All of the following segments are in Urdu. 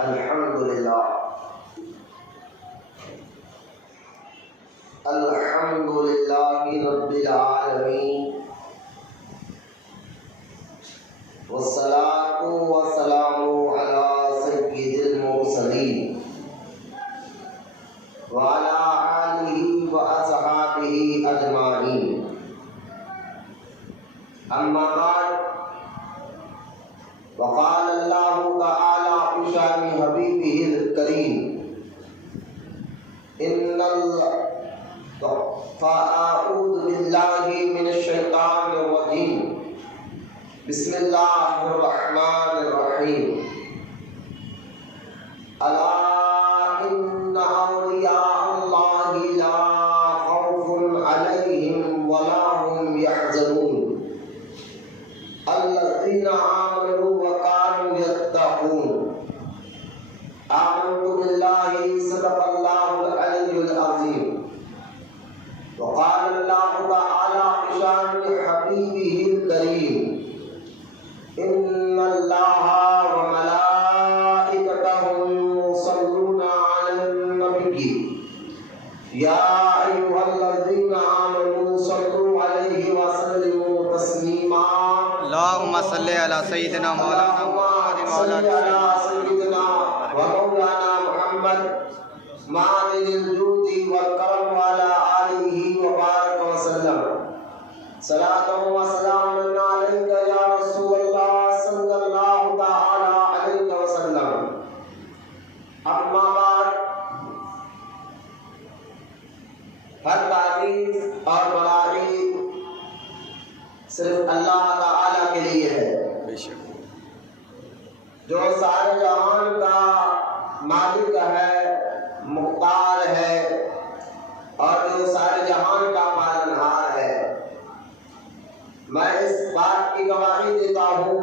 الحمدللہ رب العالمین والصلاة والسلام علی سید المرسلین وعلی آلہ واصحابہ اجمعین، اما بعد، وقال اللہ تعالی فی شان حبیبہ الکریم فأعوذ باللہ من الشیطان الرجیم، بسم اللہ الرحمن الرحیم، الا ان اولیاء اللہ لا خوف علیہم ولا هم يحزنون الذین آمنوا وكانوا يتقون، آمنت باللہ صدق اللہ العلی العظیم، وقال اللہ تعالی فی شان حبیبہ الکریم ان اللہ وملائکتہ یصلون علی النبی یا ایھا الذین آمنوا صلوا علیہ وسلموا تسلیما، اللہم صلی علی سیدنا مولانا ومولانا محمد معدن الجود والکرم وعلی آلہ وبارک وسلم، صلاۃ و سلام علیک یا رسول اللہ صلی اللہ تعالی علیہ وسلم، اما بعد، ہر تعریف اور بڑائی صرف اللہ تعالی کے لیے ہے، بے شک، جو سارے جہان کا مالک ہے، مختار ہے، اور جو سارے جہان کا پالنہار ہے۔ میں اس بات کی گواہی دیتا ہوں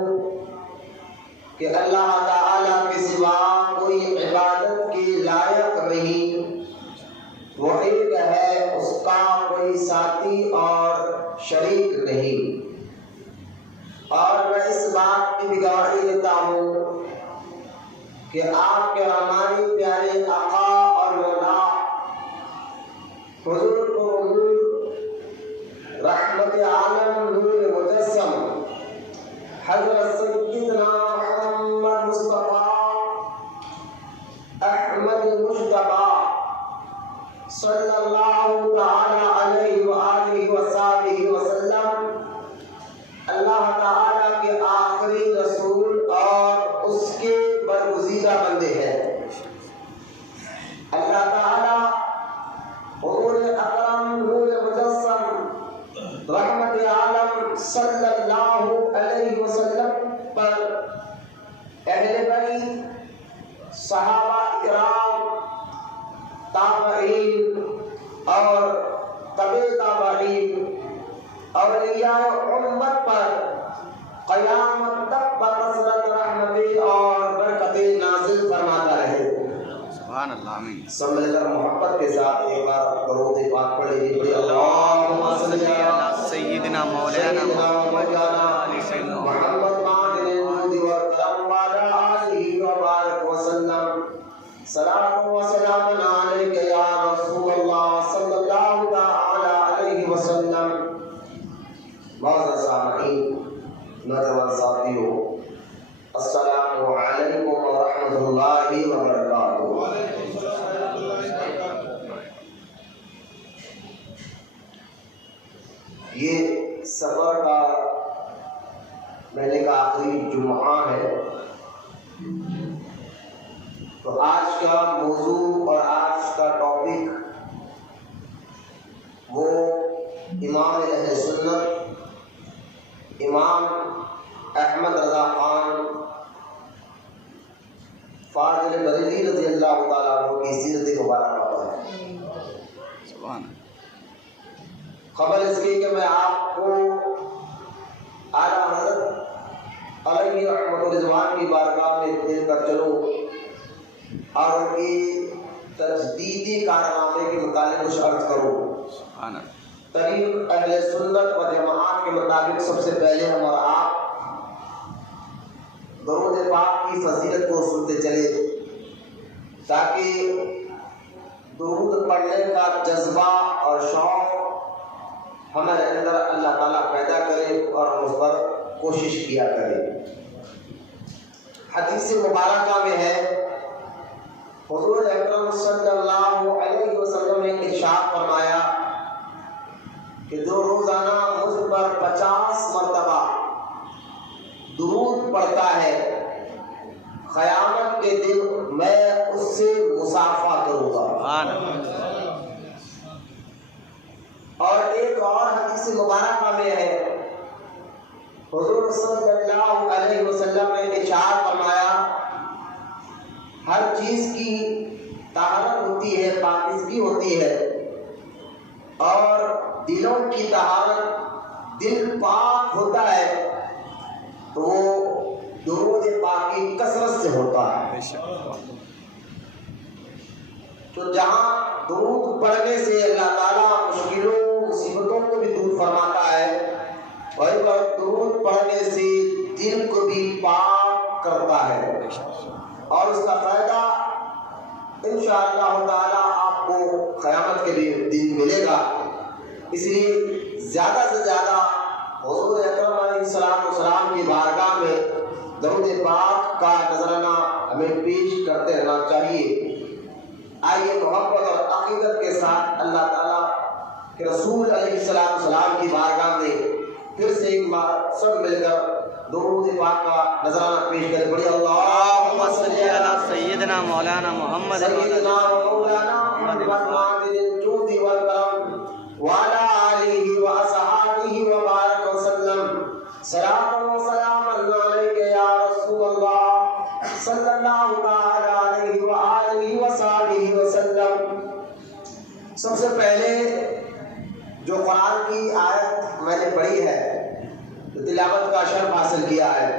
کہ اللہ تعالی کے سوا کوئی عبادت کی لائق نہیں، وہ ایک ہے، اس کا کوئی ساتھی اور شریک نہیں، اور میں اس بات کی بھی گواہی دیتا ہوں کہ آپ کے ہمارے پیارے آقا اور مولا حضور کو حضور رحمت عالم نور مجسم حضرت سیدنا محمد مصطفیٰ احمد مجتبی صلی اللہ تعالی علیہ وآلہ وصحبہ وسلم اللہ تعالی کے آخری رسول اور اس کے برگزیدہ بندے ہیں۔ اللہ تعالی حضور اکرم نور مجسم رحمت عالم صلی اللہ علیہ وسلم پر اہل بیت، صحابہ کرام، تابعین اور تبع تابعین، اولیاء امت پر قیامت تک بکثرت رحمتیں اور برکتیں نازل فرماتا رہے۔ سبحان اللہ، آمین۔ سب مل کر محبت کے ساتھ ایک بار درود پاک پڑھیں گے، اللہم صلی علی سیدنا مولانا محمد معدن الجود والکرم وعلی آلہ وبارک وسلم، صلاۃ و سلام علیک یا رسول اللہ صلی اللہ تعالی علیہ وسلم۔ معزز سامعین، نوجوان ساتھیو، السلام علیکم ورحمۃ اللہ وبرکاتہ۔ یہ سفر کا مہینے کا آخری جمعہ ہے، تو آج کا موضوع اور آج کا ٹاپک وہ امام اہل سنت امام احمد رضا خان فاضل بریلوی رضی اللہ تعالیٰ عنہ کی سیرت مبارکہ پر ہے۔ سبحان قبل اس کے کہ میں آپ کو اعلیٰ حضرت علیہ رحمت الرضوان کی بارگاہ میں دل کر چلوں اور ان کی تجدیدی کارنامے کے متعلق کچھ عرض کروں۔ سبحان اللہ۔ طریق اہل سنت و جماعت کے مطابق سب سے پہلے ہم اور آپ درود پاک کی فضیلت کو سنتے چلے تاکہ درود پڑھنے کا جذبہ اور شوق ہمارے اندر اللہ تعالیٰ پیدا کرے اور ہم اس پر کوشش کیا کرے۔ حدیث مبارکہ میں ہے، حضور اکرم صلی اللہ علیہ وسلم نے ارشاد فرمایا کہ جو روزانہ مجھ پر 50 مرتبہ درود پڑھتا ہے، قیامت کے دن میں اس سے مصافحہ کروں گا۔ اور ایک اور حدیث مبارکہ میں ہے، حضور صلی اللہ علیہ وسلم نے ارشاد فرمایا، ہر چیز کی طہارت ہوتی ہے، پاکیزگی ہوتی ہے، اور دلوں کی طہارت، دل پاک ہوتا ہے تو وہ درود پاکی کثرت سے ہوتا ہے۔ تو جہاں درود پڑھنے سے اللہ تعالیٰ مشکلوں مصیبتوں کو بھی دور فرماتا ہے، اور درود پڑھنے سے دل کو بھی پاک کرتا ہے، اور اس کا فائدہ انشاءاللہ تعالیٰ آپ کو قیامت کے دن ملے گا۔ اس لیے زیادہ سے زیادہ حضور اکرم علیہ السلام کی بارگاہ میں درود پاک کا نذرانہ ہمیں پیش کرتے رہنا چاہیے۔ آئیے محبت اور عقیدت کے ساتھ اللہ تعالیٰ کے رسول علیہ السلام کی بارگاہ میں پھر سے ایک بار سب مل کر درود پاک کا نذرانہ پیش کریں۔ بڑی اللہم صلی علی سیدنا مولانا محمد سیدنا مولانا محمد معدن الجود والکرم وعلی آلہ واصحابہ وبارک وسلم۔ صلاۃ و سلام علیک یا رسول اللہ صلی اللہ تعالی علیہ وآلہ وصحبہ وسلم۔ سب سے پہلے جو قرآن کی آیت میں نے پڑھی ہے، جو تلاوت کا شرف حاصل کیا ہے،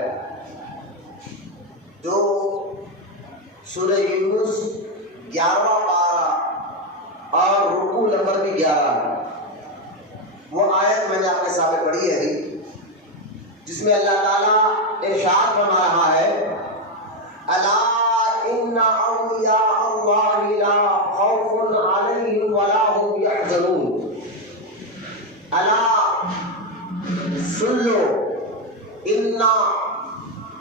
جو سورہ یونس 11واں پارہ اور رکوع نمبر بھی 11 ہے، وہ آیت میں نے آپ کے سامنے پڑھی ہے، جس میں اللہ تعالیٰ ارشاد فرما رہا ہے، الا ان اولیاء اللہ لا خوف علیہم ولا هم يحزنون۔ الا سن لو، ان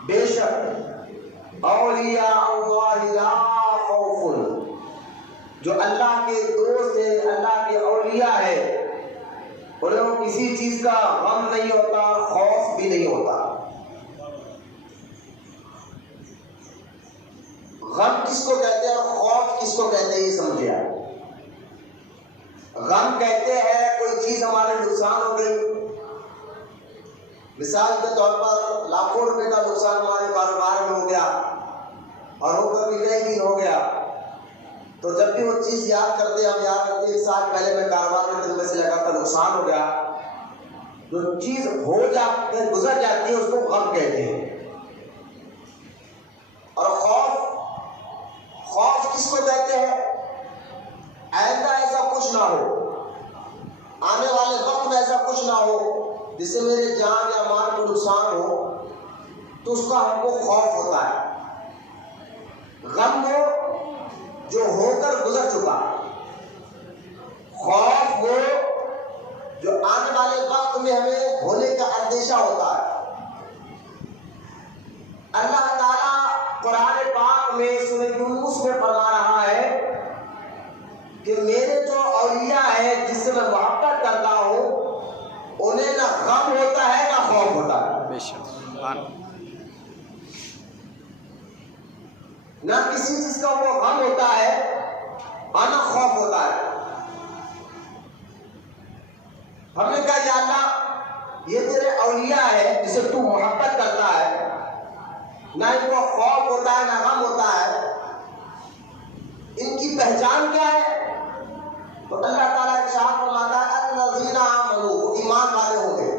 بے شک، اولیاء اللہ لا خوف، جو اللہ کے دوست ہیں، اللہ کے اولیاء ہیں، انہیں کسی چیز کا غم نہیں ہوتا، خوف بھی نہیں ہوتا۔ غم کس کو کہتے ہیں اور خوف کس کو کہتے ہیں، یہ سمجھے آپ۔ غم کہتے ہیں کوئی چیز ہمارے نقصان ہو گئی، مثال کے طور پر لاکھوں روپے کا نقصان ہمارے کاروبار میں ہو گیا اور ہو کر بھی کئی دن ہو گیا، تو جب بھی وہ چیز یاد کرتے ہم یاد کرتے 1 سال پہلے میں کاروبار میں دل سے لگا تھا، نقصان ہو گیا، جو چیز ہو جاتی گزر جاتی ہے اس کو غم کہتے ہیں۔ اور خوف کس کو کہتے ہیں؟ آئندہ ایسا کچھ نہ ہو، آنے والے وقت میں ایسا کچھ نہ ہو جس سے میرے جان یا مال کو نقصان ہو، تو اس کا ہم کو خوف ہوتا ہے۔ غم وہ جو ہو کر گزر چکا، خوف وہ جو آنے والے وقت میں ہمیں ہونے کا اندیشہ ہوتا ہے۔ اللہ تعالیٰ قرآن پاک میں سورہ یونس میں فرما رہا ہے کہ میرے جو اولیاء ہیں جس سے میں محبت کرتا ہوں، انہیں نہ غم ہوتا ہے نہ خوف ہوتا ہے، نہ کسی چیز کا وہ غم ہوتا ہے اور نہ خوف ہوتا ہے۔ ہم نے کہا یا اللہ، یہ تیرے اولیاء ہے جسے تو محبت کرتا ہے، نہ ان کو خوف ہوتا ہے نہ غم ہوتا ہے، ان کی پہچان کیا ہے؟ تو اللہ تعالیٰ ارشاد فرماتا ہے الذین آمنوا، وہ ایمان والے ہوں گے،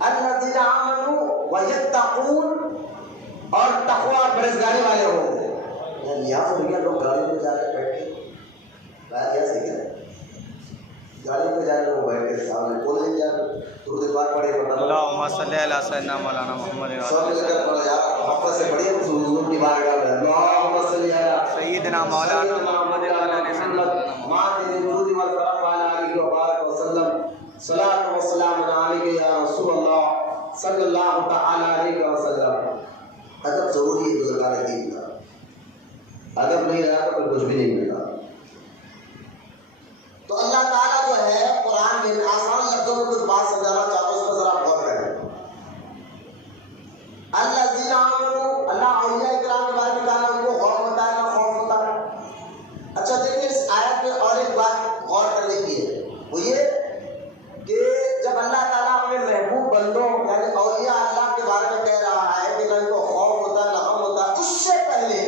الذین آمنوا ویتقون، اور تقوی اور پرہیزگاری والے ہوں گے۔ یہاں سے لوگ گاڑی پہ جا کے بیٹھ کے بات کیا سیکھ رہے ہیں، گاڑی پہ جا کے وہ بیٹھ کے سامنے بول رہے کیا درود پاک پڑھے، اللہم صلی علی سیدنا مولانا محمد سب مل کر پڑھو یار، محبت سے پڑھیے حضور کی بارگاہ میں۔ مولانا محمد وعلى آل محمد ماطر الجود والكرم وعلى آله وبارك وسلم صلاة والسلام عليك يا رسول الله صلی اللہ تعالی علیہ وسلم. ادب ضروری ہے بزرگان دین کا. ادب نہیں رہا تو پھر کچھ بھی نہیں ملتا. تو اللہ تعالیٰ جو ہے قرآن میں آسان لفظوں میں کچھ بات سمجھانا چاہتا ہوں، اس پر ذرا غور کریں. الذین آمنوا، اللہ اولیاء کرام کے بارے میں کہا ان کو خوف ہوتا ہے نہ خوف ہوتا ہے. اچھا دیکھیں اس آیت میں اور ایک بات غور کرنے کی ہے، وہ یہ کہ جب اللہ تعالیٰ اپنے محبوب بندوں یعنی اولیاء اللہ کے بارے میں کہہ رہا ہے کہ نہ ان کو خوف ہوتا ہے نہ غم ہوتا ہے، اس سے پہلے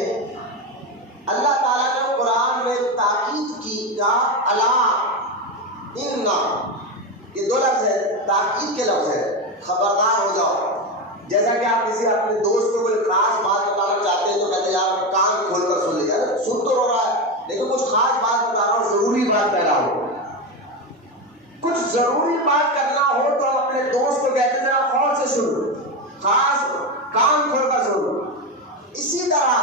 اللہ تعالیٰ نے قرآن میں تاکید کی کا الا انا، یہ دو لفظ ہے، تاکید کے لفظ ہے، خبردار ہو جاؤ. جیسا کہ آپ کسی اپنے دوست کو کوئی خاص بات بتانا چاہتے ہیں تو کہتے ہیں یار کان کھول کر سن لے. سن تو ہو رہا ہے لیکن کچھ خاص بات بتا رہا ہوں، ضروری بات کہہ رہا ہوں. کچھ ضروری بات کرنا ہو تو ہم اپنے دوست کو کہتے ہیں ذرا غور سے سن، خاص کان کھول کر سن. اسی طرح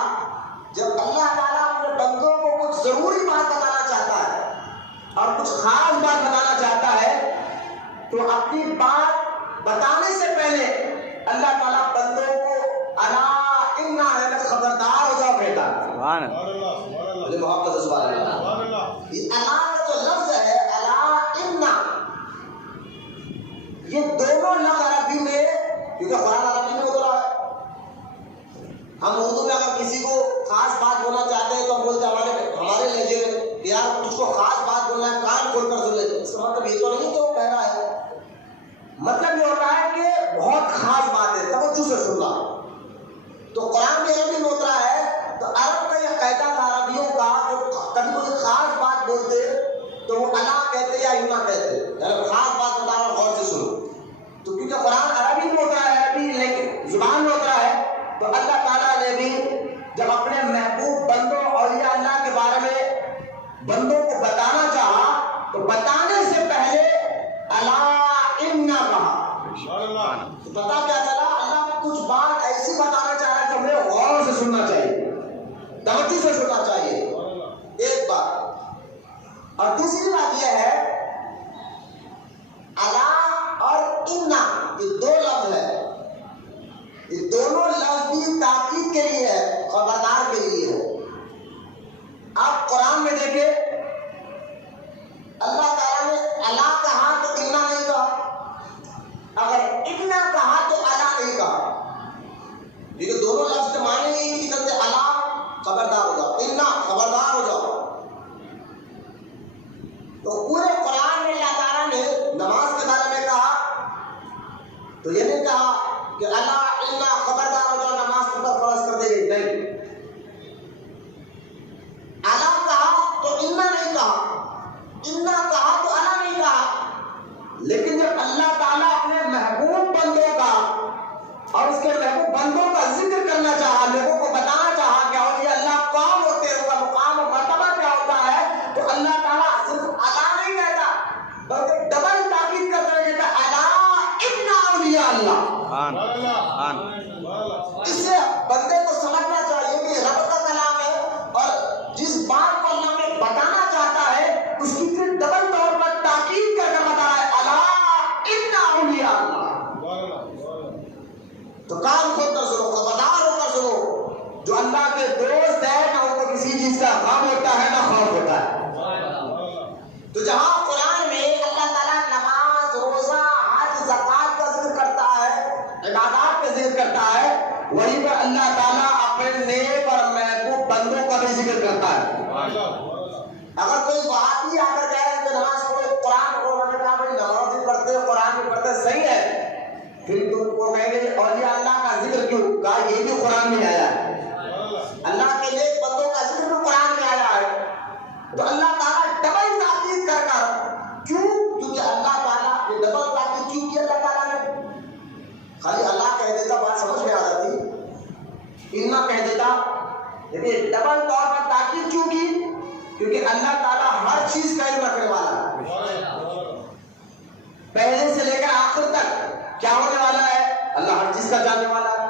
جب اللہ تعالیٰ اپنے بندوں کو کچھ ضروری بات بتانا چاہتا ہے اور کچھ خاص بات بتانا چاہتا ہے تو اپنی بات بتانے سے پہلے اللہ تعالیٰ بندوں کو الا انا ہے خبردار ہو جاؤ کہتا ہے. سبحان اللہ. محمد سبحان اللہ. یہ الا کا جو لفظ ہے الا انا، یہ دونوں لفظ عربی میں، کیونکہ قرآن عربی میں اترا ہے. ہم اردو میں اگر کسی کو خاص بات بولنا چاہتے ہیں تو ہم بولتے ہیں ہمارے لہجے میں یار تجھ کو خاص بات بولنا ہے کان کھول کر سن لے. اس کا مطلب یہ تو نہیں کہ وہ کہہ رہا ہے، مطلب یہ ہوتا ہے کہ بہت خاص بات ہے، توجہ سے سننا. تو قرآن بھی عربی میں اترا ہے تو عرب کا یہ قاعدہ تھا عربیوں کا، جو کبھی کوئی خاص بات بولتے تو وہ الا کہتے یا انا کہتے، یعنی خاص بات بتا رہا ہوں غور سے سنو. تو کیونکہ قرآن عربی میں اترا ہے، عربی زبان میں اترا ہے، تو اللہ تعالیٰ نے بھی جب اپنے محبوب بندوں اولیاء اللہ کے بارے میں بندوں کو بتانا چاہا تو بتانے سے پہلے الا انا کہا. تو پتا کیا چلا، اللہ کچھ بات ایسی بتانا چاہ رہا ہے جو ہمیں غور سے سننا چاہیے، توجہ سے سننا چاہیے. ایک بات. اور دوسری بات یہ ہے الا اور انا یہ دو لفظ ہے، یہ دونوں لفظ بھی تاکید کے لیے ہے، خبردار کے لیے ہے. آپ قرآن میں دیکھیں اللہ تعالیٰ نے الا کہا تو انا نہیں کہا، اگر انا کہا تو الا نہیں کہا. لیکن دونوں لفظ کے معنی یہی کہ کہتے الا خبردار ہو جاؤ، انا خبردار ہو جاؤ. تو پورے قرآن میں اللہ تعالیٰ نے نماز کے بارے میں کہا تو یہ نہیں کہا کہ الا انا خبردار ہو جاؤ نماز تم پر فرض کر دی گئی، نہیں. الا کہا تو انا نہیں کہا، انا کہا تو الا نہیں کہا. لیکن جب اللہ تعالیٰ اپنے محبوب بندوں کا اور اس کے محبوب بندوں کا ذکر کرنا چاہا، لوگوں کو بتانا چاہا کہ اولیاء اللہ کون ہوتے ہیں، ان کا مقام اور مرتبہ کیا ہوتا ہے، تو اللہ تعالیٰ صرف الا نہیں کہتا بلکہ ڈبل تاکید کرتا ہے، کہتا الا ان اولیاء اللہ. اس سے بندے کو سمجھنا چاہیے کہ رب کا کلام ہے اور جس بات کو اللہ نے بتانا چاہتا ہے اس کی پھر ڈبل طور پر تاکید کر کے بتا رہا ہے الا ان اولیاء اللہ. تو کام کھول کر سنو، خبردار ہو کر سنو. جو اللہ کے دوست ہے نہ ان کو کسی چیز کا غم ہوتا ہے نہ خوف ہوتا ہے. تو جہاں قرآن میں اللہ تعالیٰ نماز، روزہ، حج، زکات کا ذکر کرتا ہے، عبادات کا ذکر کرتا ہے، وہیں پر اللہ تعالیٰ اپنے نیک اور محبوب بندوں کا بھی ذکر کرتا ہے. اگر کوئی وہابی آ کر کہے کہ نماز پڑھو، قرآن پڑھو، میں نے کہا بھائی نماز بھی پڑھتے قرآن بھی پڑھتے صحیح ہے، پھر تم کو کہیں گے اولیاء اللہ کا ذکر کیوں؟ کہا یہ بھی قرآن میں آیا ہے، اللہ کے نیک بندوں کا ذکر بھی قرآن میں آیا ہے. تو اللہ تعالیٰ ڈبل تاکید کر کیوں؟ کیونکہ اللہ تعالیٰ یہ ڈبل تاکید کیوں کی اللہ تعالیٰ نے؟ خالی اللہ کہہ دیتا بات سمجھ میں آ جاتی، انا کہہ دیتا، لیکن ڈبل طور پر تاکید کیوں کی؟ کیونکہ اللہ تعالیٰ ہر چیز کا علم رکھنے والا ہے، پہلے سے لے کر آخر تک کیا ہونے والا ہے اللہ ہر چیز کا جاننے والا ہے.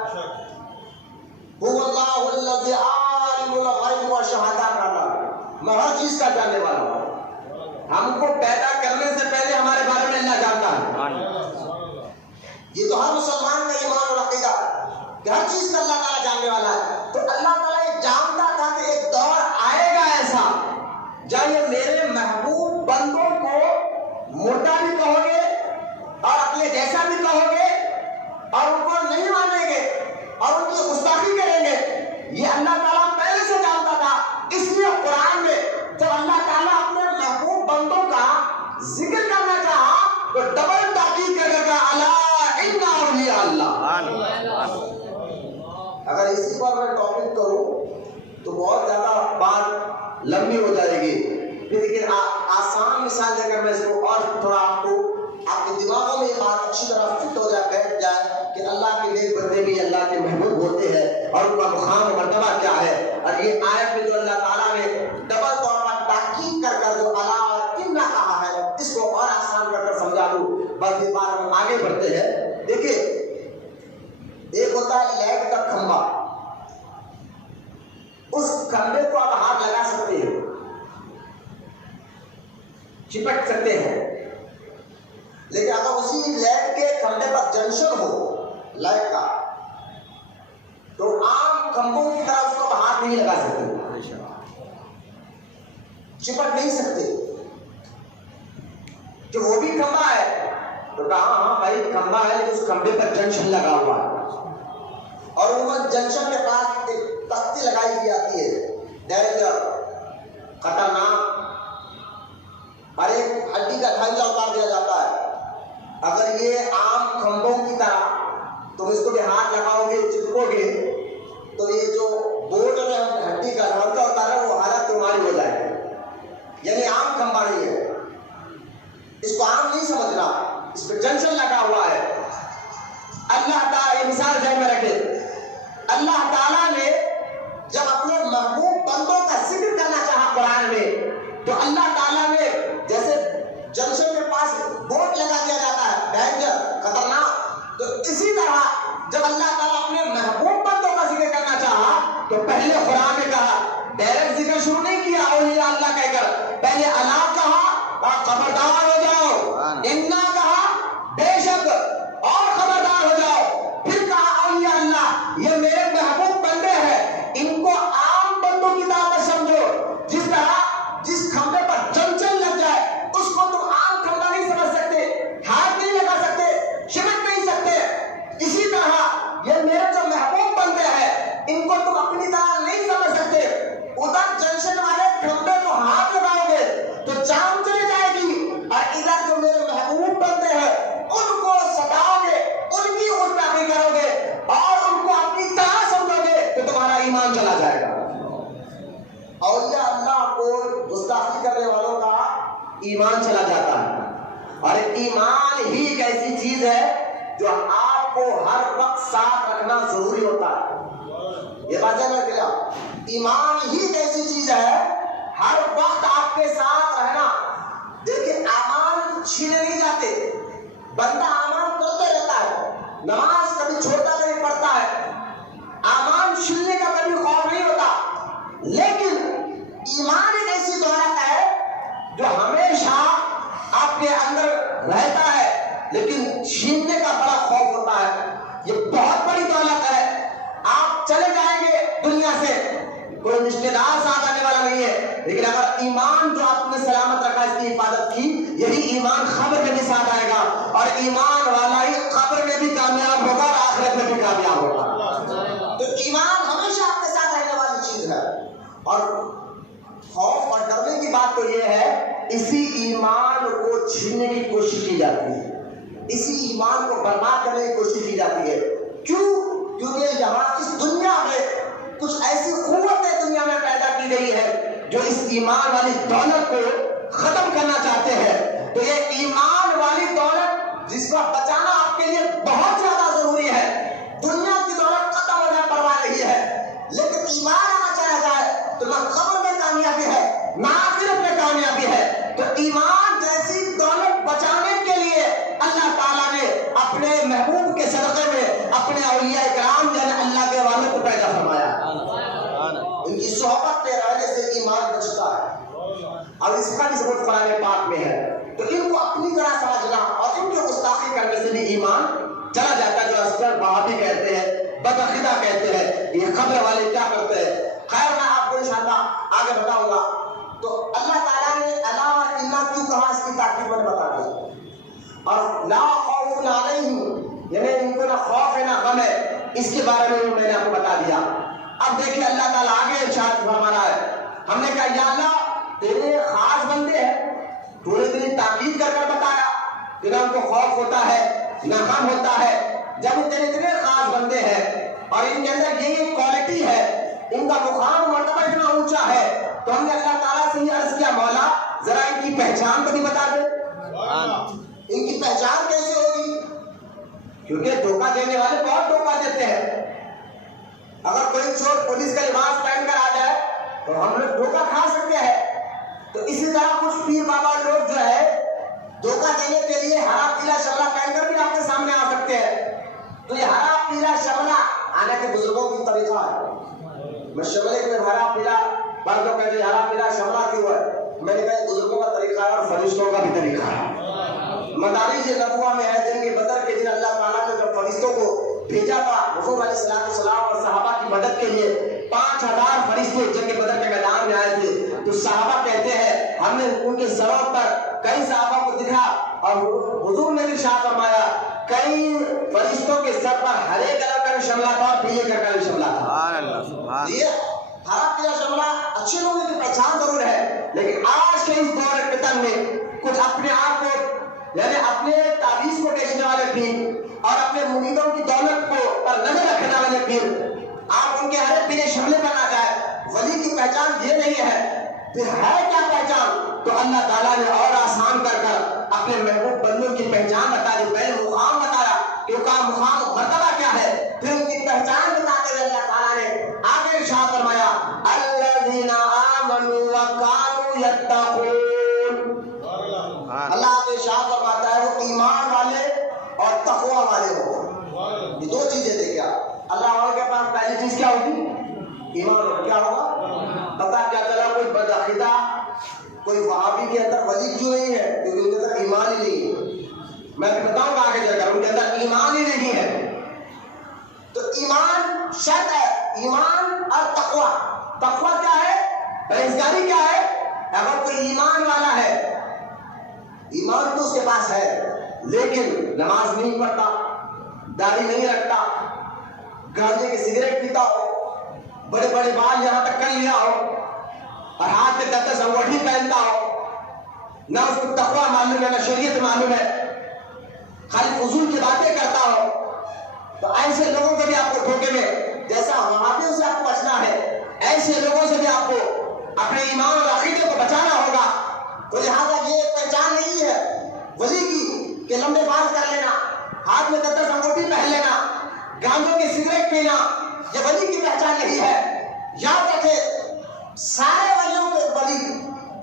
هو اللہ الذی عالم الغیب والشہادہ کا اللہ اور ہر چیز کا جاننے والا ہوں. ہم کو پیدا کرنے سے پہلے ہمارے بارے میں اللہ جانتا ہے. یہ تو ہر مسلمان کا ایمان اور عقیدہ کہ ہر چیز کا اللہ تعالیٰ جاننے والا ہے. تو اللہ تعالیٰ یہ جانتا تھا کہ ایک دور آئے گا ایسا جہاں یہ میرے محبوب بندوں کو موٹا بھی کہو گے اور اپنے جیسا بھی کہو گے اور ان کو نہیں مانیں گے اور ان کی گستاخی کریں گے. یہ اللہ تعالیٰ پہلے سے جانتا تھا. اس لیے قرآن میں جب اللہ تعالیٰ اپنے محبوب بندوں کا ذکر کرنا چاہا تو ڈبل تاکید کر کے الا ان اولیاء اللہ. اگر اسی پر میں ٹاپک کروں تو بہت زیادہ بات لمبی ہو جائے گی. لیکن آسان مثال دے کر میں اس کو اور تھوڑا آپ کے دماغوں میں یہ بات اچھی طرح فٹ ہو جائے, بیٹھ جائے کہ اللہ کے نیک بندے بھی اللہ کے محبوب ہوتے ہیں اور ان کا مقام و مرتبہ کیا ہے. اور یہ آیت میں جو اللہ تعالیٰ نے ڈبل طور پر تاکید کر کر جو الا اور ان کہا ہے اس کو اور آسان کر کر سمجھا دوں. بس یہ بات ہم آگے بڑھتے ہیں. دیکھیے ایک ہوتا ہے لائٹ کا کھمبا. اس کھمبے کو آپ ہاتھ لگا سکتے ہیں, چپک سکتے ہیں, لیکن اگر اسی لائٹ کے کھمبے پر جنکشن ہو لائٹ کا تو عام کھمبوں کی طرح اس کو ہاتھ نہیں لگا سکتے, چپک نہیں سکتے کہ وہ بھی کھمبا ہے. تو کہا ہاں بھائی کھمبا ہے لیکن اس کھمبے پر جنکشن لگا ہوا ہے اور وہ جنکشن کے پاس ایک تختی لگائی دی جاتی ہے, ڈینجر, خطرناک, اور ایک ہڈی کا ڈھانچہ اتار دیا جاتا ہے. اگر یہ عام کھمبوں کی طرح تم اس کو بھی ہاتھ لگاؤ گے چپکو گے تو یہ جو بورڈ میں ہم ہڈی کا ڈھانچہ اتارا وہ حالت تمہاری ہو جائے گی. یعنی عام کھمبا نہیں ہے, اس کو عام نہیں سمجھنا, اس پہ جنکشن لگا ہوا ہے. اللہ تعالیٰ یہ مثال ذہن میں رکھے, اللہ تعالیٰ نے جب اپنے محبوب بندوں کا ذکر کرنا چاہا قرآن میں تو اللہ تعالیٰ نے جیسے جنکشن کے پاس بورڈ لگا دیا جاتا ہے ڈینجر, خطرناک, تو اسی طرح جب اللہ تعالیٰ اپنے محبوب بندوں کا ذکر کرنا چاہا تو پہلے قرآن میں کہا, ڈائریکٹ ذکر شروع نہیں کیا اولیاء اللہ کہہ کر, پہلے الا کہا اور خبردار ہو جاؤ, انا کہا بے شک اور خبردار ہو جاؤ, پھر کہا اولیاء اللہ یہ میرے محبوب بندے ہیں, ان کو عام بندوں کی طرح سمجھو. جس طرح جس کھمبے پر جنکشن لگ جائے اس کو تم عام کھمبا نہیں سمجھ سکتے, ہاتھ نہیں لگا سکتے, چمٹ نہیں سکتے, اسی طرح یہ میرے جو محبوب بندے ہیں ان کو تم اپنی طرح نہیں سمجھ سکتے. ادھر جنکشن والے کھمبے کو ہاتھ لگاؤ گے تو جان چلی جائے گی, اور ادھر جو میرے محبوب بندے ہیں ان کو ستاؤ گے, ان کی گستاخی کرو گے اور ان کو اپنی طرح سمجھو گے تو تمہارا ایمان چلا جائے گا. اولیاء اللہ کو گستاخی کرنے والوں کا ایمان چلا جاتا ہے. اور ایمان ہی ایک ایسی چیز ہے جو آپ کو ہر وقت ساتھ رکھنا ضروری ہوتا ہے. یہ بات جاننا کیا, ایمان ہی ایک ایسی چیز ہے ہر وقت آپ کے ساتھ رہنا. دیکھیں اعمال چھینے نہیں جاتے, بندہ اعمال کرتے رہتا ہے, نماز کبھی چھوڑتا نہیں پڑتا ہے, اعمال چھیلنے کا کبھی خوف نہیں ہوتا. لیکن ایمان ایک ایسی دولت ہے جو ہمیشہ آپ کے اندر رہتا ہے لیکن چھیننے کا بڑا خوف ہوتا ہے. یہ بہت بڑی دولت ہے. آپ چلے جائیں گے دنیا سے, کوئی رشتے دار ساتھ آنے والا نہیں ہے, لیکن اگر ایمان جو آپ نے سلامت رکھا, اس کی حفاظت کی, یہی ایمان قبر میں بھی ساتھ آئے گا, اور ایمان والا ہی قبر میں بھی کامیاب ہوگا اور آخرت میں بھی کامیاب ہوگا. تو ایمان ہمیشہ آپ کے ساتھ رہنے والی چیز ہے. اور خوف اور ڈرنے کی بات تو یہ ہے اسی ایمان کو چھیننے کی کوشش کی جاتی ہے, اسی ایمان کو برباد کرنے کی کوشش کی جاتی ہے. کیوں؟ کیونکہ یہاں اس دنیا میں کچھ ایسی قوتیں دنیا میں پیدا کی گئی ہے جو اس ایمان والی دولت کو ختم کرنا چاہتے ہیں. تو یہ ایمان والی دولت جس کو بچانا آپ کے لیے بہت زیادہ ضروری ہے. دنیا کی دولت ختم ہو جائے پرواہ نہیں ہے, لیکن ایمان آنا چاہا جائے تو نہ قبر میں کامیابی ہے نہ آخرت میں کامیابی ہے. تو ایمان جیسی دولت بچانے کے لیے اللہ تعالیٰ نے اپنے محبوب کے صدقے میں اپنے اولیاء کرام یعنی اللہ کے والوں کو پیدا فرمایا. ان کی صحبت میں رہنے سے ایمان بچتا ہے. کی ثبوت قرآن پاک میں ہے، تو ان کو اپنی طرح سمجھنا اور ان کے گستاخی کرنے سے بھی ایمان چلا جاتا ہے، جو اصغر وہابی کہتے ہیں، بدعقیدہ کہتے ہیں، یہ قبر والے کیا کرتے ہیں۔ خیر میں آپ کو انشاءاللہ آگے بتاؤں گا۔ تو اللہ تعالیٰ نے الا الا کیوں کہا، اس کی تاکید میں نے بتا دیا، اور لا خوف علیہم یعنی ان کو نہ خوف ہے نہ غم ہے، اس کے بارے میں میں نے آپ کو بتا دیا۔ اب دیکھیں اللہ تعالیٰ آگے ارشاد فرما رہا ہے، ہم نے کہا یا اللہ تیرے خاص بندے ہیں، تو نے تیری تاکید کر کر بتایا کہ نہ ان کو خوف ہوتا ہے نہ غم ہوتا ہے، جب تیرے اتنے خاص بندے ہیں اور ان کے اندر یہ کوالٹی ہے، ان کا مقام مرتبہ اتنا اونچا ہے، تو ہم نے اللہ تعالیٰ سے یہ عرض کیا مولا ذرا ان کی پہچان تو بھی بتا دے۔ ان کی پہچان کیسے ہوگی؟ کیونکہ دھوکہ دینے والے بہت دھوکہ دیتے ہیں۔ اگر کوئی چور پولیس کا لباس پہن کر آ جائے تو ہم لوگ دھوکہ کھا سکتے ہیں، تو اسی طرح کچھ پیر بابا لوگ جو ہے دھوکہ دینے کے لیے ہرا پیلا شملہ پہن کر بھی آپ کے سامنے آ سکتے ہیں۔ تو یہ ہرا پیلا شملہ آنے کے بزرگوں کی طریقہ ہے۔ میں شملے کے ہرا پیلا بعض لوگ کہتے ہیں ہرا پیلا شملہ کیوں ہے، میں نے کہا بزرگوں کا طریقہ ہے اور فرشتوں کا بھی طریقہ ہے۔ مدارج نبوہ میں ہے جنگ بدر کے دن اللہ تعالیٰ نے جب فرشتوں کو بھیجا تھا حضور علیہ السلام اور صحابہ کی مدد کے لیے، 5000 فرشتے جنگ بدر کے میدان میں آئے تھے، تو صحابہ کہتے ہیں ہم نے ان کے سروں پر کئی صحابہ کو دکھا اور حضور نے ارشاد فرمایا کئی فرشتوں کے سر پر ہرے کلر کا بھی شملہ تھا اور پیلے کلر کا بھی شملہ تھا۔ سبحان اللہ۔ یہ ہرا پیلا شملہ اچھے لوگوں کی پہچان ضرور ہے، لیکن آج کے اس دور فتن میں کچھ اپنے آپ کو یعنی اپنے تعویذ کو بیچنے والے پیر اور اپنے مریدوں کی دولت کو پر نظر رکھنے والے پیر، آپ ان کے ہرے پیلے شملے پر نہ جائے۔ ولی کی پہچان یہ نہیں ہے، پھر ہے کیا پہچان؟ تو اللہ تعالیٰ نے اور آسان کر کر اپنے محبوب بندوں کی پہچان بتا دی، پہلے مقام بتایا کہ ان کا مقام مرتبہ کیا ہے، پھر ان کی پہچان بتاتے ہوئے اللہ تعالیٰ نے آگے ارشاد فرمایا الذین آمنوا وکانوا یتقون۔ اللہ نے ارشاد فرماتا ہے وہ ایمان والے اور تقوی والے ہوں، یہ دو چیزیں دیکھیں اللہ والوں کے پاس پہلی چیز کیا ہوگی؟ ایمان ہو۔ کیا ہوگا؟ پتا کیا چلا کوئی بدعقیدہ کوئی وہابی کے اندر ولی کیوں نہیں ہے؟ کیونکہ ان کے اندر ایمان ہی نہیں ہے۔ میں بتاؤں گا آگے جا کر ان کے اندر ایمان ہی نہیں ہے۔ تو ایمان شرط ہے، ایمان اور تقوی۔ تقوی کیا ہے؟ پرہیزگاری کیا ہے؟ اگر کوئی ایمان والا ہے، ایمان تو اس کے پاس ہے لیکن نماز نہیں پڑھتا، داڑھی نہیں رکھتا، گانجے کی سگریٹ پیتا ہو، بڑے بڑے بال یہاں تک کر لیا ہو اور ہاتھ میں 10 انگوٹھی پہنتا ہو، نہ اس کو تقوی معلوم ہے نہ شریعت معلوم ہے، خالی فضول کی باتیں کرتا ہو، تو ایسے لوگوں کو بھی آپ کو دھوکے میں جیسا وہابیوں سے آپ کو بچنا ہے، ایسے لوگوں سے بھی آپ کو اپنے ایمان اور عقیدے کو بچانا ہوگا۔ تو لہٰذا یہ پہچان نہیں ہے ولی کی کہ لمبے بال کر لینا، ہاتھ میں 10 انگوٹھی پہن لینا، گانجوں کی سگریٹ پینا، یہ ولی کی پہچان نہیں ہے۔ یاد رکھے سارے ولیوں کے ولی،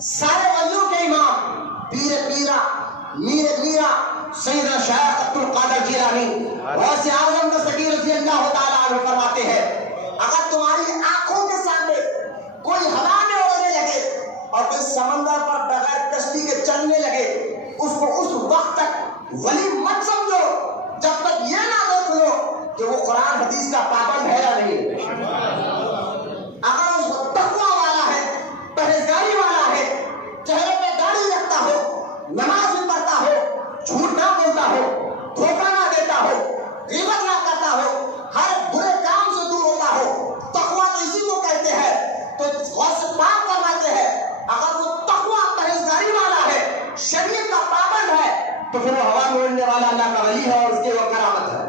سارے ولیوں کے امام پیر پیرا میر میرا سیدنا شیخ عبد القادر جیلانی غوث اعظم دستگیر رضی اللہ تعالیٰ عنہ فرماتے ہیں اگر تمہاری آنکھوں کے سامنے کوئی ہوا میں اڑنے لگے اور کوئی سمندر پر بغیر کشتی کے چلنے لگے، اس کو اس وقت تک ولی مت سمجھو جب تک یہ نہ دیکھ لو کہ وہ قرآن حدیث کا پابند ہے یا نہیں۔ اگر اس کو تقوی والا ہے، پرہیزگاری والا ہے، چہرے پہ داڑھی رکھتا ہو، نماز بھی پڑھتا ہو، جھوٹ نہ بولتا ہو، دھوکہ نہ دیتا ہو، غیبت نہ کرتا ہو، ہر برے کام سے دور ہوتا ہو، تقوی تو اسی کو کہتے ہیں۔ تو غوث پاک فرماتے ہیں اگر وہ تقوی پرہیزگاری والا ہے، شریعت کا پابند ہے، تو پھر وہ ہوا میں اڑنے والا اللہ کا ولی ہے اور اس کی وہ کرامت ہے،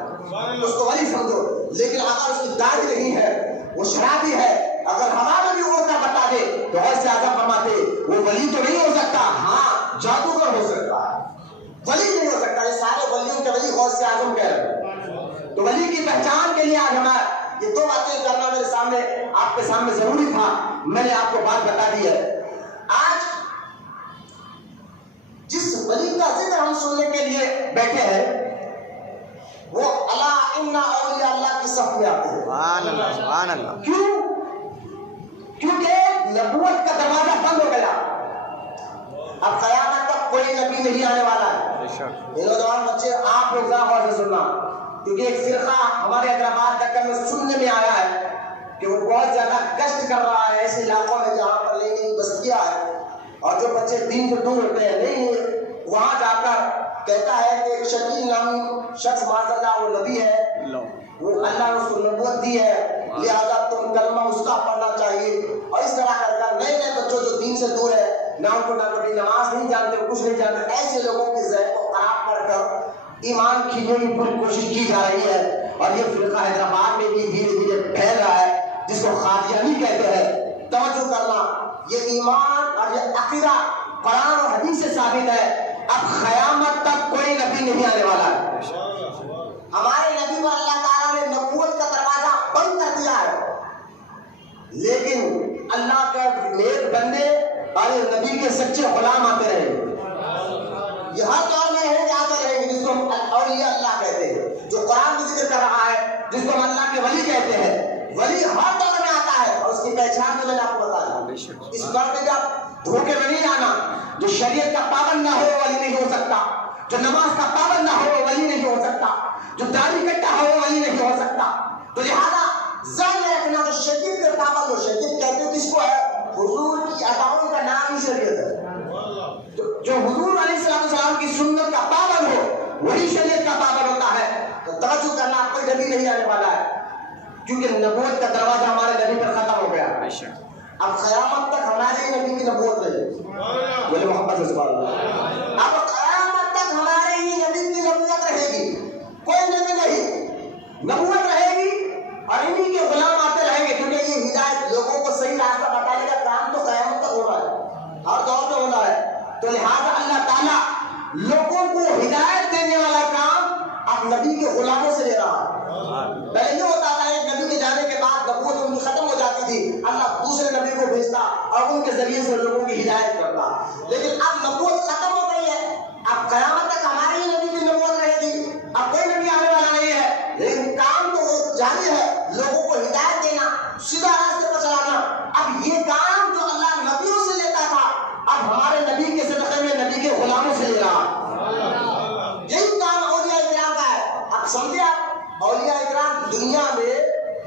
اس کو ولی سمجھو۔ لیکن اگر اس کی داڑھی نہیں ہے، وہ شرابی ہے، اگر ہوا میں بھی اڑ کر بتا دے تو غوث اعظم فرماتے وہ ولی تو نہیں ہو سکتا، ہاں جادوگر ہو سکتا ہے، ولی نہیں ہو سکتا۔ یہ سارے ولیوں کے ولی غوث اعظم کہہ رہے ہیں۔ تو ولی کی پہچان کے لیے آج ہمارا یہ دو باتیں کرنا میرے سامنے آپ کے سامنے ضروری تھا، میں نے آپ کو بات بتا دی ہے۔ آج جس ولی کا ذکر ہم سننے کے لیے بیٹھے ہیں وہ الا ان اولیاء اللہ کی صف میں آتے ہیں۔ سبحان اللہ، سبحان اللہ۔ کیوں؟ کیونکہ نبوت کا دروازہ بند ہو گیا، اب قیامت تک کوئی نبی نہیں آنے والا ہے۔ یہ نوجوان بچے آپ لوگ ذرا غور سے سننا، کیونکہ ایک فرقہ ہمارے حیدرآباد دکن میں سننے میں آیا ہے کہ وہ بہت زیادہ کشٹ کر رہا ہے ایسے علاقوں میں جہاں پر نئی نئی بستیاں ہیں، اور جو بچے دین سے دور ہوتے ہیں نہیں وہاں جا کر کہتا ہے کہ ایک شکیل نامی شخص معاذ اللہ وہ نبی ہے، وہ اللہ نے اس کو نبوت دی ہے، لہذا تم کلمہ اس کا پڑھنا چاہیے، اور اس طرح کر کر نئے نئے بچوں جو دین سے دور ہے، نہ ان کو نہ کبھی نماز نہیں جانتے کچھ نہیں جانتے، ایسے لوگوں کے ذہن کو خراب کر کر ایمان کھینے کی پوری کوشش کی جا رہی ہے۔ اور یہ فرقہ حیدرآباد میں بھی دھیرے دھیرے پھیل رہا ہے جس کو قادیانی کہتے ہیں۔ توجہ کرنا، یہ ایمان اور یہ عقیدہ قرآن اور حدیث سے ثابت ہے۔ اب قیامت تک کوئی نبی نہیں آنے والا ہے۔ ہمارے نبی کو اللہ تعالیٰ نے نبوت کا دروازہ بند کر دیا ہے، لیکن اللہ کے نیک بندے اور نبی کے سچے غلام آتے رہے، یہ ہر دور میں ہے آتے رہیں گے، جس کو ہم اولیاء اللہ کہتے ہیں، جو قرآن میں ذکر کر رہا ہے جس کو ہم اللہ کے ولی کہتے ہیں، ولی ہر دور میں آتا ہے، اور اس کی پہچان تو میں نے آپ کو بتا دیا۔ اس دور میں جب دھوکے میں نہیں آنا، جو شریعت کا پابند نہ ہو وہ ولی نہیں ہو سکتا، جو نماز کا پابند نہ ہو وہ ولی نہیں ہو سکتا، جو داڑھی کٹا ہو وہ ولی نہیں ہو سکتا۔ تو لہذا ذہن میں رکھنا، جو شریعت کے پابند ہو، شریعت کہتے ہیں کس کو ہے؟ حضور کی اداؤں کا نام ہی شریعت ہے۔ جو حضور علیہ السلام کی سنت کا پابند ہو وہی شریعت کا پابند ہوتا ہے۔ تو توجہ کرنا، کوئی نبی نہیں آنے والا ہے، کیونکہ نبوت کا دروازہ ہمارے نبی پر ختم ہو گیا۔ اب قیامت تک ہمارے نبی کی نبوت رہے گی، بولے محمد سے سبحان اللہ۔ اب قیامت تک ہمارے ہی نبی کی نبوت رہے گی، کوئی نبی نہیں، نبوت رہے گی اور انہی کے غلام آتے رہیں گے، کیونکہ یہ ہدایت لوگوں کو صحیح راستہ بتانے کا کام تو قیامت تک ہو رہا ہے، ہر دور میں ہونا ہے۔ تو لہٰذا اللہ تعالیٰ لوگوں کو ہدایت دینے والا کام اب نبی کے غلاموں سے لے رہا ہے۔ پہلے یہ ہوتا تھا ایک نبی کے جانے کے بعد نبوت ان کی ختم ہو جاتی تھی، اللہ دوسرے نبی کو بھیجتا اور ان کے ذریعے سے لوگوں کی ہدایت کرتا، لیکن اب نبوت ختم ہو گئی ہے، اب قیامت تک ہمارے ہی نبی کی نبوت رہے گی، اب کوئی نبی آنے والا نہیں ہے، لیکن کام تو جاری ہے، لوگوں کو ہدایت دینا، سیدھا راستے پر چلانا۔ اب یہ کام جو اللہ نبیوں سے لیتا تھا اب ہمارے نبی کے صدقے میں نبی کے غلاموں سے لے رہا ہے۔ یہی کام اولیاء اکرام کا ہے۔ اب سمجھے آپ، اولیاء اکرام دنیا میں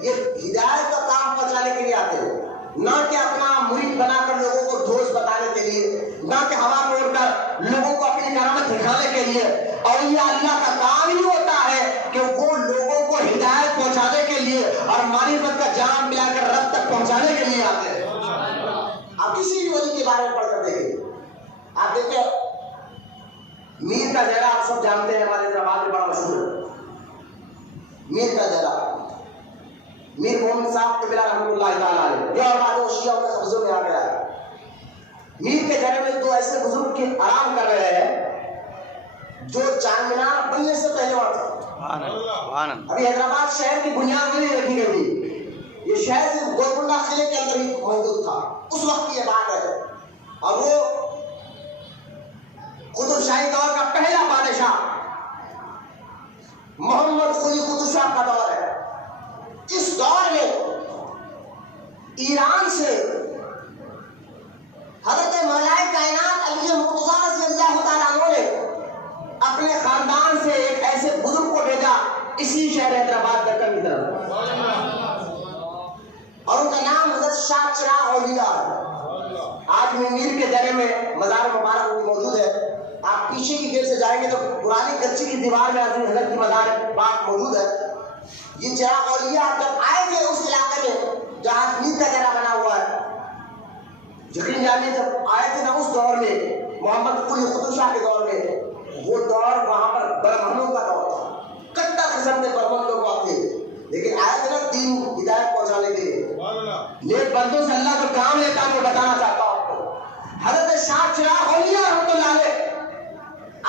یہ ہدایت کا کام پہنچانے کے لیے آتے ہیں، نہ کہ اپنا مرید بنا کر لوگوں کو دوست بتانے کے لیے، نہ کہ ہوا توڑ کر لوگوں کو اپنی کرامت دکھانے کے لیے۔ اولیاء اللہ کا کام ہی ہوتا ہے کہ وہ لوگوں کو ہدایت پہنچانے کے لیے اور معرفت کا جام ملا کر رب تک پہنچانے کے لیے آتے ہیں۔ آپ کسی بھی ولی کے بارے میں پڑھ کر دیکھیں، آپ دیکھیں میر کا جگہ آپ سب جانتے ہیں، ہمارے حیدرآباد میں بڑا مشہور ہے میر کا جگہ، میر محمد صاحب قبلہ رحمۃ اللہ تعالیٰ علیہ، یہ اور بعد شیعہ کے قبضوں میں آ گیا ہے۔ میر کے جگہ میں دو ایسے بزرگ کے آرام کر رہے ہیں جو چار مینار بننے سے پہلے وہاں تھا۔ ابھی حیدرآباد شہر کی بنیاد نہیں رکھی گئی تھی، یہ شہر صرف گولکنڈہ قلعے کے اندر ہی موجود تھا، اس وقت کی یہ بات ہے، اور وہ قطب شاہی دور کا پہلا بادشاہ محمد قلی قطب شاہ کا دور ہے۔ اس دور میں ایران سے حضرت مولا کائنات علی مرتضیٰ رضی اللہ تعالیٰ عنہ نے اپنے خاندان سے ایک ایسے بزرگ کو بھیجا اسی شہر حیدرآباد دکن کی طرف، اور ان کا نام حضرت شاہ چراغ اولیاء ہے۔ آج میں میر کے جگہ میں مزار مبارک موجود ہے، آپ پیچھے کی گیٹ سے جائیں گے تو پرانی کچی کی دیوار میں حضرت کی مزار پاک موجود ہے۔ یہ چراغ اولیاء جب آئے تھے اس علاقے میں جہاں میر کا جگہ بنا ہوا ہے، یقین جانیے جب آئے تھے نا اس دور میں محمد قلی قطب شاہ کے دور میں، وہ دور وہاں پر برہمنوں کا دور تھا، کٹر قسم کے برہمن لوگ وہاں تھے، لیکن آئے تھے نا دین ہدایت پہنچانے کے لیے۔ نیک بندوں سے اللہ جو کام لیتا ہے وہ بتانا چاہتا ہوں آپ کو، حضرت شاہ چراغ اولیاء رحمۃ اللہ علیہ،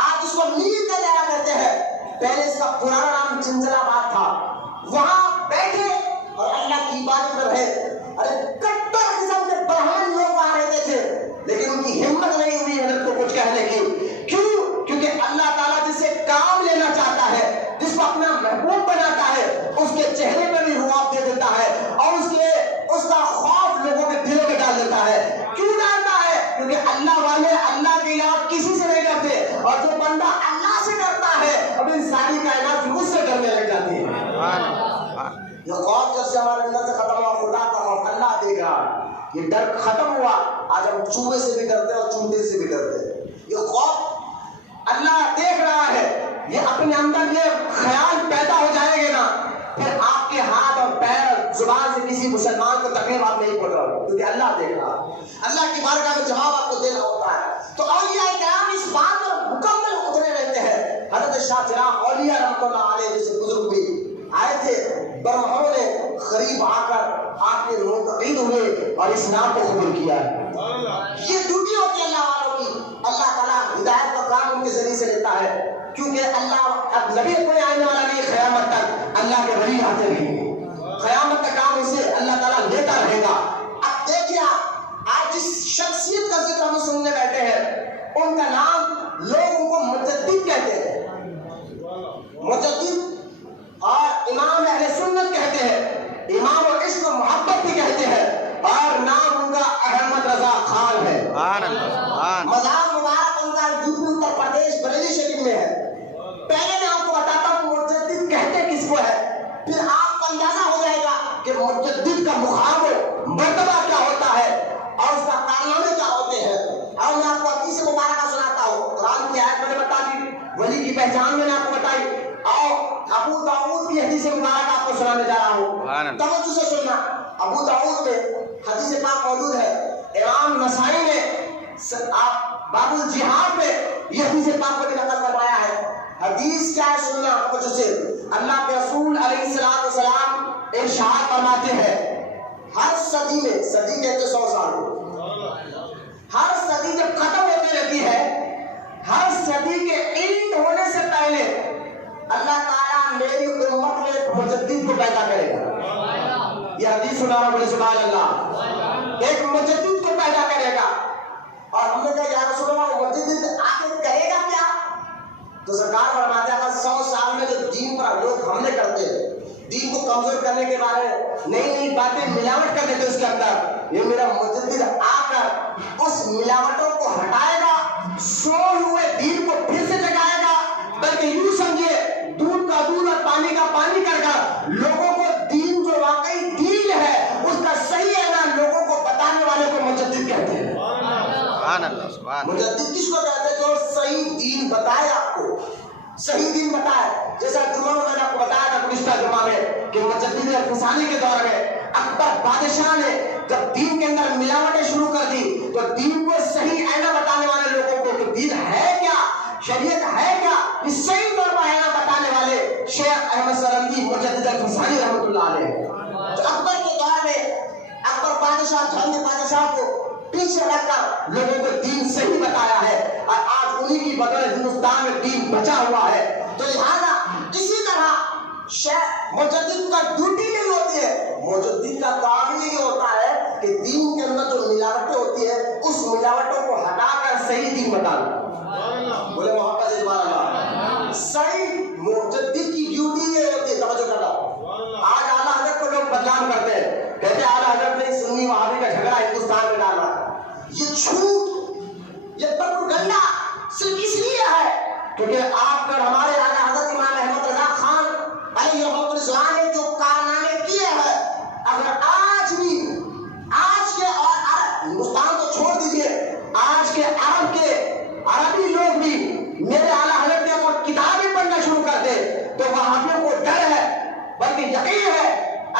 آپ اس کو میر کا جگہ کہتے ہیں، پہلے اس کا پرانا نام چنچلا آباد تھا، وہاں بیٹھے اور اللہ کی عبادت میں رہے۔ ارے کٹر قسم کے برہمن لوگ وہاں رہتے تھے، لیکن ان کی ہمت نہیں ہوئی حضرت کو کچھ کہنے کی۔ کیوں؟ کیونکہ اللہ تعالیٰ جس سے کام لینا چاہتا ہے، جس کو اپنا محبوب بناتا ہے، اس کے چہرے پہ بھی رواب دے دیتا ہے اور اس کا خوف لوگوں کے دلوں میں ڈال دیتا ہے۔ کیوں ڈالتا ہے؟ کیونکہ اللہ والے اللہ کے سے ہمارے اندر سے ختم ہوا خدا کا خوف، اللہ دیکھ رہا، یہ ڈر ختم ہوا. آج ہم چوہے سے بھی ڈرتے اور چونٹے سے بھی ڈرتے. یہ خوف اللہ دیکھ رہا ہے. یہ اپنے اندر یہ خیال پیدا ہو جائے گا نا، پھر آپ کے ہاتھ اور پیر زبان سے کسی مسلمان کو تکلیف آپ نہیں پہنچاؤ گے، کیونکہ اللہ دیکھ رہا ہے. اللہ کی بارگاہ میں جواب آپ کو دینا ہوتا ہے. تو اولیاء کرام اس بات پر مکمل اترے رہتے ہیں. حضرت شاہ چراغ اولیاء رحمۃ اللہ علیہ جیسے بزرگ بھی آئے تھے، برہموں نے قریب آ کر آپ کے منتقل ہوئے اور اسلام کو قبول کیا. یہ ڈیوٹی ہوتی ہے اللہ والوں کی. اللہ تعالیٰ ہدایت کا کام ان کے ذریعے سے لیتا ہے، کیونکہ اللہ اب نبی کوئی آنے والا نہیں. قیامت تک اللہ کے ولی آتے رہیں گے، قیامت کا کام اسے اللہ تعالیٰ لیتا رہے گا. اب دیکھیے آج جس شخصیت کا ذکر ہم سننے بیٹھے ہیں، ان کا نام لوگ ان کو مجدد کہتے ہیں. مجدد اور امام اہل سنت کہتے ہیں، امام و عشق و محبت بھی کہتے ہیں، اور نام ان کا احمد رضا خان ہے. مزار مبارک ان کا یوپی اتر پردیش بریلی شریف میں ہے. پہلے میں آپ کو بتاتا ہوں مجدد کہتے کس کو ہے، پھر آپ کو اندازہ ہو جائے گا کہ مجدد کا مقام مرتبہ کیا ہوتا ہے اور اس کا کارنامے کیا ہوتے ہیں. اور میں آپ کو حدیث مبارکہ سناتا ہوں. قرآن کی آیت میں نے بتا دی، ولی کی پہچان میں نے آپ کو بتائی، اور ابو داؤد کی حدیث مبارکہ آپ کو سنانے جا رہا ہوں. توجہ سے سننا. ابو داؤد میں حدیث پاک موجود ہے. امام نسائی نے باب الجہاد میں یہ حدیث پاک کو نقل کروایا ہے. حدیث کیا ہے سننا توجہ سے. اللہ کے رسول علیہ الصلوۃ والسلام ارشاد فرماتے ہیں، ہر صدی میں، صدی کہتے 100 سال، ہر صدی جب ختم ہوتی رہتی ہے، ہر صدی کے اینڈ ہونے سے پہلے اللہ تعالیٰ میری امت میں مجدد کو پیدا کرے گا. یہ حدیث سنا رہا بولے سبحان اللہ. ایک مجدد کو پیدا کرے گا. اور ہم نے کہا یا رسول اللہ مجدد آخر کرے گا کیا؟ تو سرکار فرماتے ہیں اگر 100 سال میں جو دین پر لوگ حملے کرتے ہیں، دین کو کمزور کرنے کے بارے نئی نئی باتیں ملاوٹ کر دیتے اس کے اندر، یہ میرا مجدد آ کر اس ملاوٹوں کو ہٹائے گا، سوئے ہوئے دین کو پھر سے جگائے گا. بلکہ یوں سمجھے دودھ کا دودھ اور پانی کا پانی کر کر لوگوں کو دین جو واقعی دین ہے اس کا صحیح اعلان لوگوں کو بتانے والے کو مجدد کہتے ہیں. مجدد کس کو کہتے ہیں؟ جو صحیح دین بتائے آپ کو، صحیح دین بتائے. جیسا جمعہ میں نے آپ کو بتایا تھا گزشتہ جمعہ میں کہ مجدد فسانی کے دور میں اکبر بادشاہ نے جب دین کے اندر ملاوٹیں شروع کر دی تو دین کو صحیح آئینہ بتانے والے لوگوں کو کہ دین ہے کیا، شریعت ہے کیا، اس صحیح طور پر آئینہ بتانے والے شیخ احمد سرندی مجدد فسانی رحمۃ اللہ علیہ. تو اکبر کے دور میں اکبر بادشاہ جھنگ بادشاہ کو پیچھے رکھ کر لوگوں کو دین صحیح بتایا ہے، اور آج انہی کی بدولت ہندوستان میں دین بچا ہوا ہے. تو لہٰذا اسی طرح مجدد کا ڈیوٹی نہیں ہوتی ہے، مجدد کا کام یہ ہوتا ہے کہ دین کے اندر جو ملاوٹیں ہوتی ہے اس ملاوٹوں کو ہٹا کر صحیح دین بتانا. بولے محبت سے سبحان اللہ. صحیح مجدد کی ڈیوٹی یہ ہوتی ہے. توجہ کرنا. آج اعلیٰ حضرت کو لوگ بدنام کرتے ہیں، کہتے ہیں اعلیٰ حضرت نے سنی وہابی کا جھگڑا ہندوستان میں ڈالا. یہ جھوٹ، یہ پروپیگنڈا صرف اس لیے ہے کیونکہ آپ کا ہمارے اعلیٰ حضرت امام احمد رضا خان علیہ الرحمۃ نے جو کارنامے کیے ہیں، اگر آج بھی آج کے اور ہندوستان کو چھوڑ دیجیے، آج کے عربی لوگ بھی میرے اعلیٰ حضرت نے اگر کتابیں پڑھنا شروع کر دے تو وہابیوں کو ڈر ہے بلکہ یقین ہے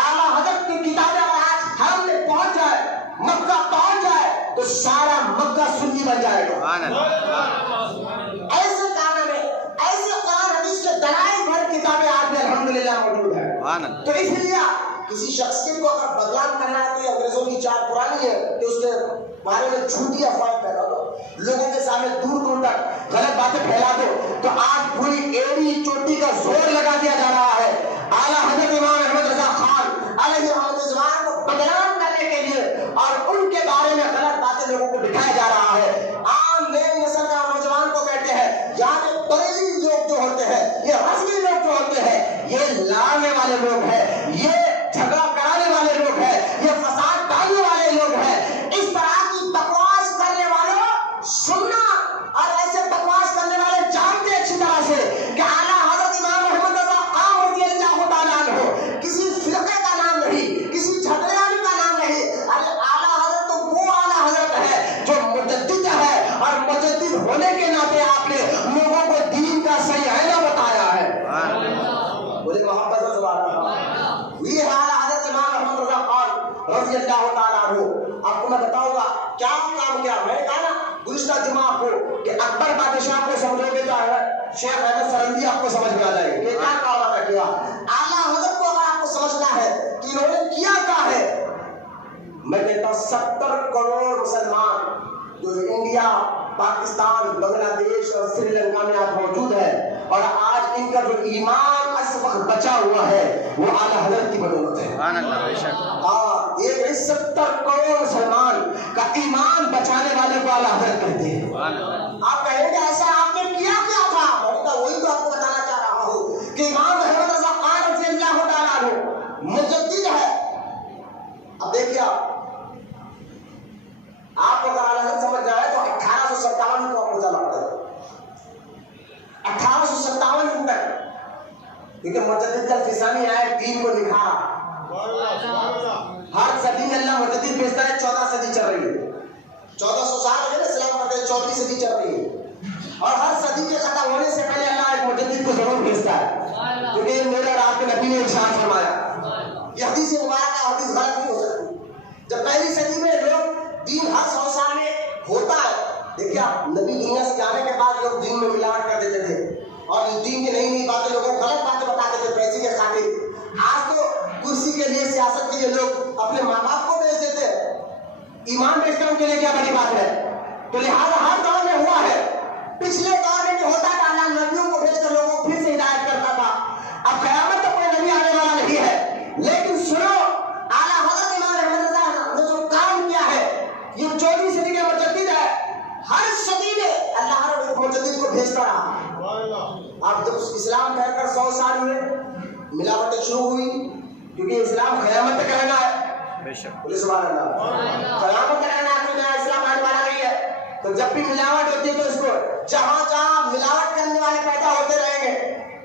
اعلیٰ حضرت کی کتابیں اگر آج حرم میں پہنچ جائے، مکہ پہنچ جائے تو سارا مکہ سنی بن جائے گا. ایسے کام میں ایسے قرآن حدیث کے دلائل بھر کتابیں آج بھی الحمدللہ موجود ہے. تو اس لیے کسی شخصیت کو اگر بدنام کرنا ہے تو انگریزوں کی چال پرانی ہے کہ اس کے بارے میں جھوٹی افواہ پھیلا دو، لوگوں کے سامنے دور دور تک غلط باتیں پھیلا دو. تو آج پوری ایڑی چوٹی کا زور لگا دیا جا رہا ہے اعلیٰ حضرت امام احمد رضا خان علیہ الرحمۃ کو بدنام کرنے کے لیے، اور ان کے بارے میں غلط باتیں لوگوں کو بٹھایا جا رہا ہے. عام نئی نسل کا نوجوان کو کہتے ہیں یہاں پہ بریلی لوگ جو ہوتے ہیں، یہ رسمی لوگ جو ہوتے ہیں، یہ لڑنے والے لوگ ہیں، یہ جھگڑا کرانے والے لوگ ہیں، یہ فساد ڈالنے والے لوگ ہیں. اس طرح کی بکواس کرنے والوں سننا، اور ایسے بکواس کرنے والے جانتے اچھی طرح سے کہ اعلیٰ حضرت امام احمد رضا خان رضی اللہ تعالیٰ عنہ کسی فرقے کا نام نہیں، کسی جھگڑے والے کا نام نہیں. ارے اعلیٰ حضرت تو وہ اعلیٰ حضرت ہے جو مجدد ہے، اور مجدد ہونے کے ناطے آپ نے لوگوں کو دین کا صحیح آئینہ بتایا ہے. بولے محبت سے سبحان اللہ. یہ اعلیٰ حضرت امام احمد رضا خان رضی اللہ تعالیٰ عنہ. آپ کو میں بتاؤں گا کیا کام کیا. میں نے کہا نا گزشتہ جمعہ کو کہ اکبر بادشاہ کو سمجھو گے تو شیخ احمد سرندی آپ کو سمجھ میں آ جائے گی کہ کیا کام آپ نے کیا. اعلیٰ حضرت کو اگر آپ کو سمجھنا ہے کہ انہوں نے کیا کیا ہے، میں کہتا 70 کروڑ مسلمان جو انڈیا، پاکستان، بنگلہ دیش اور سری لنکا میں آپ موجود ہیں، اور آج ان کا جو ایمان اس وقت بچا ہوا ہے وہ اعلیٰ حضرت کی بدولت ہے. سبحان اللہ. بے شک. یہ 70 کروڑ مسلمان کا ایمان بچانے والے کو اعلیٰ حضرت کہتے ہیں. آپ کہیں گے ایسا آپ نے کیا کیا تھا؟ وہی تو آپ کو بتانا چاہ رہا ہوں کہ امام احمد رضا خان رضی اللہ تعالیٰ عنہ مجدد ہے. اب دیکھیے آپ کو اگر اعلیٰ حضرت سمجھ جائے تو 1857 کو آپ کو جانا پڑے گا. 1857 تک، کیونکہ مجدد الفسانی آئے دین کو نکھارا. ہر صدی میں اللہ مجدد بھیجتا ہے. 14 صدی چل رہی ہے، 1400 سال ہو گئے نا اسلام کرتے، 14ویں صدی چل رہی ہے. اور ہر صدی کے ختم ہونے سے پہلے اللہ ایک مجدد کو ضرور بھیجتا ہے، کیونکہ یہ میرے اور آپ کے نبی نے ارشاد فرمایا. یہ حدیث مبارکہ ہے، حدیث غلط نہیں ہو سکتی. جب پہلی صدی میں لوگ دین ہر 100 سال میں ہوتا ہے. دیکھیے نبی دنیا سے جانے کے بعد لوگ دین میں ملاوٹ کر دیتے تھے اور دین کی نئی نئی باتیں لوگوں کو غلط باتیں بتاتے تھے پیسے کے خاطر. آج تو کرسی کے لیے، سیاست کے لیے لوگ اپنے ماں باپ کو بیچ دیتے ہیں. ایمان بیچنا ان کے لیے کیا بڑی بات ہے؟ تو لہٰذا ہر دور میں ہوا ہے. پچھلے دور میں جو ہوتا تھا اللہ نبیوں کو بھیج کر لوگوں کو پھر سے ہدایت کرتا تھا. اب قیامت تک کوئی نبی آنے والا نہیں ہے، لیکن سنو اعلیٰ حضرت امام احمد رضا نے جو کام کیا ہے، یہ 14ویں صدی کے مجدد ہے. ہر صدی میں اللہ ہر مجدد کو بھیجتا رہا. اب جب اسلام پھیل کر 100 سال ہوئے ملاوٹیں شروع ہوئی، کیونکہ اسلام قیامت تک رہنا ہے. بولے سبحان اللہ. قیامت تک رہنا ہے، کوئی نیا اسلام آنے والا نہیں ہے. تو جب بھی ملاوٹ ہوتی ہے تو اس کو جہاں جہاں ملاوٹ کرنے والے پیدا ہوتے رہیں گے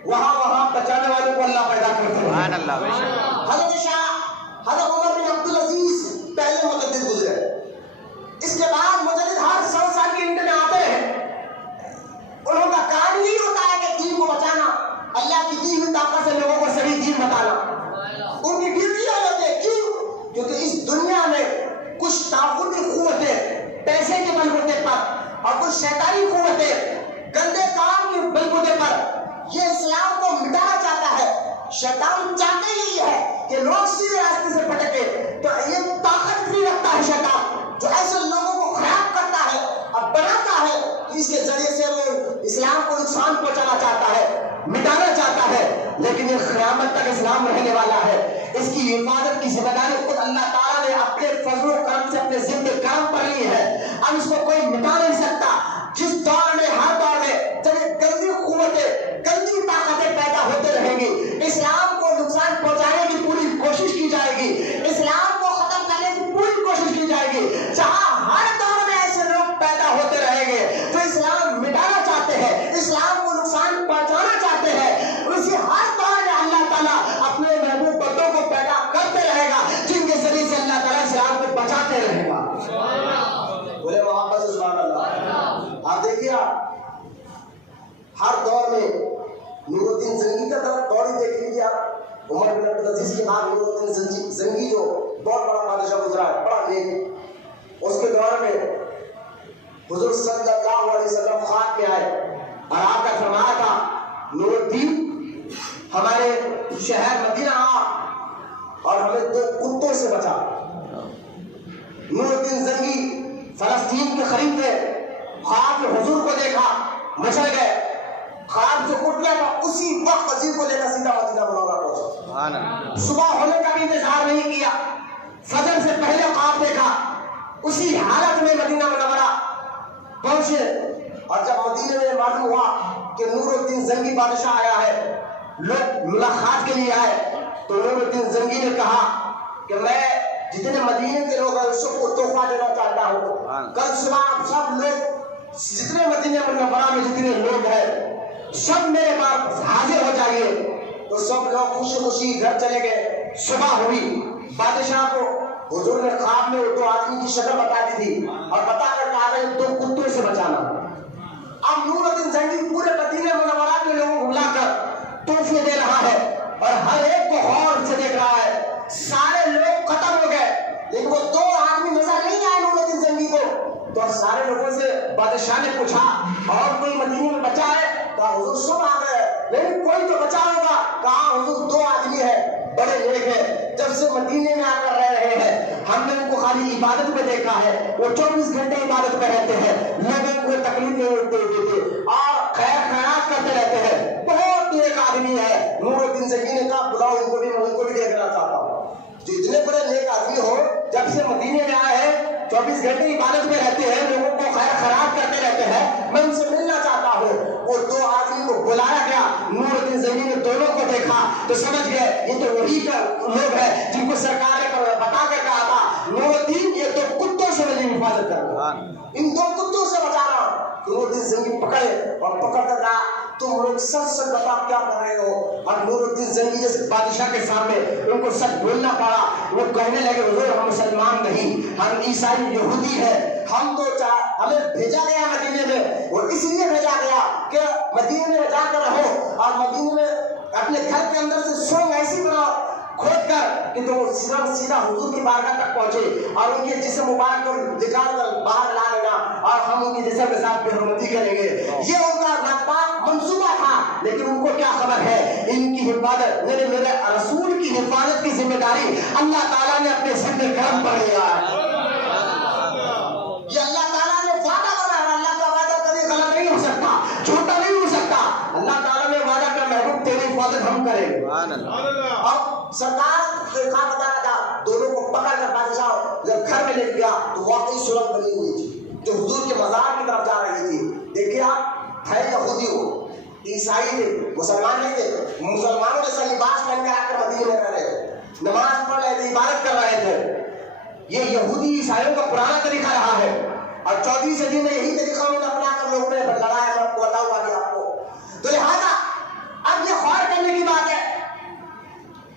وہاں وہاں بچانے والوں کو اللہ پیدا کرتے ہیں. سبحان اللہ. بے شک. حضرت شاہ حضرت عمر بن عبدالعزیز پہلے مجدد گزرے. اس کے بعد مجدد ہر 100 سال کے انڈ میں آتے ہیں. انہوں کا کام یہی ہوتا ہے کہ دین کو بچانا، اللہ کی دی ہوئی طاقت سے لوگوں کو صحیح دین بتانا. ان کی ڈیوٹی ہو جاتی ہے. کیوں؟ کیونکہ اس دنیا میں کچھ طاقتی قوتیں پیسے کے بلبوتے پر اور کچھ شیطانی قوتیں گندے کام کے بلبوتے پر یہ اسلام کو مٹانا چاہتا ہے. شیطان چاہتے ہی ہے کہ لوگ سیدھے راستے سے بھٹکے. تو یہ طاقت بھی رکھتا ہے شیطان جو ایسے لوگوں کو خراب کرتا ہے اور بناتا ہے کہ اس کے ذریعے سے وہ اسلام کو نقصان پہنچانا چاہتا ہے، مٹانا چاہتا ہے. لیکن یہ قیامت تک اسلام رہنے والا ہے. اس کی حفاظت کی ذمہ داری خود اللہ تعالیٰ نے اپنے فضل و کرم سے اپنے ذمہ کرم پر لی ہے. اب اس کو کوئی مٹا نہیں سکتا. جس دور میں ہر دور میں جب یہ گندی قوتیں، گندی طاقتیں پیدا ہوتے رہیں گی، اسلام کو نقصان پہنچانے کی پوری کوشش کی جائے گی، اسلام کو ختم کرنے کی پوری کوشش کی جائے گی. جہاں ہر دور میں ایسے لوگ پیدا ہوتے رہیں گے جو اسلام مٹانا چاہتے ہیں، اسلام کو نقصان پہنچانا چاہتے ہیں، اسی ہر دور میں اللہ تعالیٰ اپنے محبوب بندوں کو پیدا کرتے رہے گا جن کے ذریعے سے اللہ تعالیٰ اسلام کو بچاتے رہے گا. بولے محبت سے سبحان اللہ. آپ دیکھیے ہر دور میں نور الدین زنگی کا دور ہی دیکھ لیجیے آپ. عمر بن عبدالعزیز کے بعد نور الدین زنگی جو بہت بڑا بادشاہ گزرا ہے، بڑا نیک. اس کے دور میں حضور صلی اللہ علیہ وسلم خواب میں آئے اور آپ کا فرمایا تھا نور الدین ہمارے شہر مدینہ آ اور ہمیں 2 کتوں سے بچا. نور الدین زنگی فلسطین کے قریب تھے. خواب میں حضور کو دیکھا، مچل گئے. خواب سے اٹھ گیا تو اسی وقت وزیر کو لے کر سیدھا مدینہ منورہ پہنچا. صبح ہونے کا بھی انتظار نہیں کیا، فجر سے پہلے خواب دیکھا، اسی حالت میں مدینہ منورہ پہنچے. اور جب مدینہ میں معلوم ہوا کہ نور الدین زنگی بادشاہ آیا ہے، لوگ ملاقات کے لیے آئے، تو نور الدین زنگی نے کہا کہ میں جتنے مدینے کے لوگ ہیں سب کو تحفہ دینا چاہتا ہوں. کل صبح آپ سب لوگ جتنے مدینہ منورہ میں جتنے لوگ ہیں سب میرے پاس حاضر ہو جائیے. تو سب لوگ خوشی خوشی گھر چلے گئے. صبح ہوئی، بادشاہ کو حضور نے خواب میں دو آدمی کی شکل بتا دی تھی اور بتا کر کہا کہ دو کتوں سے بچانا. اب نور الدین زنگی پورے مدینہ منورہ کے لوگوں کو بلا کر تحفے دے رہا ہے اور ہر ایک کو غور سے دیکھ رہا ہے. سارے لوگ ختم ہو گئے لیکن وہ دو آدمی نظر نہیں آئے نور الدین زنگی کو. تو سارے لوگوں سے بادشاہ نے پوچھا اور کوئی مدینے میں بچا ہے؟ کہا حضور سب آ گئے لیکن کوئی تو بچا ہوگا. کہا حضور دو آدمی ہے بڑے نیک ہے, جب سے مدینے میں آ کر رہ رہے ہیں ہم نے ان کو خالی عبادت میں دیکھا ہے, وہ 24 گھنٹے عبادت میں رہتے ہیں, لوگوں کو تکلیف نہیں دیتے اور خیر خیرات کرتے رہتے ہیں, بہت نیک آدمی ہے. نور الدین زنگی نے کہا بلاؤ ان کو بھی دیکھنا چاہتا ہوں. جو اتنے بڑے نیک آدمی ہو, جب سے مدینے میں آئے ہیں 24 گھنٹے عبادت میں رہتے ہیں, لوگوں کو خیر خیرات کرتے رہتے ہیں, میں ان سے ملنا چاہتا ہوں. وہ دو آدمی کو بلایا گیا. نور الدین زنگی نے دونوں کو دیکھا تو سمجھ گئے یہ تو وہی لوگ ہیں جن کو سرکار نے بتا کر کہا تھا نور الدین یہ تو کتوں سے میری حفاظت کرنا, ان دو کتوں سے بچانا. نور الدین زنگی پکڑے اور پکڑ کر کہا تم لوگ سچ بتا کیا کر رہے ہو. اور نور الدین زنگی جیسے بادشاہ کے سامنے ان کو سچ بولنا پڑا. وہ کہنے لگے حضور ہم مسلمان نہیں, ہم عیسائی یہودی ہیں, ہم تو ہمیں بھیجا گیا مدینے میں اور اس لیے بھیجا گیا کہ مدینے میں جا کر رہو اور مدینے میں اپنے گھر کے اندر سے سونگ ایسی طرح کھود کر کہ تو سیدھا حضور کی بارگاہ تک پہنچے اور ان کے جسم مبارک کو نکال کر باہر لا لینا اور ہم ان کے جسم کے ساتھ بے حرمتی کریں گے. یہ ان کا ناپاک منصوبہ تھا, لیکن ان کو کیا خبر ہے ان کی حفاظت میرے رسول کی حفاظت کی ذمہ داری اللہ تعالیٰ نے اپنے سر پہ کرم پر لیا ہے. یہ اللہ تعالیٰ نے وعدہ کرا ہے, اللہ کا وعدہ کبھی غلط نہیں ہو سکتا, جھوٹا نہیں ہو سکتا. اللہ تعالیٰ نے وعدہ کیا محبوب تیری حفاظت ہم کریں گے. اور سرکار نے کہا بتانا تھا دونوں کو پکڑ کر بادشاہ جب گھر میں لے گیا تو واقعی سورت بنی ہوئی تھی جو حضور کے مزار کی طرف جا رہی تھی. دیکھیے آپ تھے یہودی ہو, عیسائی تھے, مسلمان نہیں تھے, مسلمانوں جیسا لباس پہن کر آ کر مدینے میں رہ رہے تھے, نماز پڑھ رہے تھے, عبادت کر رہے تھے. یہ یہودی عیسائیوں کا پرانا طریقہ رہا ہے اور 14ویں صدی میں یہی طریقہ انہوں نے اپنا کر لوگوں نے لڑایا. میں آپ کو بتاؤں گا آپ کو. تو لہٰذا اب یہ غور کرنے کی بات ہے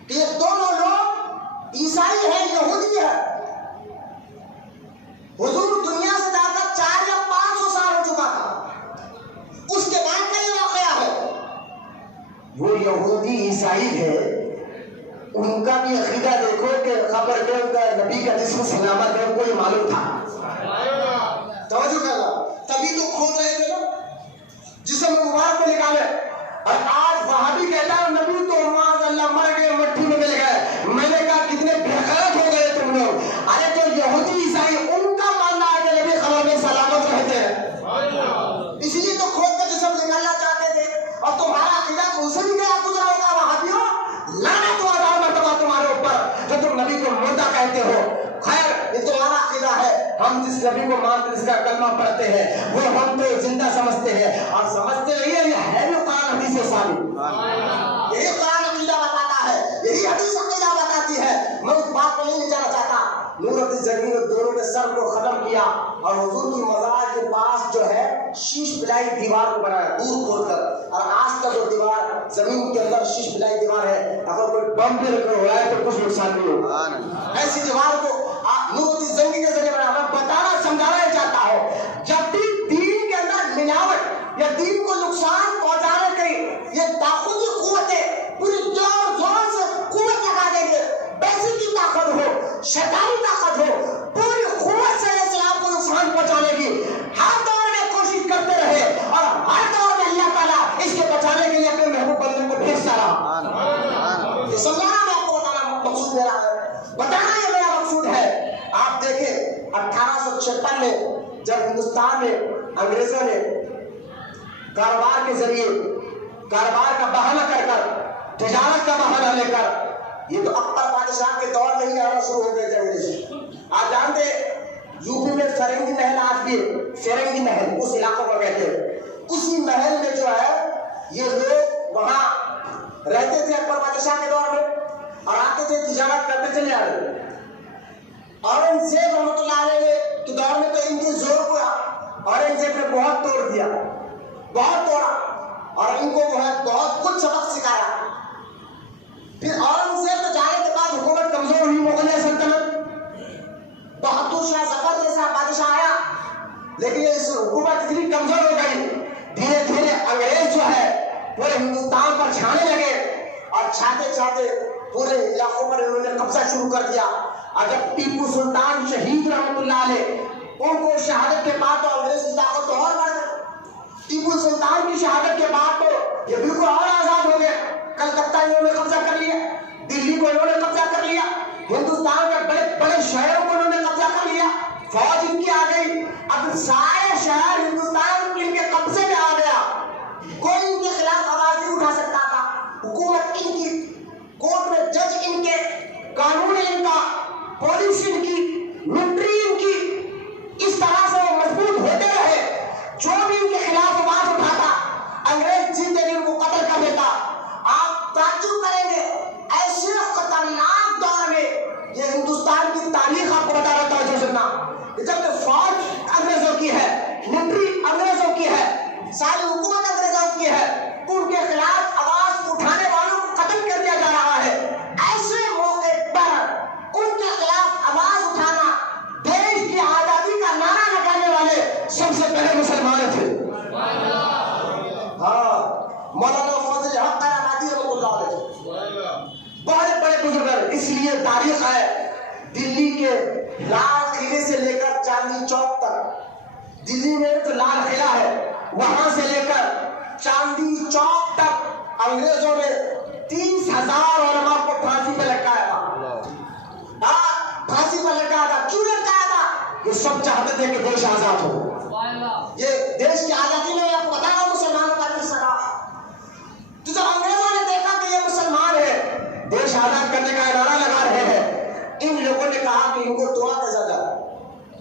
کہ یہ دونوں لوگ عیسائی ہیں, یہودی ہے. حضور دنیا سے جا کر 400 یا 500 سال ہو چکا تھا, اس کے بعد کا یہ واقعہ ہے. وہ یہودی عیسائی ہے, ان کا بھی عقیدہ دیکھو کہ خبر کے ان کا نبی کا جسم سلامت ہے کوئی معلوم تھا. توجہ کرنا, تبھی تو کھود رہے تھے نا جسم مبارک کو نکالے. اور آج وہابی کہتا ہے نبی تو معاذ اللہ مر گئے, مٹی میں مل گئے. میں نے کہا کتنے بے غیرت ہو گئے تم لوگ. ارے جو یہودی عیسائی ان کا ماننا ہے کہ نبی خبر میں سلامت رہتے ہیں, اس لیے تو کھود کر جسم نکالنا چاہتے تھے. اور تمہارا عقیدہ ان سے بھی کیا گزرا ہوگا وہابیوں, لعنت و عذاب مرتبہ تمہارے اوپر جو تم نبی کو مردہ کہتے ہو. خیر یہ تمہارا عقیدہ ہے, ہم جس نبی کو مانتے جس کا کلمہ پڑھتے ہیں وہ ہم تو زندہ سمجھتے ہیں اور سمجھتے نہیں ہیں. یہ ہے جو قرآن حدیث سے ثابت, یہی قرآن عقیدہ بتاتا ہے, یہی حدیث عقیدہ بتاتی ہے. میں اس بات کو نہیں جانا چاہتا. نور الدین زنگی نے دونوں کے سر کو ختم کیا اور حضور کی مزار کے پاس جو ہے شیش بلائی دیوار کو بنایا دور کھود کر. اور آج کا جو دیوار زمین کے اندر شیش بلائی دیوار ہے, اگر کوئی بم بھی رکھا ہوا ہے تو کچھ نقصان نہیں ہوگا. ایسی دیوار کو نور الدین زنگی کے ذریعے بنایا. میں بتانا سمجھانا چاہتا ہوں جب بھی دین کے اندر ملاوٹ یا دین کو نقصان پہنچانے کی یہ طاقتی قوتیں پوری زور سے قوت لگا دیں گے, پیسے کی طاقت ہو, شیطانی طاقت ہو, پوری قوت سے اسلام کو نقصان پہنچانے کی ہر دور میں کوشش کرتے رہے اور ہر دور میں اللہ تعالیٰ اس کے بچانے کے لیے اپنے محبوب بندے کو بھیجتا رہا. یہ سمجھانا میں آپ کو بتانا مقصود میرا ہے, بتانا یہ میرا مقصود ہے. آپ دیکھیں 1856 میں جب ہندوستان میں انگریزوں نے کاروبار کے ذریعے کاروبار کا بہانہ کر کر تجارت کا بہانہ لے کر, یہ تو اکبر بادشاہ کے دور میں ہی آنا شروع ہو گئے تھے انگریز. آپ جانتے یو پی میں فرنگی محل آج بھی, فرنگی محل اس علاقوں کو کہتے ہیں, اسی محل میں جو ہے یہ لوگ وہاں رہتے تھے اکبر بادشاہ کے دور میں اور آتے تھے تجارت کرتے چلے آ رہے. اورنگزیب رحمۃ اللہ علیہ کے دور میں تو ان کے زور کو اورنگزیب نے بہت توڑ دیا, بہت توڑا اور ان کو بہت کچھ سبق سکھایا. پھر اورنگزیب کے جانے کے بعد حکومت کمزور ہوئی, مغلیہ لیکن اس حکومت اتنی کمزور ہو گئی، دھیرے دھیرے انگریز جو ہے پورے ہندوستان پر چھانے لگے اور چھاتے چھاتے پورے علاقوں پر انہوں نے قبضہ شروع کر دیا۔ اور جب ٹیپو سلطان شہید رحمۃ اللہ علیہ ان کو شہادت کے بعد تو انگریز کی طاقت تو اور بڑھ گئی۔ ٹیپو سلطان کی شہادت کے بعد تو یہ بالکل اور آزاد ہو گئے۔ کلکتہ انہوں نے قبضہ کر لیا، دلی کو انہوں نے قبضہ کر لیا، ہندوستان کے بڑے بڑے شہروں کو انہوں نے قبضہ کر لیا، فوج ان کی آ گئی، اب سارے شہر ہندوستان ان کے قبضے میں آ گیا، کوئی ان کے خلاف آواز نہیں اٹھا سکتا تھا۔ حکومت ان کی، کورٹ میں جج ان کے، قانون ان کا، پولیس ان کی، ملٹری ان کی، اس طرح سے وہ مضبوط ہوتے رہے۔ جو بھی ان کے خلاف آواز اٹھاتا انگریز جیتے دن ان کو قتل کر دیتا۔ آپ تعجب کریں گے ایسے خطرناک دور میں، یہ ہندوستان کی تاریخ آپ کو بتا رہا ہوں جو سننا، جب فوج انگریزوں کی ہے، ملٹری انگریزوں کی ہے، ساری حکومت انگریزوں کی ہے، ان کے خلاف آواز اٹھانے والوں کو قتل کر دیا جا رہا ہے۔ ایسے موقع پر ان کے خلاف آواز اٹھانا، دیش کی آزادی کا نعرہ لگانے والے سب سے پہلے مسلمان تھے۔ ہاں، مولانا فضل حق کراماتی رحمۃ اللہ علیہ بڑے بڑے بزرگ، اس لیے تاریخ ہے دلی کے لال قلعے سے لے کر چاندنی چوک تک، دلی میں جو لال قلعہ ہے وہاں سے لے کر چاندنی چوک تک انگریزوں نے 30,000 علماء کو پھانسی پہ لٹکایا تھا۔ پھانسی پہ لٹکایا تھا، کیوں لٹکایا تھا؟ یہ سب چاہتے تھے کہ دیش آزاد ہو۔ یہ دیش کی آزادی میں آپ کو بتا رہا ہوں مسلمانوں کا حصہ رہا۔ تو جب انگریزوں نے دیکھا کہ یہ مسلمان ہے، دیش آزاد کرنے کا نعرہ لگا رہے ہیں، ان لوگوں نے کہا کہ ان کو توڑا کیسا جائے،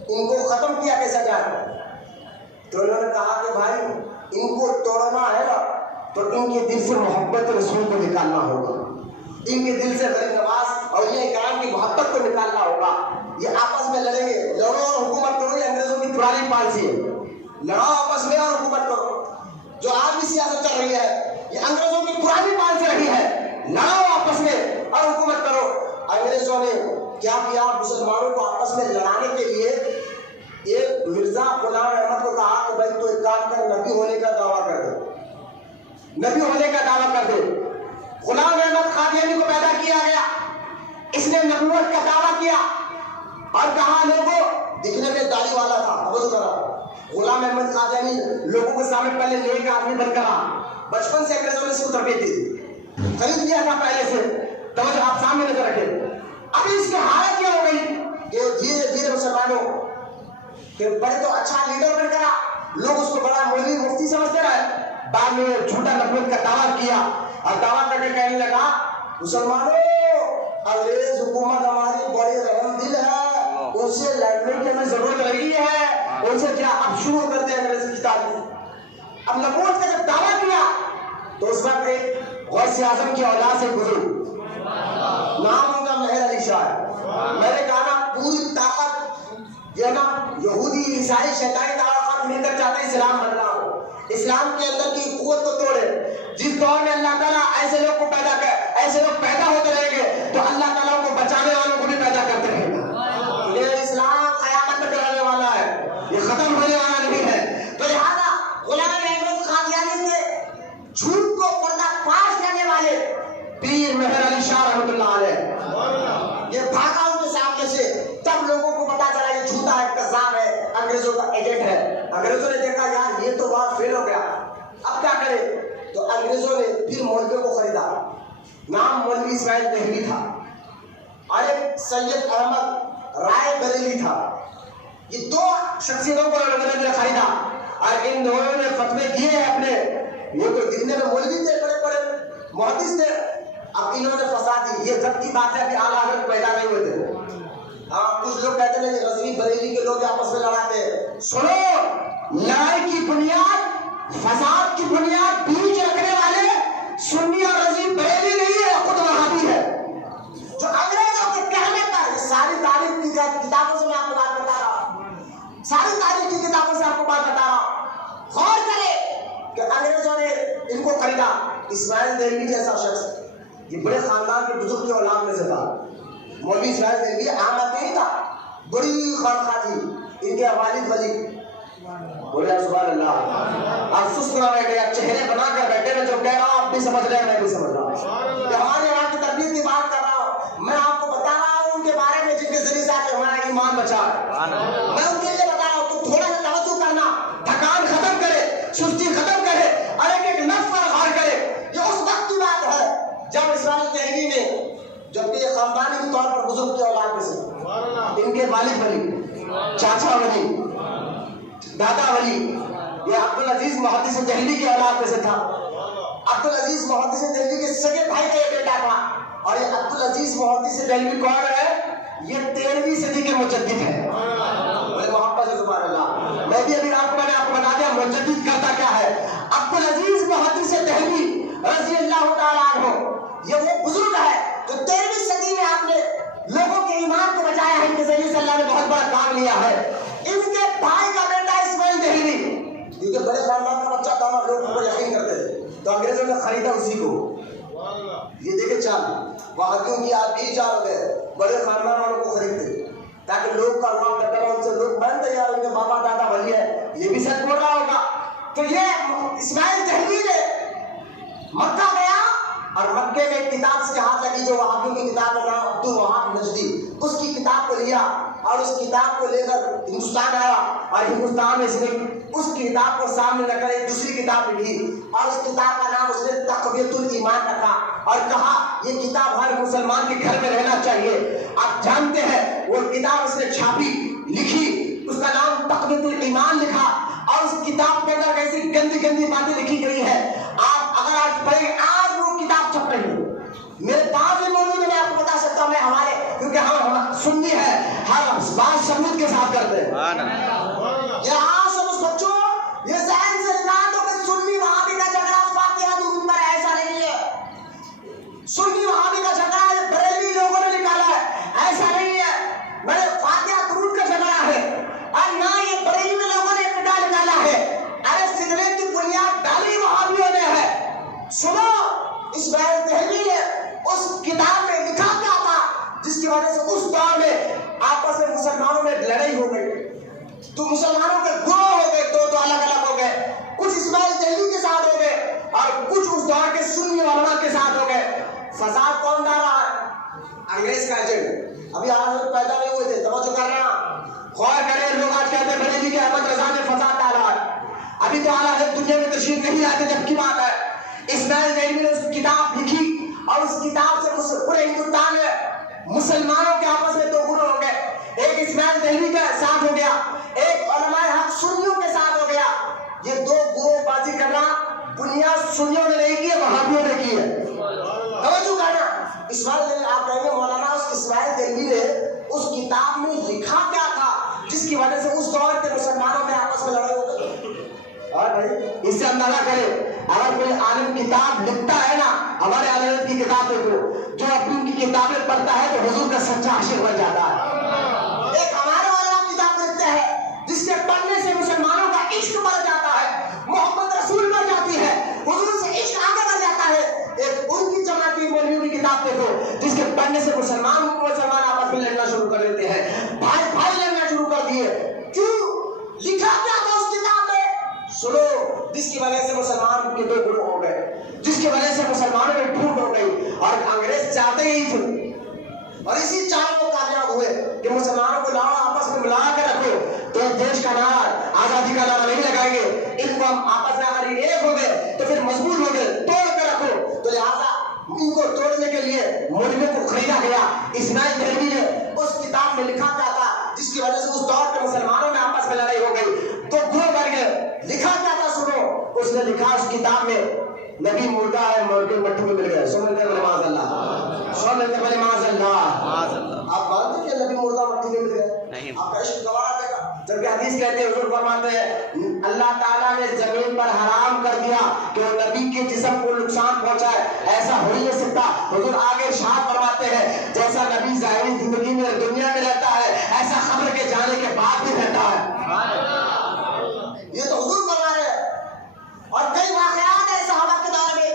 ان کو ختم کیا کیسا جائے۔ تو انہوں نے کہا کہ بھائی ان کو توڑنا ہے نا تو ان کے دل سے محبت رسول کو نکالنا ہوگا، ان کے دل سے غریب نواز اور یہ اکرام کی محبت کو نکالنا ہوگا۔ یہ آپس میں لڑیں گے، لڑو اور حکومت کرو، یہ انگریزوں کی پرانی پالیسی ہے، لڑاؤ آپس میں اور حکومت کرو۔ جو آج بھی سیاست چل رہی ہے یہ انگریزوں کی پرانی پالیسی رہی ہے، لڑاؤ آپس میں اور حکومت کرو۔ انگریزوں نے کیا کیا؟ مسلمانوں کو آپس میں لڑانے کے لیے ایک مرزا غلام احمد کو کہا کہ بھائی تو ایک کام کر، نبی ہونے کا دعویٰ کر دے، نبی ہونے کا دعویٰ کر دے۔ غلام احمد قادیانی کو پیدا کیا گیا، اس نے نبوت کا دعویٰ کیا اور کہا لوگوں، دکھنے میں داڑھی والا تھا، توجہ کرا، غلام احمد قادیانی لوگوں کے سامنے پہلے نیک آدمی بن کر بچپن سے انگریزوں نے اس کو تربیت دی، خرید لیا تھا پہلے سے، توجہ آپ سامنے نظر رکھیں۔ ابھی اس کی حالت کیا ہو گئی کہ دھیرے دھیرے مسلمانوں کہ بڑے تو اچھا لیڈر بن کر لوگ اس کو بڑا مولوی مفتی سمجھتے رہے، بعد میں جھوٹا نبوت کا دعویٰ کیا اور دعویٰ کر کے کہنے لگا مسلمانوں انگریز حکومت ہماری بڑی رحم دل ہے، ان سے لڑنے کی ہمیں ضرورت نہیں ہے، ان سے کیا اب شروع کرتے ہیں انگریز کی تعریف۔ اب نبوت کا جب دعویٰ کیا تو اس وقت ایک غوث اعظم کی اولاد سے گزر، نام ان کا مہر علی شاہ، میں نے کہا نا پوری طاقت یہ نا یہودی عیسائی شیطانی طاقت مل کر چاہتے ہیں اسلام بننا ہو، اسلام کے اندر کی قوت کو توڑے۔ جس دور میں اللہ تعالیٰ ایسے لوگ کو پیدا کر، ایسے لوگ پیدا ہوتے رہیں گے تو اللہ تعالیٰ کو بچانے والوں کو بھی پیدا کرتے رہیں گے۔ یہ اسلام قیامت تک رہنے والا ہے، یہ ختم ہونے والا نہیں ہے۔ تو لہٰذا غلام احمد قادیانی کے جھوٹ کو پردہ فاش کرنے والے پیر مہر علی شاہ رحمۃ اللہ علیہ یہ بھاگا ان کے سامنے سے، تب لوگوں کو پتا چلا یہ جھوٹا ہے، کذاب ہے، انگریزوں کا ایجنٹ ہے۔ انگریزوں نے دیکھا یار یہ تو بات فیل ہو گیا، اب کیا کرے؟ تو انگریزوں نے پھر مولویوں کو خریدا، نام مولوی اسماعیل دہلوی تھا اور ایک سید احمد رائے بریلوی تھا۔ یہ دو شخصیتوں کو انگریزوں نے خریدا اور ان دونوں نے فتوے دیے ہیں اپنے، یہ تو دکھنے میں مولوی تھے، بڑے بڑے محدث تھے، اب انہوں نے فساد دی۔ یہ جب کی بات ہے ابھی اعلیٰ حضرت پیدا نہیں ہوئے تھے۔ کچھ لوگ کہتے ہیں کہ غزنی بریلی کے لوگ آپس میں لڑاتے ہیں، سنو، لڑائی کی بنیاد، فساد کی بنیاد بیچ رکھنے والے سنی اور غزنی بریلی نہیں ہے، خود وہابی ہے، جو انگریزوں کے کہنے پر ساری تاریخ کی کتابوں سے میں آپ کو بات بتا رہا ہوں، ساری تاریخ کی کتابوں سے آپ کو بات بتا رہا ہوں، غور کرے کہ انگریزوں نے ان کو خریدا۔ اسماعیل دہلوی جیسا شخص یہ بڑے خاندان کے بزرگ کی اولاد میں سے تھا، مولوی اسماعیل دہلوی عام آدمی نہیں تھا، بڑی خانقاہ تھی، ان کے والد ولی بولے سبحان اللہ. آپ سست نہ بیٹھے, آپ چہرے بنا کر بیٹھے میں جو کہہ رہا ہوں آپ بھی سمجھ رہے ہیں, میں بھی سمجھ رہا ہوں. کہ ہمارے یہاں کی تربیت کی بات کر رہا ہوں, میں آپ کو بتا رہا ہوں ان کے بارے میں جن کے ذریعے سے آپ ہمارا ایمان بچا ہے. میں ان کے لیے بتا رہا ہوں تو تھوڑا سا توجہ کرنا, تھکان ختم کرے, سستی ختم کرے اور ایک لفظ پر غور کرے. یہ اس وقت کی بات ہے جب اسرائیل دہلی نے, جبکہ یہ خاندانی طور پر بزرگ کی اولاد میں سے, ان کے والد ولی, چاچا ولی, دادا ولی, یہ عبدالعزیز محدث دہلی کی اولاد میں سے تھا. عبدالعزیز محدث دہلی کے سگے بھائی کا یہ بیٹا تھا. اور یہ عبدالعزیز محدث دہلی کون ہے؟ یہ 13ویں صدی کے مجدد ہے. بڑے محبت سے سبحان اللہ. میں بھی ابھی آپ کو بتا دیا مجدد کرتا کیا ہے. عبدالعزیز محدث دہلی رضی اللہ تعالیٰ عنہ, یہ وہ بزرگ ہے جو 13ویں صدی میں آپ نے لوگوں کے ایمان کو بچایا ہے. ان کے ذریعے سے اللہ نے بہت بڑا کام لیا ہے. ان کے بھائی کا بیٹا اسماعیل دہلی, کیونکہ بڑے خاندان کا بچہ تھا اور لوگ ان کو یقین کرتے تھے, تو انگریزوں نے خریدا اسی کو. یہ دیکھیں چال, وہابیوں کی آپ بھی چال ہو گئے, بڑے خاندان والوں کو خریدتے تاکہ لوگ کا نام کرتا ان سے لوگ مانتے یار ان کے بابا دادا ولی ہے, یہ بھی سچ بول رہا ہوگا. تو یہ اسماعیل دہلی نے مکہ گیا اور مکے میں ایک کتاب اس کے ہاتھ لگی جو وہابیوں کی کتاب ہے نام عبد الوہاب نجدی, اس کی کتاب کو لیا اور اس کتاب کو لے کر ہندوستان آیا اور ہندوستان میں اس نے اس کتاب کو سامنے رکھ کر ایک دوسری کتاب لکھی اور اس کتاب کا نام اس نے تقویۃ الایمان رکھا اور کہا یہ کتاب ہر مسلمان کے گھر میں رہنا چاہیے. آپ جانتے ہیں وہ کتاب اس نے چھاپی, لکھی, اس کا نام تقویۃ الایمان لکھا اور اس کتاب کے اندر ایسی گندی گندی باتیں لکھی گئی ہے. آپ اگر آج پڑھیں, آج وہ کتاب چھپ رہی ہے, میرے پاس بھی موجود ہے, میں آپ کو بتا سکتا ہوں. میں ہمارے کیونکہ ہم سنی ہے, ہر بات ثبوت کے ساتھ کرتے ہیں. یہ آج سب بچوں یہ ذہن سے نکال دو کہ سنی وہابی کا جھگڑا فاتحہ درود پر ایسا نہیں ہے. سنی وہابی کا جھگڑا یہ بریلوی لوگوں نے نکالا ہے, ایسا نہیں ہے. میرے فاتحہ درود کا جھگڑا ہے اور نہ یہ بریلوی لوگوں نے ابتدا نکالا ہے. ارے سگریٹ کی بنیاد ڈالی وہابیوں نے ہے. سنو, اسماعیل دہلی نے اس کتاب میں لکھا کیا تھا جس کی وجہ سے اس دور میں آپس میں مسلمانوں میں لڑائی ہو گئی, تو مسلمانوں کے گروہ ہو گئے, دو الگ الگ ہو گئے. کچھ اسماعیل دہلی کے ساتھ ہو گئے اور کچھ اس دور کے سنی علماء کے ساتھ ہو گئے. فساد کون ڈال رہا ہے؟ انگریز کا ایجنٹ. ابھی آج پیدا نہیں ہوئے تھے, توجہ کر رہا, غور کریں. لوگ آج کہتے ہیں بریلوی کے احمد رضا نے فساد ڈالا ہے. ابھی تو اعلیٰ حضرت دنیا میں تشریف نہیں آتے, جب کی بات ہے. اسماعیل دہلی نے اس کتاب لکھی اور اس کتاب سے پورے ہندوستان میں مسلمانوں کے آپس میں دو گروہ ہو گئے. ایک اسماعیل دہلی کے ساتھ ہو گیا, ایک علماء حق سنیوں کے ساتھ ہو گیا. یہ دو گروہ بازی کرنا بنیاد سنیوں نے نہیں کی ہے, وہابیوں نے کی ہے. توجہ کرنا. اسماعیل دہلی, آپ کہیں گے مولانا اس اسماعیل دہلی نے اس کتاب میں لکھا کیا تھا جس کی وجہ سے اس دور کے مسلمانوں میں آپس میں لڑائی ہو گئی؟ اور بھائی اس سے اندازہ کرے, اگر کوئی عالم کتاب لکھتا ہے نا, ہمارے عالم کی کتاب دیکھو, جو اپنی کی کتابیں پڑھتا ہے تو حضور کا سچا عاشق بن جاتا ہے. ایک ہمارے والا کتاب لکھتا ہے جس کے پڑھنے سے مسلمانوں کا عشق بڑھ جاتا ہے, محبت رسول بڑھ جاتی ہے, حضور سے عشق آگے بڑھ جاتا ہے. ایک ان کی جماعت کی مولویوں کی کتاب دیکھو جس کے پڑھنے سے مسلمان آپس میں لڑنا شروع کر دیتے ہیں, بھائی لڑنا شروع کر دیے. کیوں لکھا کیا تھا اس کتاب میں؟ سنو, جس کی وجہ سے مسلمان کے دو گروہ ہو گئے, جس کی وجہ سے مسلمانوں میں پھوٹ ہو گئی اور انگریز چاہتے ہی تھے اور اسی چال وہ کامیاب ہوئے کہ مسلمانوں کو لاؤ آپس میں ملا کے رکھو. تو دیش کا نعرہ, آزادی کا نعرہ نہیں لگائیں گے, ان کو ہم آپس میں اگر ایک ہو گئے تو پھر مضبوط ہو گئے, توڑ کے رکھو. تو لہٰذا ان کو توڑنے کے لیے مولویوں کو خریدا گیا. اسماعیل دہلی نے اس کتاب میں لکھا کیا تھا جس کی وجہ سے اس دور کے مسلمانوں میں آپس میں لڑائی ہو گئی, تو گروہ بن گئے. لکھا کیا تھا سنو, اس نے لکھا اس کتاب میں نبی مردہ ہے, مر کے مٹی میں مل گئے. سو ملتے بولے معاذ اللہ, سو ملتے بولے معاذ اللہ. آپ مانتے کہ نبی مردہ مٹی میں مل گئے؟ آپ کا عشق گوارا دے گا. جبکہ حدیث کہتے ہیں, حضور فرماتے ہیں اللہ تعالیٰ نے زمین پر حرام کر دیا کہ وہ نبی کے جسم کو نقصان پہنچائے, ایسا ہو نہیں سکتا. حضور آگے ارشاد فرماتے ہیں جیسا نبی ظاہری زندگی میں دنیا میں رہتا ہے ایسا قبر کے جانے کے بعد بھی رہتا ہے. یہ تو حضور فرما رہے ہیں. اور کئی واقعات ہیں صحابہ کے دور میں.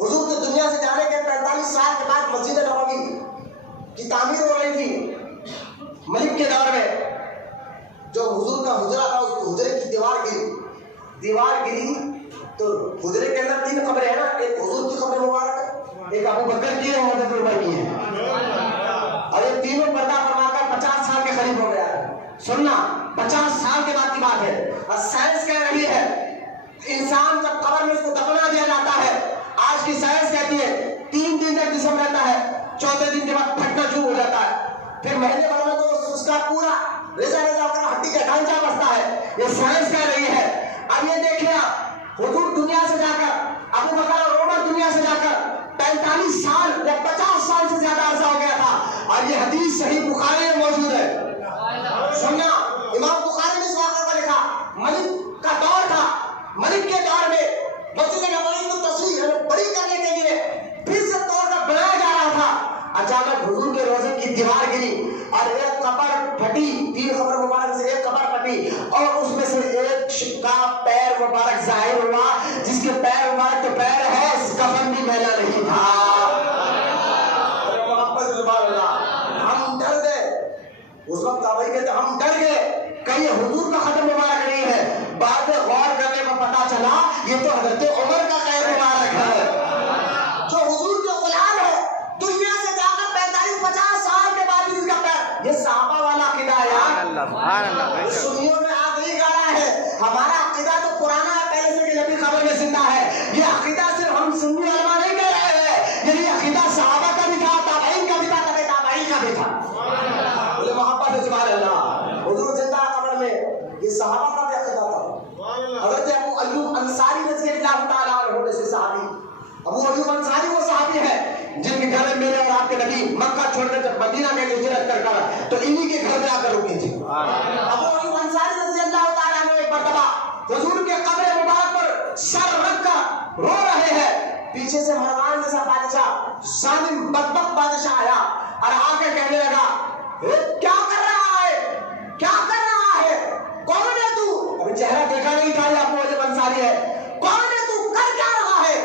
حضور کے دنیا سے جانے کے 45 سال کے بعد مسجد نبوی کی تعمیر ہو رہی تھی ملک کے دور میں. جو حضور کا حجرہ تھا اس حجرے کی دیوار گری تو حجرے کے اندر 3 قبریں ہیں نا، ایک حضور کی قبر مبارک ہے، ایک ابو بکر کی ہے، حضرت عمر کی ہے، اور یہ تینوں پردہ فرما کر 50 سال کے قریب ہو گیا ہے۔ سننا 50 سال کے بعد کی بات ہے، اور سائنس کہہ رہی ہے انسان جب قبر میں اس کو دفنا دیا جاتا ہے، آج کی سائنس کہتی ہے 3 دن تک جسم رہتا ہے، 4تھے دن کے بعد پھٹنا شروع ہو جاتا ہے، پھر مہینے بھر میں تو اس کا پورا ریزا کر ہڈی کا ڈھانچہ بستا ہے، یہ سائنس کہہ رہی ہے۔ اب یہ دیکھیں آپ، حضور دنیا سے جا کر، ابو بکر اور عمر دنیا سے جا کر 45 سال یا 50 سال سے زیادہ عرصہ ہو گیا تھا، اور یہ حدیث صحیح بخاری میں موجود ہے۔ سننا، امام بخاری نے اس واقعہ کو لکھا، ملک کا دور تھا، ملک کے دور میں مسجد نبوی کو تصویر بڑی کرنے کے لیے پھر سے طور پر بنایا جا رہا تھا، اچانک حضور کے روزے کی دیوار گری اور ایک قبر پھٹی، 3 قبر مبارک سے ایک قبر پھٹی، اور اس میں سے ایک کا پیر مبارک ظاہر ہوا، جس کے پیر مبارک تو پیر ہے، کفن بھی میلا نہیں تھا۔ ہم ڈر گئے اس وقت، آبائی کہتے ہم ڈر گئے کہیں حضور کا ختم مبارک نہیں ہے، بعد میں غور کرنے میں پتا چلا یہ تو حضرت عمر کا قید مبارک ہے، جو حضور کے غلام ہے، دنیا سے جا کر 45-50 سال کے بعد اس کا پیر، یہ صحابہ والا عقیدہ ہے، سنیوں میں آگ نہیں گاڑا ہے، ہمارا عقیدہ تو پرانا ہے پہلے سے کہ نبی خبر میں زندہ ہے، یہ عقیدہ صرف ہم سنی علماء نہیں کہہ رہے ہیں، یہ عقیدہ صحابہ کا بھی تھا، تابعین کا بھی تھا، تابعین کا بھی تھا، بولے محبت ہے سبحان اللہ، حضور زندہ قبر میں، یہ صحابہ کا بھی عقیدہ تھا۔ حضرت ابو ایوب انصاری رضی اللہ تعالیٰ عنہ سے صحابی، ابو ایوب انصاری وہ صحابی ہے جن کے گھر میں میرے اور آپ کے نبی مکہ چھوڑ کر جب مدینہ میں ہجرت کر تو انہی کے گھر میں آ کر رکی تھی۔ ابو ایوب انصاری رضی اللہ تعالیٰ عنہ ایک مرتبہ حضور کے قبر مبارک پر سر رکھ کر رو رہے ہیں، پیچھے سے مروان جیسا بادشاہ، ظالم بدبخت بادشاہ آیا اور آ کے کہنے لگا کیا کر رہا ہے، کیا کر رہا ہے، کون ہے تو؟ ابھی چہرہ دیکھا نہیں تھا، یہ ابو ایوب انصاری ہے، کون ہے تو، کر کیا رہا ہے؟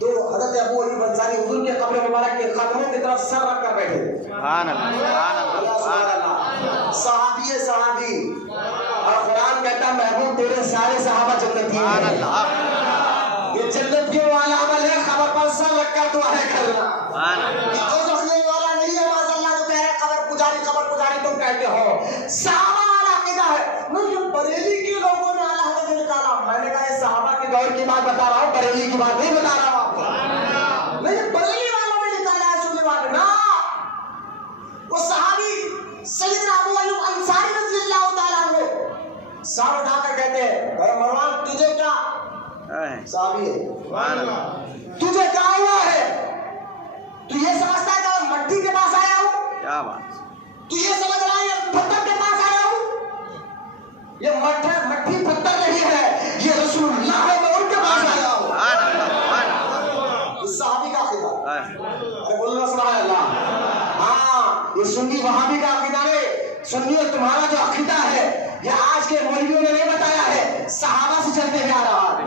تو حضرت ابو ایوب انصاری حضور کے قبر مبارک کے قدموں کی طرف سر رکھ کر بیٹھے، سبحان اللہ، سبحان اللہ، صحابی ہے صحابی، اور قرآن کہتا ہے محبوب تیرے سارے صحابہ جنتی ہیں، یہ جنتیوں والا عمل ہے، خبر پر سر رکھ کر دعائیں کرنا، یہ رکھنے والا نہیں ہے، ماشاء اللہ جو کہہ رہے قبر پجاری تم کہتے ہو، صحابہ والا عقیدہ ہے۔ نہیں بریلی کے لوگوں نے اعلیٰ حضرت نے نکالا، میں نے کہا یہ صحابہ کے دور کی بات بتا رہا ہوں، بریلی کی بات نہیں بتا رہا ہوں آپ کو، نہیں بریلی والوں نے نکالا ہے، سننے والے نا، وہ صحابی سیدنا ابو ایوب انصاری رضی اللہ تعالیٰ عنہ سر اٹھا کر کہتے ہیں اے مروان تجھے کیا، صحابی ہے، تجھے کیا ہوا ہے، تو یہ سمجھتا ہے کہ مٹی کے پاس آیا ہوں، کیا بات، تو یہ سمجھ رہا ہے یہ پتھر کے پاس آیا ہوں، یہ مٹی پتھر نہیں ہے، یہ رسول اللہ ہے، میں ان کے پاس آیا ہوں، اس صحابی کا عقیدہ، ارے بولنا سبحان اللہ، ہاں یہ سنی وہابی کا عقیدہ ہے، سنی اور تمہارا جو عقیدہ ہے یہ آج کے مولویوں نے نہیں بتایا ہے، صحابہ سے چلتے ہوئے آ رہا ہے،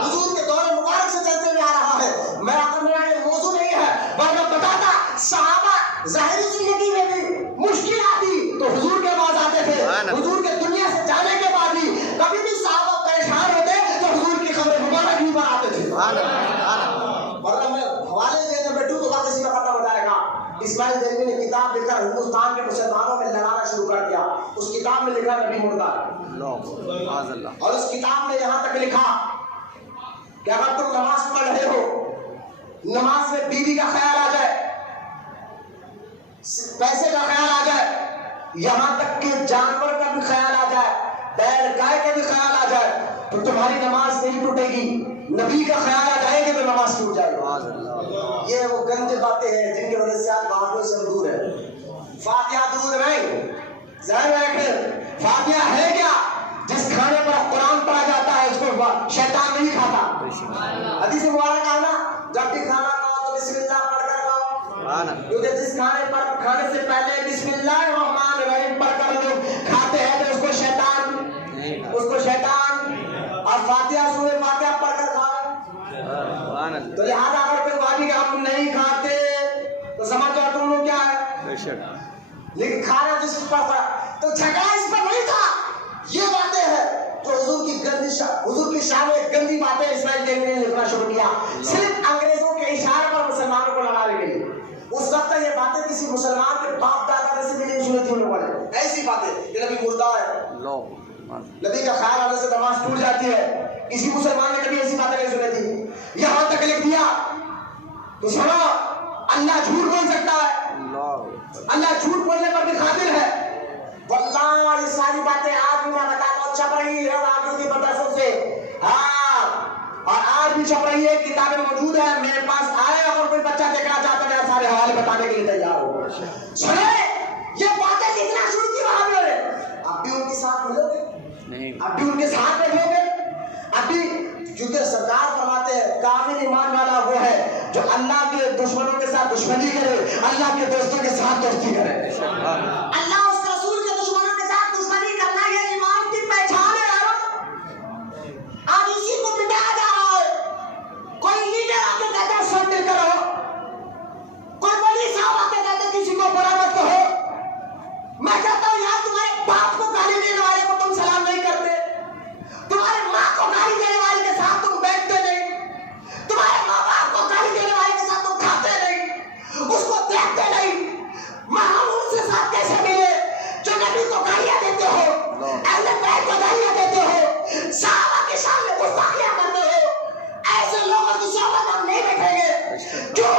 حضور کے دور مبارک سے چلتے ہوئے آ رہا ہے، میرا یہ موضوع نہیں ہے، ورنہ بتاتا صحابہ ظاہری زندگی میں بھی مشکل آتی تو حضور کے پاس آتے تھے، حضور کے دنیا سے جانے کے بعد بھی کبھی بھی صحابہ پریشان ہوتے تو حضور کی قبر مبارک بھی پر آتے تھے، ورنہ میں حوالے دینے بیٹھوں تو بات اسی میں ختم ہو جائے گا۔ اسماعیل دہلوی نے کتاب لکھ کر ہندوستان کے مسلمانوں میں لڑانا شروع کر دیا، اس کتاب میں لکھا نبی مردہ، اور اس کتاب میں یہاں تک لکھا کہ اگر تم نماز پڑھ رہے ہو، نماز میں بیوی کا خیال آ جائے، پیسے کا خیال آ جائے، یہاں تک کہ جانور کا بھی خیال آ جائے، بیل گائے کا بھی خیال آ جائے تو تمہاری نماز نہیں ٹوٹے گی، نبی کا خیال آ جائے گا تو نماز ٹوٹ جائے گی۔ یہ وہ گنج باتیں ہیں جن کی وجہ سے آپ معافیوں سے دور ہے۔ فاتحہ دور نہیں، ذہن رکھیں، فاتحہ ہے کیا؟ جس کھانے پر قرآن پڑھا جاتا ہے اس کو شیطان نہیں کھاتا، حدیث مبارک ہے نا، جب بھی کھانا کھاؤ تو بسم اللہ پڑھ کر کھاؤ، کیونکہ جس کھانے پر کھانے سے پہلے بسم اللہ الرحمن الرحیم پڑھ کر لوگ کھاتے ہیں تو اس کو شیطان اور فاتحہ سورہ فاتحہ پڑھ کر کھاؤ، تو لہٰذا اگر کوئی وادی کہ ہم نہیں کھاتے تو سمجھ جاؤ تم لوگ کیا ہے، لیکن کھانا جس پر تو جھگڑا اس پر نہیں تھا. یہ باتیں ہیں جو حضور کی شان میں گندی باتیں اسرائیل دیوی نے لکھنا شروع کیا صرف انگریزوں کے اشارے پر مسلمانوں کو لگانے کے لیے. اس وقت یہ باتیں کسی مسلمان کے باپ دادا سے بھی نہیں سنی تھی انہوں نے. ایسی باتیں کہ نبی مردہ ہے, نبی کا خیال آنے سے نماز ٹوٹ جاتی ہے, کسی مسلمان نے کبھی ایسی باتیں نہیں سنی تھی. یہاں تک لکھ دیا تو سنو, اللہ جھوٹ بول سکتا ہے, اللہ جھوٹ بولنے پر بھی قادر ہے. واللہ یہ ساری باتیں آج بھی میں بتاتا ہوں چھپ رہی ہے راجو کی مدرسوں سے, ہاں, اور آج بھی چھپ رہی ہے, کتابیں موجود ہیں میرے پاس. آئے اگر کوئی بچہ دیکھنا چاہتا ہے سارے حوالے بتانے کے لیے تیار ہو. سنے یہ باتیں لکھنا شروع کی وہاں پہ, اب بھی ان کے ساتھ ملو گے, اب بھی ان کے ساتھ بیٹھو گے, اب بھی, کیونکہ سرکار فرماتے ہیں کامل ایمان والا وہ ہے جو اللہ کے دشمنوں کے ساتھ دشمنی کرے, اللہ کے دوستوں کے ساتھ دوستی کرے. اللہ اس رسول کے دشمنوں کے ساتھ دشمنی کرنا یہ ایمان کی پہچان ہے یارو. آج اسی کو مٹایا جا رہا ہے. کوئی لیڈر آ کے کہتا ہے سب مل کر رہو, کوئی ولی صاحب آ کے کہتے ہیں کسی کو برا مت کہو. میں کہتا ہوں یار تمہارے باپ کو گالی دینے والے کو تم سلام نہیں کرتے, تمہارے ماں کو گالی دینے والے کے ساتھ تم بیٹھتے نہیں, تمہارے ماں باپ کو گالی دینے والے کے ساتھ تم کھاتے نہیں, اس کو دیکھتے نہیں. ہم ان سے ساتھ کیسے ملے جو نبی کو گالیاں دیتے ہو, اہل بیت کو گالیاں دیتے ہو, صحابہ کے سامنے گستاخیاں کرتے ہو. ایسے لوگوں کی صحبت ہم نہیں بیٹھیں گے. کیوں؟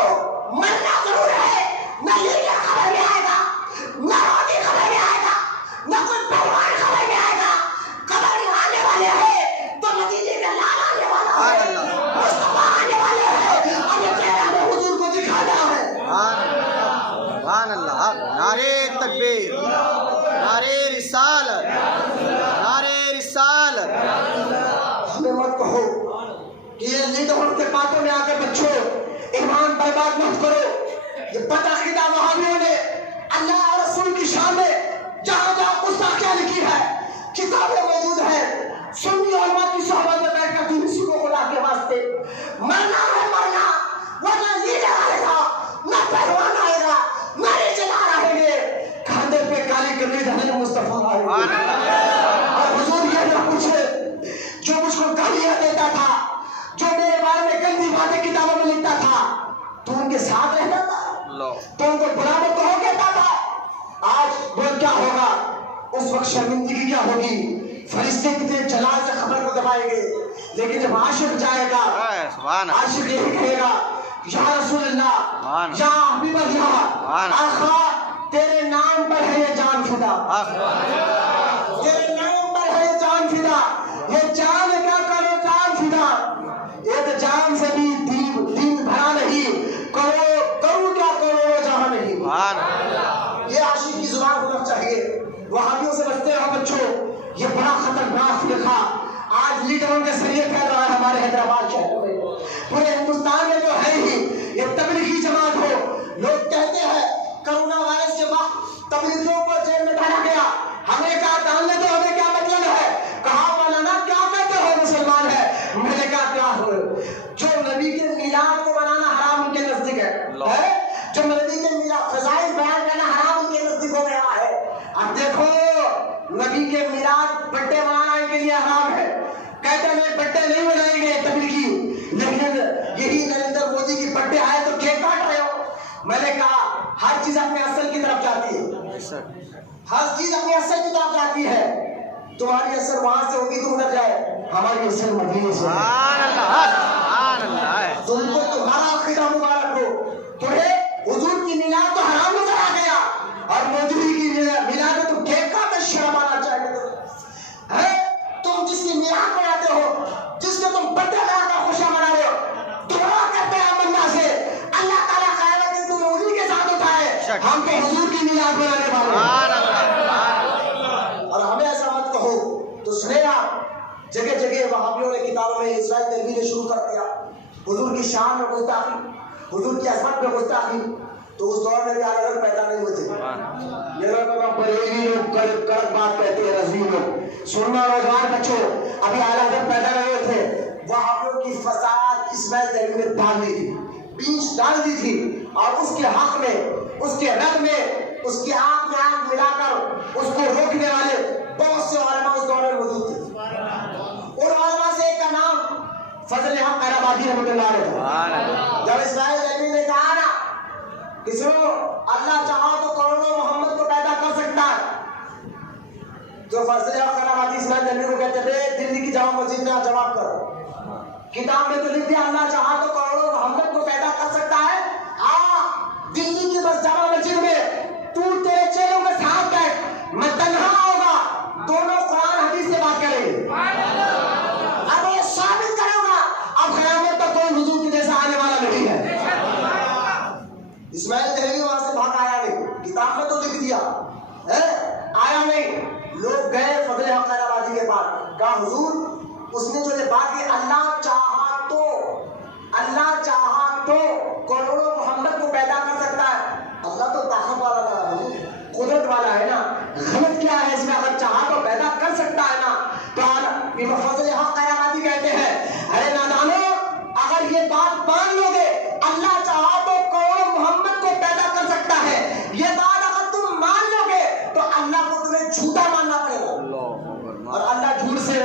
مرنا ضرور ہے, نہ لیڈر خبر میں آئے گا, نہ روٹی خبر میں آئے گا, نہ کوئی پہلوان خبر میں آئے گا. خبر میں آنے والے ہیں تو نتیجے کا لال آنے والا ہے, مصطفیٰ آنے والے ہیں, اور یہ چہرہ ہمیں حضور کو دکھانا ہے. سبحان اللہ. نعرے تکبیر, نعرے رسالت, نعرے رسالت. ہمیں مت کہو کہ یہ لیڈروں کے باتوں میں آ کے بچوں ایمان برباد مت کرو. یہ بدعقیدہ وہابیوں نے اللہ اور رسول کی شان میں جہاں جہاں گستاخیاں لکھی ہے, کتابیں موجود ہیں. سنی علماء کی صحبت میں بیٹھ کر تم اسی کو خدا کے واسطے مرنا ہے مرنا, ورنہ لیڈر آئے گا, نہ پہلوان آئے گا, نہ رجال رہیں گے, کھاندے پہ کالی کمی دھنے مصطفیٰ آئے گا. اور حضور یہ نہ پوچھے جو مجھ کو گالیاں دیتا تھا, جو میرے بارے میں گندی باتیں کتابوں میں لکھتا تھا, تو ان کے ساتھ رہتا تھا, تو ان کو برا مت کہو کہتا تھا. آج وہ کیا ہوگا, اس وقت شرمندگی کیا ہوگی, فرشتے کتنے جلال سے خبر کو دبائیں گے. لیکن جب عاشق جائے گا, عاشق یہی کہے گا یا رسول اللہ, یا حبیب اللہ, آخا تیرے نام پر ہے یہ جان فدا, تیرے نام پر ہے یہ جان فدا. یہ جان کیا کرو جان فدا, یہ تو جان سے بھی دین بھرا نہیں, کرو کیا کرو جہاں نہیں. یہ عاشق کی زبان ہونا چاہیے. وہابیوں سے بچتے رہو بچوں, یہ بڑا خطرناک فرقہ آج لیڈروں کے ذریعے پھیل رہا ہے ہمارے حیدرآباد شہر میں, پورے ہندوستان میں تو ہے ہی. یہ تبلیغی جماعت ہو, لوگ کہتے ہیں کرونا وائرس کے وقت تبلیغیوں کو جیل میں ڈالا گیا, ہمیں کہا ڈالنے تو ہمیں کیا مطلب ہے, کہا مولانا کیا کہتے ہو مسلمان ہے, میں نے کہا کیا ہو, جو نبی کے میلاد کو منانا حرام ان کے نزدیک ہے, جو نبی کے میلاد فضائل بیان کرنا حرام ان کے نزدیک ہو گیا ہے. اب دیکھو نبی کے میلاد بڈے منانا ان کے لیے حرام ہے, کہتے ہیں بڈے نہیں منائیں گے تبلیغی, لیکن یہی نریندر مودی کی بڈے آئے تو کیک کاٹ رہے ہو. میں نے کہا ہر چیز اپنے اصل کی طرف جاتی ہے, ہر چیز اپنے اصل کی طرف جاتی ہے. تمہاری اثر وہاں سے ہوگی تو ادھر جائے, ہماری اثر مدینے سے. تم کو تمہارا عقیدہ مبارک ہو, تمہیں حضور کی میلاد تو حرام نظر آ گیا, اور مودی کی میلاد میں تم کیک کاٹ شرم آنا چاہیے. تم جس کی میلاد مناتے ہو, جس کے تم بڑے بنا کر خوشیاں منا رہے ہو, دعا کرتے ہیں اللہ سے, اللہ تعالیٰ قیامت میں تمہیں انہی کے ساتھ اٹھائے, ہم تو حضور کی میلاد منانے والے ہیں. اور ہمیں ایسا مت کہو. تو سنے آپ جگہ جگہ وہابیوں نے کتابوں میں اسرائیل دلوی نے شروع کر دیا, حضور کی شان میں گستاخی, حضور کی عظمت میں گستاخی. تو اس دور میں بھی الگ پیدا نہیں ہوئے تھے. یہ لوگ بریلی لوگ کڑک بات کہتے ہیں, رضوی لوگ, سننا نوجوان بچوں ابھی الگ پیدا نہیں ہوئے تھے. وہابیوں کی فساد اسرائیل دلوی نے ڈال دی تھی, بیچ ڈال دی تھی, اور اس کے حق میں, اس کے رد میں, اس کی آنکھ میں آنکھ ملا کر اس کو روکنے آبادی رحمۃ اللہ علیہ، جب اسماعیل دہلوی نے کہا نا کہ سنو اللہ چاہا تو کروڑوں محمد کو پیدا کر سکتا ہے، تو فضل حق آبادی اسماعیل دہلوی کو کہتے ہیں دلی کی جامع مسجد میں جواب کرو، کتاب میں تو لکھ دیا اللہ چاہا تو کروڑوں محمد کو پیدا کر سکتا ہے، دلی کی بس جامع مسجد میں تو تیرے چیلوں کے ساتھ بیٹھ، میں تنہا ہوگا، دونوں قرآن حدیث سے بات کریں گے، اب یہ ثابت کرے گا اب قیامت تک کوئی حضور کے جیسا آنے والا نہیں ہے۔ اسماعیل دہلوی وہاں سے بھاگ آیا نہیں، کتاب میں تو لکھ دیا آیا نہیں، لوگ گئے فضل حق آبادی کے پاس، کہا حضور اس نے جو یہ بات کی اللہ چاہا تو کروڑوں محمد کو پیدا کر سکتا ہے، اللہ تو طاقت والا ہے، قدرت والا ہے نا، غلط کیا ہے اس میں؟ اگر چاہا تو پیدا کر سکتا ہے نا، تو فضل حق آبادی کہتے ہیں ارے نادانو اگر یہ بات مان لو گے اللہ چاہا تو کروڑوں محمد کو پیدا کر سکتا ہے، یہ بات اگر تم مان لو گے تو اللہ کو تمہیں جھوٹا ماننا پڑے گا، اور اللہ جھوٹ سے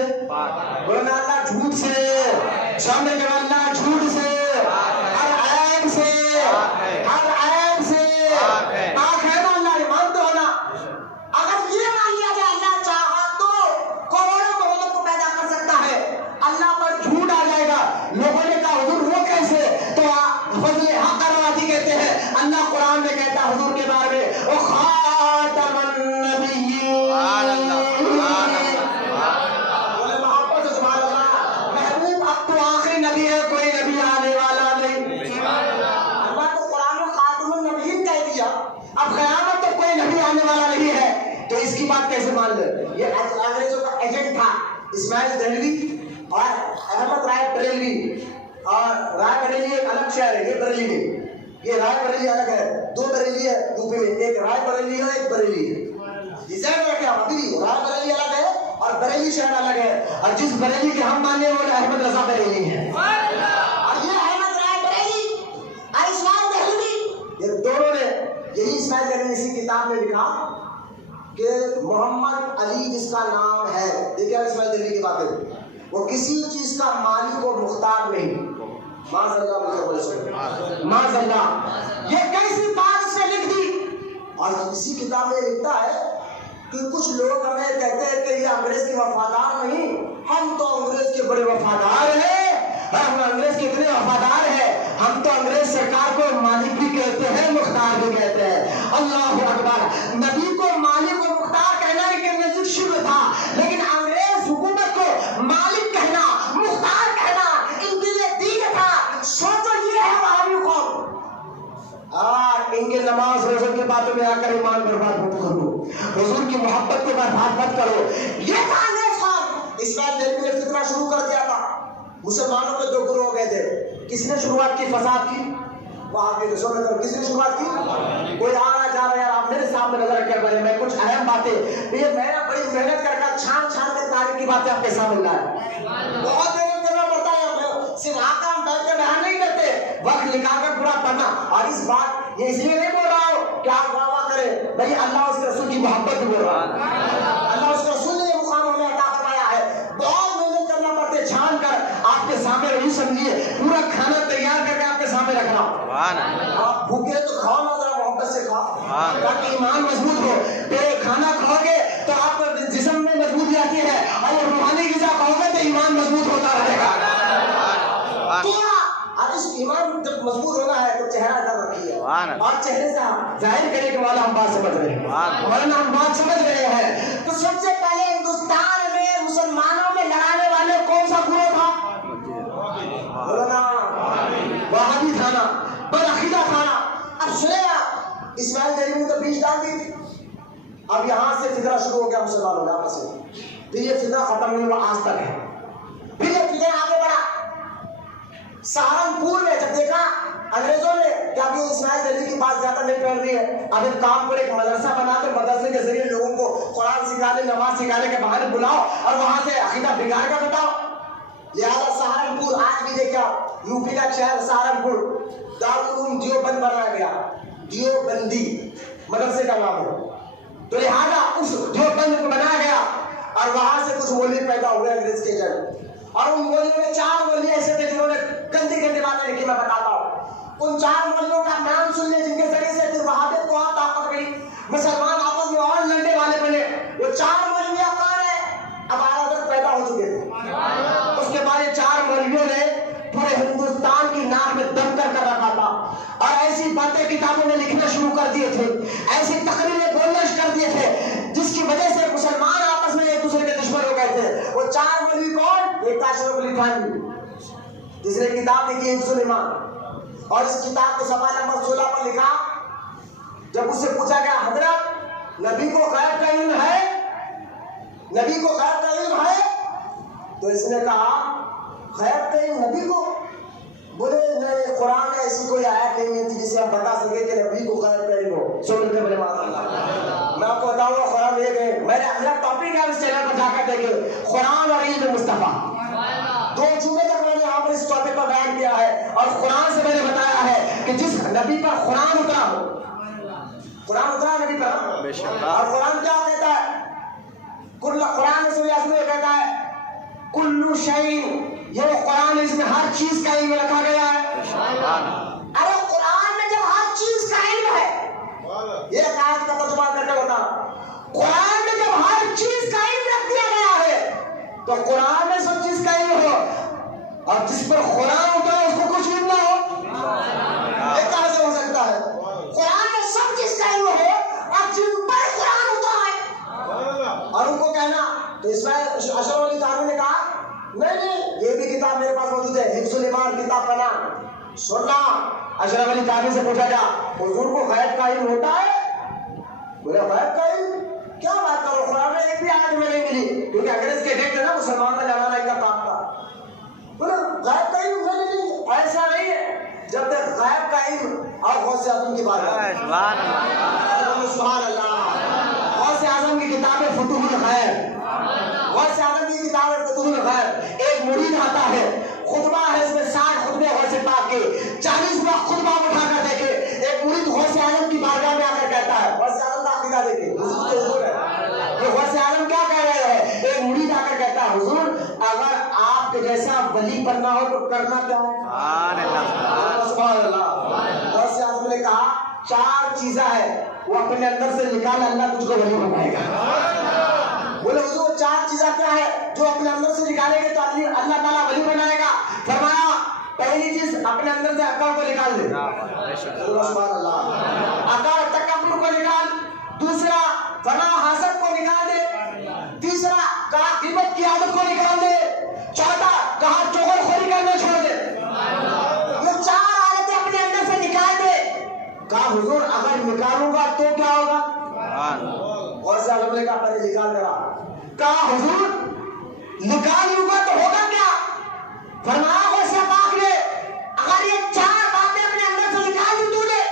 بولنا، اللہ جھوٹ سے سامنے کے اللہ جھوٹ سے ہر عیب سے پاک ہے نا، اللہ ایمان تو ہونا، اگر یہ مان لیا جائے اللہ چاہا تو کروڑوں محمد کو پیدا کر سکتا ہے، اللہ پر جھوٹ آ جائے گا۔ لوگوں نے کہا حضور وہ کیسے؟ تو فضل حق آبادی کہتے ہیں اللہ قرآن میں کہتا ہے حضور کے بارے میں وہ خاتم النبیین، بولے محبت سے سبحان اللہ، محبوب اب تو آخری نبی ہے، کوئی نبی آنے والا نہیں، اللہ تو قرآن میں خاتم النبیین کہہ دیا، اب قیامت تو کوئی نبی آنے والا نہیں ہے، تو اس کی بات کیسے مان لے؟ یہ انگریزوں کا ایجنٹ تھا اسماعیل دہلوی اور احمد رائے بریلوی، اور رائے بریلی ایک الگ شہر ہے، یہ بریلی نہیں، یہ رائے بریلی الگ ہے، دو بریلی ہے یوپی میں، ایک رائے بریلی ہے ایک بریلی ہے، یہ ذہن میں رکھیں ابھی رائے بریلی الگ ہے اور بریلی شہر الگ ہے، اور جس بریلی کے ہم ماننے والے احمد رضا بریلی ہے، اور یہ احمد رائے بریلی اور اسماعیل دہلوی، یہ دونوں نے یہی اسماعیل دہلوی اسی کتاب میں لکھا کہ محمد علی جس کا نام ہے، دیکھیں اسماعیل دہلوی کی باتیں، وہ کسی چیز کا مالک و مختار نہیں، معاذ اللہ، یہ کیسی بات اس نے لکھ دی، اور اسی کتاب میں لکھتا ہے کہ کچھ لوگ ہمیں کہتے ہیں کہ یہ انگریز کے وفادار نہیں، ہم تو انگریز کے بڑے وفادار ہیں، ہم انگریز کے اتنے وفادار ہیں، ہم تو انگریز سرکار کو مالک بھی کہتے ہیں مختار بھی کہتے ہیں، اللہ اکبر، نبی کو مالک و مختار کہنا ان کے نزدیک شرک تھا، لیکن انگریز حکومت کو مالک کہنا مختار کہنا ان کے لیے دین تھا، سوچو یہ ہے وہابی قوم، ان کے نماز روزوں کی باتوں میں آ کر ایمان برباد مت کرو، حضور کی محبت کو برباد مت کرو، یہ تھا انگریز قوم۔ اسماعیل دہلوی نے فتنہ شروع کر دیا تھا، مسلمانوں میں دو گروہ ہو گئے تھے، کس نے شروعات کی فساد کی؟ وہاں کے کس نے شروعات کی؟ کوئی آنا جا رہا ہے، آپ میرے سامنے نظر رکھے بڑے میں کچھ اہم باتیں، یہ میں نے بڑی محنت کر کر چھان کر تاریخ کی باتیں آپ کے سامنے لائے، بہت محنت کرنا پڑتا ہے، صرف آ کر ہم بیٹھ کے بیان نہیں کرتے، وقت نکال کر پورا پڑھنا، اور اس بات یہ اس لیے نہیں بول رہا ہوں کہ آپ واہ کریں، بھائی اللہ اس کے رسول کی محبت بول رہا ہے، اللہ اس کے رسول نے یہ مقام ہمیں عطا فرمایا ہے، بہت محنت کرنا پڑتے چھان کر آپ کے سامنے نہیں سمجھیے، پورا کھانا تیار کر کے آپ کے سامنے رکھنا، آپ بھوکے تو کھاؤ نا ذرا محبت سے کھاؤ تاکہ ایمان مضبوط ہو، کھانا کھاؤ گے تو آپ جسم میں مضبوطی آتی ہے، اور روحانی غذا کھاؤ گے تو ایمان مضبوط ہوتا رہے گا، اور اس ایمان جب مضبوط ہونا ہے تو چہرہ ادھر رکھیے، اور چہرے سے ظاہر کرنے کے بعد ہم بات سمجھ رہے ہیں، ورنہ ہم بات سمجھ رہے ہیں، تو سب سے پہلے ہندوستان میں مسلمانوں میں لڑانے والے کون سا گروہ تھا؟ وہابی تھا نا، بدعقیدہ تھا نا، اب سنے اسماعیل دہلوی نے تو بیچ ڈال دی تھی، اب یہاں سے فتنہ شروع ہو گیا مسلمانوں میں آپس میں، پھر یہ فتنہ ختم نہیں ہوا آج تک ہے، پھر یہ فتنہ آگے بڑھا، سہارنپور میں جب دیکھا انگریزوں نے کہ اب یہ اسماعیل دہلوی کی بات زیادہ نہیں پھیل رہی ہے، اب ایک کام کرو، ایک مدرسہ بنا کر مدرسے کے ذریعے لوگوں کو قرآن سکھانے نماز سکھانے کے بہانے بلاؤ اور وہاں سے عقیدہ بگاڑ کر بتاؤ، لہٰذا سہارنپور آج بھی دیکھا یوپی کا شہر سہارنپور دارالعلوم دیوبند بنایا گیا، دیوبندی مدرسے کا نام ہے، تو لہٰذا اس دیوبند کو بنایا گیا اور وہاں سے کچھ مولوی پیدا ہوئے انگریز کے جن، اور ان مولویوں میں 4 مولوی ایسے تھے جنہوں نے گندی گندی باتیں لکھی. میں بتاتا ہوں ان 4 مولویوں کا نام سن لیں جن کے ذریعے سے پھر وہابیت کو اور طاقت ملی, مسلمان آپس میں اور لڑنے والے بنے. وہ 4 مولویاں کون ہیں؟ اب حضرت پیدا ہو چکے تھے. اس کے بعد یہ 4 مولویوں نے پورے ہندوستان کی ناک میں دم کر رکھا تھا اور ایسی باتیں کتابوں میں لکھنا شروع کر دیے تھے, ایسی تقریریں بولنا کر دیے تھے جس کی وجہ سے مسلمان آپس میں ایک دوسرے کے دشمن ہو گئے تھے. وہ 4 مولوی کون؟ ایک اشرف علی تھانوی جس نے کتاب لکھی حفظ الایمان, اور اس کتاب کو صفحہ نمبر 16 پر لکھا. جب اس سے پوچھا گیا حضرت نبی کو غیب کا علم ہے, نبی کو غیب کا علم ہے, تو اس نے کہا غیب کا علم نبی کو؟ بولے نہیں, قرآن میں ایسی کوئی آیت نہیں ہے جسے ہم بتا سکے کہ نبی کو غیب کا علم ہو. سن کے بولے ماشاء اللہ. میں آپ کو بتاؤں گا قرآن یہ کہ میں نے اگلا ٹاپک ہے اس چینل پر جا کر دیکھے, قرآن اور علم مصطفیٰ. 2 جمعے تک میں نے یہاں پر اس ٹاپک پر بیان کیا ہے اور قرآن سے میں نے بتایا ہے کہ جس نبی پر قرآن اترا ہو, قرآن اترا نبی پر, اور قرآن کیا کہتا ہے؟ قرآن میں سورہ یاسین میں کہتا ہے کلو شیء, یہ قرآن اس میں ہر چیز کا علم رکھا گیا ہے. ارے قرآن میں جب ہر چیز کا علم ہے, یہ آیت کا ترجمہ کر کے بتا, قرآن میں جب ہر چیز کا علم رکھ دیا گیا ہے تو قرآن میں سب چیز کا علم ہو, اور جس پر قرآن ہوتا ہے اس کو کچھ علم نہ ہو, یہ کہاں سے ہو سکتا ہے؟ قرآن میں سب چیز کا علم ہو اور جن پر قرآن ہوتا ہے اور ان کو کہنا. تو اس میں اشرف علی تھانوی نے کہا نہیں, یہ بھی کتاب میرے پاس موجود ہے, حفظ الایمان کتاب کا نام. سننا, اشرف علی تھانوی سے پوچھا گیا حضور کو غیب کا علم ہوتا ہے؟ بولا غیب کا علم کیا بات کرو, قرآن میں ایک بھی آیت میں نہیں ملی, کیونکہ انگریز کے ڈیٹ نا مسلمان کا زمانہ ایک کام تھا. بولا غیب کا علم نہیں, ایسا نہیں ہے. جب تک غیب کا علم اور غوث اعظم کی بات ہے, سبحان اللہ, غوث اعظم کی کتاب ہے فتوح الغیب, غوث اعظم کی کتاب ہے فتوح الغیب. ایک مرید آتا ہے, خطبہ ہے اس میں 60 خطبے غوث پاک کے, 40 وقت خطبہ اٹھا کر دیکھے. ایک مرید غوث اعظم کی بارگاہ میں آ کر کہتا ہے, غوث اعظم کا عقیدہ دیکھیں, حضور ہے یہ غوث اعظم کیا کہہ رہے ہیں. ایک مرید آ کر کہتا ہے حضور اگر آپ کے جیسا ولی بننا ہو تو کرنا کیا ہے؟ سبحان اللہ. غوث اعظم نے کہا 4 چیزیں ہیں وہ اپنے اندر سے نکال, اللہ تجھ کو ولی بنائے گا. بولے حضور 4 چیزیں کیا ہے جو اپنے اندر سے نکالیں گے تو اللہ تعالیٰ ولی بنائے گا؟ فرمایا پہلی چیز اپنے اندر سے عقل کو نکال دے, سبحان اللہ, عقل تکبر کو نکال. دوسرا فنا حسد کو نکال دے. تیسرا کہا غیبت کی عادت کو نکال دے. چوتھا کہا چغل خوری کرنا چھوڑ دے. یہ 4 عادتیں اپنے اندر سے نکال دے. کہا حضور اگر نکالوں گا تو کیا ہوگا؟ اور سے عالم نے کہا پہلے نکال کرا. کہا حضور نکال لوں گا تو ہوگا کیا؟ فرمایا غوث پاک نے اگر یہ 4 باتیں اپنے اندر سے نکال دی تو نے,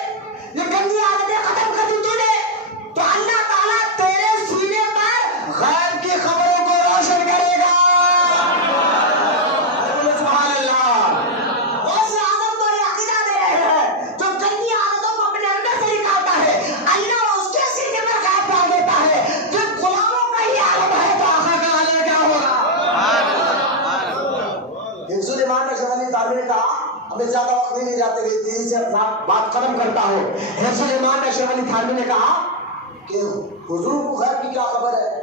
یہ گندی عادتیں ختم کر دی تو نے, تو اللہ تعالیٰ تیرے سینے پر غیب کی خبروں کو روشن کرے گا. سبحان اللہ. غوث اعظم تو یہ عقیدہ دے رہے ہیں جو گندی عادتوں کو اپنے اندر سے نکالتا ہے اللہ اس کے سینے پر غیب ڈال دیتا ہے. جب غلاموں کا یہ عالم ہے تو آقا کا عالم کیا ہوگا؟ حفظ الایمان میں شغلی تعبیر نے کہا, ہمیں زیادہ وقت نہیں جاتے گئے, تیزی سے بات ختم کرتا ہوں. حفظ الایمان میں شغلی تعبیر نے کہا کہ حضور کو غیب کی کیا خبر ہے؟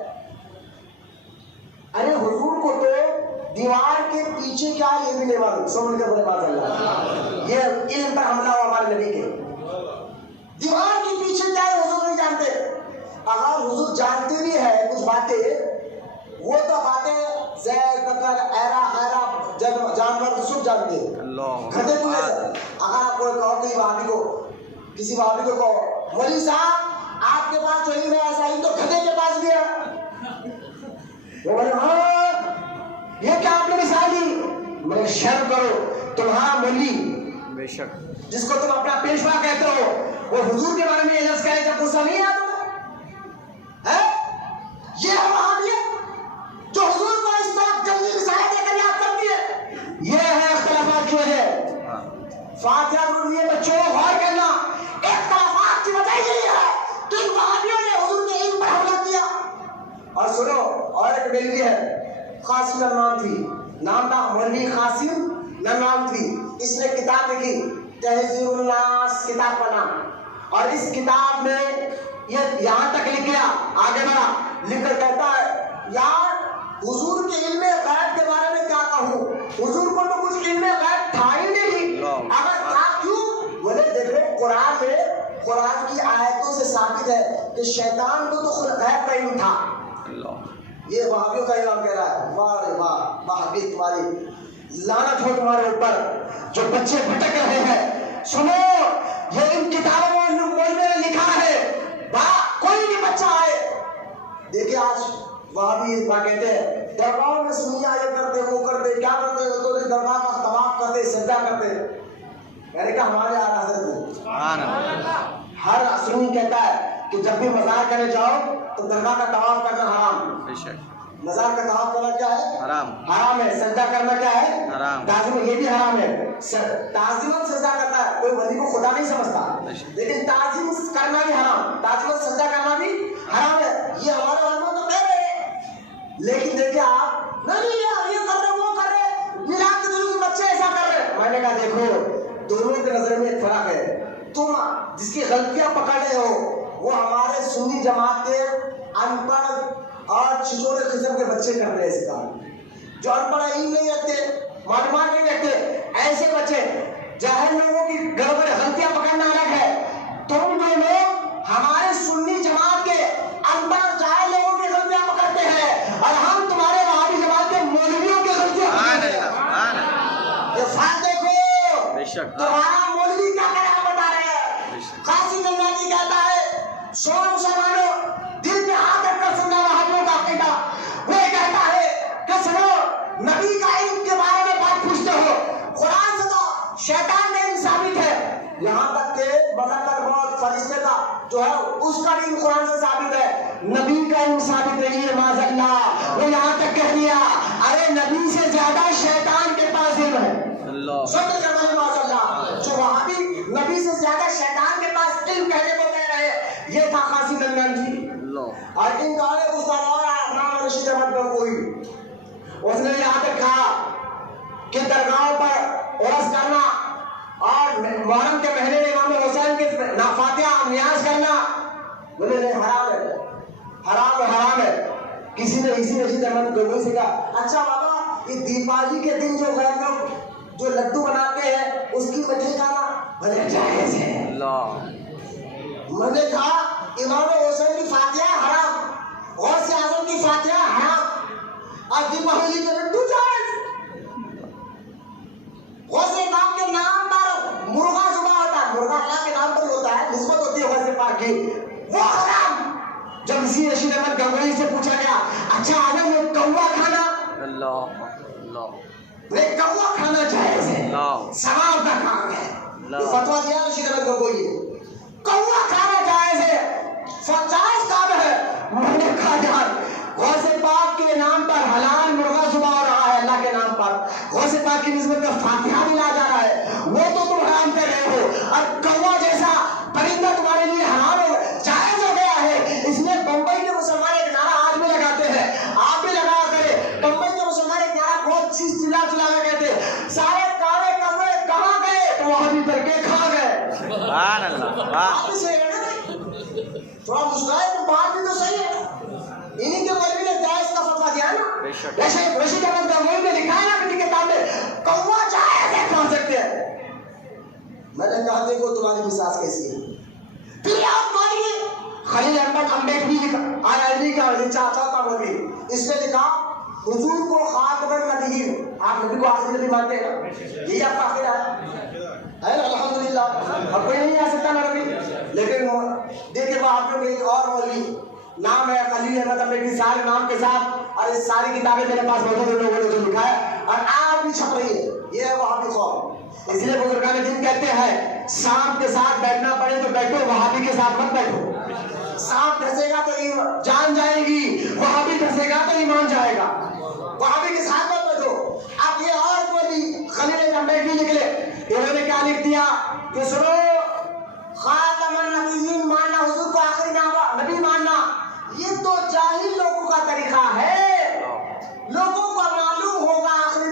ارے حضور کو تو دیوار کے پیچھے کیا یہ بھی نہیں معلوم. سن کے بولے بات اللہ, یہ علم پر حملہ ہوا ہمارے نبی کے. دیوار کے پیچھے کیا ہے حضور نہیں جانتے. اگر حضور جانتے بھی ہے کچھ باتیں, وہ تو باتیں زیر بکر ایرا خیرا جانور سب جانتے ہیں. گھٹے کو اگر آپ کو کہو کہ وہابی کو, کسی وہابی کو کہو مولوی صاحب آپ کے پاس جو علم ہے ایسا ہی تو گھٹے کے پاس بھی ہے, وہ بولے ہاں یہ کیا آپ نے مثال دی. میں شرم کرو, تمہارا مولوی بے شک جس کو تم اپنا پیشوا کہتے ہو وہ حضور کے بارے میں یہ لفظ کہے جب غصہ نہیں آتا ہے. یہ ہے وہابیت جو حضور کو اس طرح گندی مثالیں دے کر یاد کرتی ہے. یہ ہے اختلافات کی وجہ. فاتحہ ضروری ہے بچوں, غور کرنا. اختلافات کی وجہ یہی ہے کہ ان وہابیوں نے حضور کے علم پر حملہ کیا. اور سنو, اور ایک بیلی ہے خاص نام تھی, نام تھا مولوی قاسم نانوتوی. اس نے کتاب لکھی تہذیب الناس کتاب کا نام. اور اس کتاب میں یہ یہاں تک لکھ گیا, آگے بڑھا, لکھ کر کہتا ہے یار حضور کے علم غیب کے بارے میں کیا کہوں, حضور کو تو کچھ علم غیب تھا ہی نہیں. اگر تھا کیوں, بولے دیکھو قرآن میں, قرآن کی آیتوں سے ثابت ہے کہ شیطان کو تو غیب کا علم تھا. یہ وہابیوں کا امام کہہ رہا ہے. واہ رے واہ, وہابی تمہاری لعنت ہو تمہارے اوپر جو بچے بھٹک رہے ہیں. سنو, یہ ان کتابوں میں لکھا ہے, کوئی بھی بچہ آئے. دیکھیں آج وہابی کیا کہتے ہیں, دربار میں سنیا یہ کرتے, وہ کرتے, کیا کرتے, تو دربار کا طواف کرتے, سجدہ کرتے. میں نے کہا ہمارے اعلیٰ حضرت ہر سنی کہتا ہے کہ جب بھی مزار کرنے جاؤ تو درگاہ کا طواف کرنا حرام. مزار کا طواف کرنا کیا ہے؟ حرام ہے. سجدہ کرنا کیا ہے؟ تعظیم, یہ بھی حرام ہے. تعظیم سجدہ کرتا ہے, کوئی ولی کو خدا نہیں سمجھتا, لیکن تعظیم کرنا بھی حرام, تعظیم سجدہ کرنا بھی حرام ہے. یہ ہمارے علماء تو کہہ رہے ہیں. لیکن دیکھیں آپ نہیں یار یہ کر رہے, وہ کر رہے, میلاد کے دن بچے ایسا کر رہے. میں نے کہا دیکھو دونوں کے نظر میں ایک فرق ہے. تم جس کی غلطیاں پکڑ رہے ہو وہ ہمارے سنی جماعت کے ان پڑھ اور چھچورے قسم کے بچے کر رہے ہیں اس کام. جو ان پڑھ علم نہیں رکھتے, معلومات نہیں رکھتے, ایسے بچے جاہل لوگوں کی گڑبڑ غلطیاں پکڑنا الگ ہے. تم جو لوگ ہمارے سنی جماعت کے ان پڑھ جاہل لوگوں کی غلطیاں پکڑتے ہیں اور ہم تمہارے وہابی جماعت کے مولویوں کی غلطیاں پکڑتے ہیں. یہ فرق دیکھو. تمہارا مولوی کیا کرے ہم بتا رہے ہیں. قاسم نانوتوی کہتا ہے سو مسلمانوں دل میں ہاتھ رکھ کر سننا وہابیوں کا عقیدہ. وہ کہتا ہے کہ سنو نبی کا علم کے بارے میں بات پوچھتے ہو, قرآن سے تو شیطان کا علم ثابت ہے, یہاں تک کہ ملک الموت فرشتے کا جو ہے اس کا علم قرآن سے ثابت ہے, نبی کا علم ثابت نہیں ہے. معاذ اللہ, وہ یہاں تک کہہ دیا ارے نبی سے زیادہ شیطان کے پاس علم ہے. جو وہابی نبی سے زیادہ شیطان کے پاس علم کہنے کو کہہ رہے, یہ تھا قاسم نانوتوی. اور ان کا ایک استاد اور نام رشید احمد گنگوئی, اس نے یہاں تک کہا کہ درگاہوں پر عرس کرنا اور محرم کے مہینے میں امام حسین کے فاتحہ نیاز کرنا بولے نہیں حرام ہے, حرام ہے, حرام ہے. کسی نے اسی رشید احمد گنگوئی سے کہا اچھا بابا یہ دیوالی کے دن جو غیر لوگ جو لڈو بناتے ہیں اس کی مٹھائی کھانا بھلے جائز ہے. میں نے کہا امام حسین کی فاتحہ حرام, غوث اعظم کی فاتحہ حرام, اور دیوالی کے لڈو جائز. غوث پاک کے نام پر مرغا ذبح ہوتا ہے, مرغا اللہ کے نام پر ہوتا ہے, نسبت ہوتی ہے غوث پاک کی, وہ حرام. جب اسی رشید احمد گنگوئی سے پوچھا گیا اچھا آدم وہ کوا کھانا, کوا کھانا جائز ہے, ثواب کا کام ہے. فتویٰ دیا رشید احمد گنگوئی, کوا کھانا جائز ہے, 50 کام ہے. میں نے کہا یار غوث پاک کے نام پر حلال مرغا ذبح ہو رہا ہے, اللہ کے نام پر غوث پاک کی نسبت میں فاتحہ بھی لا جا رہا ہے, وہ تو تم حرام کر رہے ہو, اور کوا جیسا پرندہ تمہارے لیے حرام ہو جائز ہو گیا ہے. اس لیے بمبئی کے مسلمان ایک نعرہ آج بھی لگاتے ہیں, آپ بھی لگا کرے. بمبئی کے مسلمان ایک نعرہ بہت چیز چلا چلا کے کہتے ہیں سارے کاوے کمرے کہاں گئے, تو وہاں بھی کر کے کھا گئے. سبحان اللہ. تھوڑا مسکرائے تو بات بھی تو صحیح ہے. انہی کے مولوی نے جائز کا فتویٰ دیا نا. رشید احمد گنگوئی نے لکھا ہے نا اپنی کتاب میں کوا جائز ہے, کھا سکتے ہیں. میں نے کہا دیکھو تمہاری مساس کیسی ہے. پھر آپ مانیے خلیل احمد امبیڈوی IIT کا چاچا تھا مولوی, اس نے لکھا حضور کو خاتم النبیین, آپ نبی کو آخری نبی مانتے ہیں نا, یہی آپ کا عقیدہ ہے الحمدللہ. اب کوئی نہیں آ سکتا نا نبی. لیکن دیکھیں وہ آپ لوگ ایک اور مولوی نام ہے خلیل احمد امبیڈوی سارے نام کے ساتھ, اور اس ساری کتابیں میرے پاس موجود ہیں, لوگوں نے جو لکھا ہے اور آپ بھی چھپ رہی ہے, یہ ہے وہابی قوم. اس لیے بزرگان دین کہتے ہیں سانپ کے ساتھ بیٹھنا پڑے تو بیٹھو, وہابی کے ساتھ مت بیٹھو. سانپ دھسے گا تو جان جائے گی, وہابی دھسے گا تو ایمان جائے گا. وہابی کے ساتھ مت بیٹھو. اب یہ اور کوئی خلیل امبیڈوی نکلے, انہوں نے کیا لکھ دیا کہ سنو خاتم النبیین ماننا, حضور کو آخری نبی ماننا, یہ تو جاہل لوگوں کا طریقہ ہے. لوگوں کو معلوم ہوگا آخری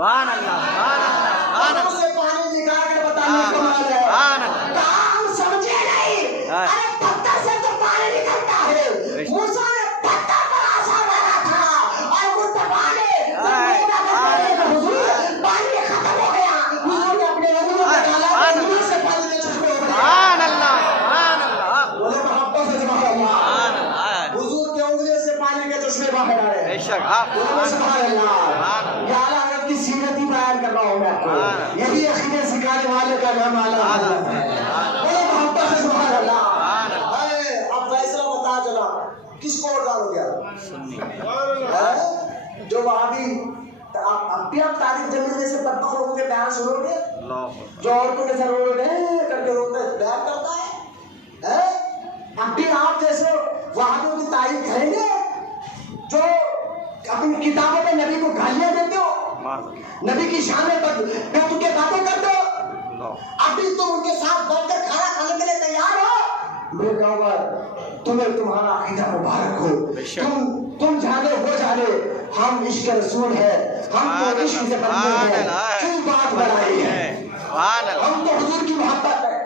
سبحان اللہ سبحان اللہ سبحان آنکھوں سے پانی نکال کر بتانے کو آ جائے سبحان اللہ کام سمجھے نہیں ارے پتھر سے تو پانی نکلتا ہے موسیٰ نے پتھر پر آسا مارا تھا اور مصطفیٰ نے حضور پانی ختم ہو گیا حضور نے اپنے انگلیوں میں ڈالا انگلیوں سے پانی نے چشمے ہو گیا سبحان اللہ سبحان اللہ بولے محبت سے سبحان اللہ سبحان اللہ حضور کے انگلیوں سے پانی کے چشمے باہر آئے بے شک بولے سبحان اللہ یہ اعلیٰ حضرت کی سیرت ہی بیان کر رہا ہوں میں آپ کو یہی عقیدے سکھانے والے کا نام اعلیٰ حضرت ہے بولے محبت سے سبحان اللہ اب فیصلہ بتا چلا کس کو ووٹ ڈالو گیا جو وہابی اب بھی آپ تاریخ جمیل جیسے بدبخت لوگوں کے بیان سنو گے جو عورتوں کے سر روڑے کر کے روتے بیان کرتا ہے اب بھی آپ جیسے وہابیوں کی تعریف کریں گے جو اپنی کتابوں میں نبی کو گالیاں دیتے ہو نبی کی شان میں بیتو کے باتیں کرتے ہو اب بھی تم ان کے ساتھ بیٹھ کر کھانا کھانے کے لیے تیار ہو میرے گاؤں تمہیں تمہارا عقیدہ مبارک ہو تم جانے ہو جانے ہم عشق رسول ہے ہم تو عشق سے بندے ہیں کیوں بات بڑھائی ہے ہم تو حضور کی محبت ہے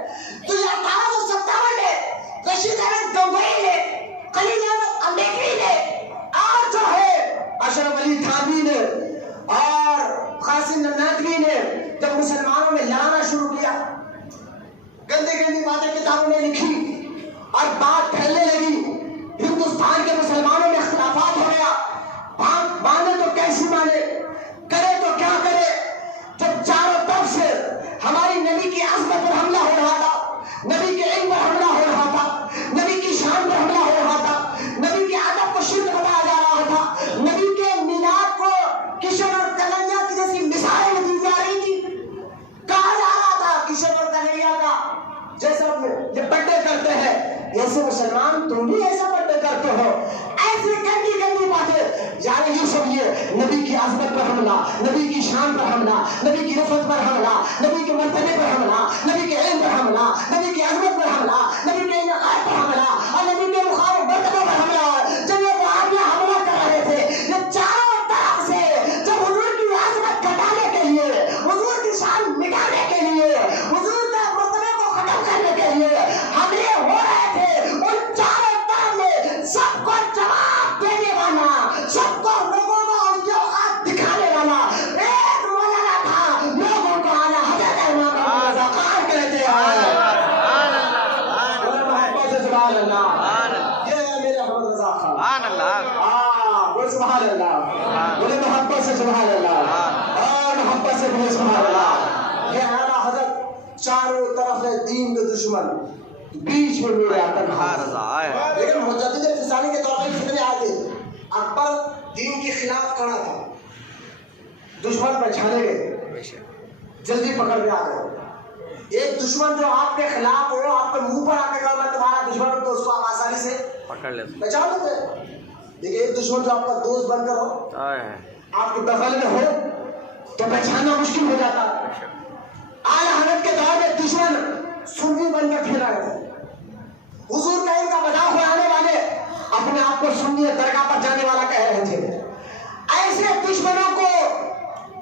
تو یہ 1857 میں رشید احمد گنگوئی نے خلیل احمد امریکی نے اور جو ہے اشرف علی تھانوی نے اور قاسم نناتوی نے جب مسلمانوں میں لڑانا شروع کیا گندی گندی باتیں کتابوں میں لکھی اور بات پھیلنے لگی ہندوستان کے مسلمانوں میں اختلافات ہو گیا مانے تو کیسی مانے کرے تو کیا کرے جب چاروں طرف سے ہماری نبی کی عظمت پر حملہ ہو رہا تھا نبی کے علم پر حملہ ہو رہا تھا نبی کی شان پر حملہ ہو رہا تھا نبی کے ادب کو شرک بتایا جا رہا تھا نبی کے میلاد کو کشن اور کنہیا کی جیسی مثالیں دی جا رہی تھی کہا جا رہا تھا کشن اور کنہیا کا جیسا یہ بڑے کرتے ہیں ایسے مسلمان تم بھی ایسا بڑے کرتے ہو ایسی گندی گندی باتیں یعنی یہ سمجھیے نبی کی عظمت پر حملہ نبی کی شان پر حملہ نبی کی رفعت پر حملہ نبی کے مرتبے پر حملہ نبی کے علم پر حملہ نبی کی عظمت پر حملہ نبی کے انعقاد پر حملہ اور نبی کے مخالف مرتبے پر حملہ جب یہ وہابیاں حملہ کر رہے تھے یہ چاروں طرف سے جب حضور کی عظمت گھٹانے کے لیے حضور کی شان مٹانے کے لیے حضور کے مرتبے کو ختم کرنے کے لیے حملے ہو رہے تھے ان چاروں طرف میں سب کو جواب دینے والا سب کو لوگوں کو ان کی اوقات دکھانے والا ایک مولانا تھا لوگوں کو اعلیٰ حضرت امام احمد رضا خان کہتے ہیں محبت سے سبحان اللہ یہ ہے میرے احمد رضا خان سبحان اللہ بول سبحان اللہ بولے محبت سے سبحان اللہ اور محبت سے بولے سبحان اللہ یہ اعلیٰ حضرت چاروں طرف ہے دین کے دشمن بیچ میں میرے آتن لیکن مجدد فسانی کے طور پر فتنے آئے تھے اکبر دین کے خلاف کھڑا تھا دشمن پہچانے گئے جلدی پکڑ میں آ گئے ایک دشمن جو آپ کے خلاف ہو آپ کے منہ پر آ کے کہا میں تمہارا دشمن ہوں تو اس کو آپ آسانی سے پہچان لیتے لیکن ایک دشمن جو آپ کا دوست بن کر ہو آپ کے بغل میں ہو تو پہچاننا مشکل ہو جاتا ہے اعلیٰ حضرت کے دور میں دشمن سنی بن کر پھیلا گئے حضور کا ان کا مذاق اڑانے والے اپنے آپ کو سنی درگاہ پر جانے والا کہہ رہے تھے ایسے دشمنوں کو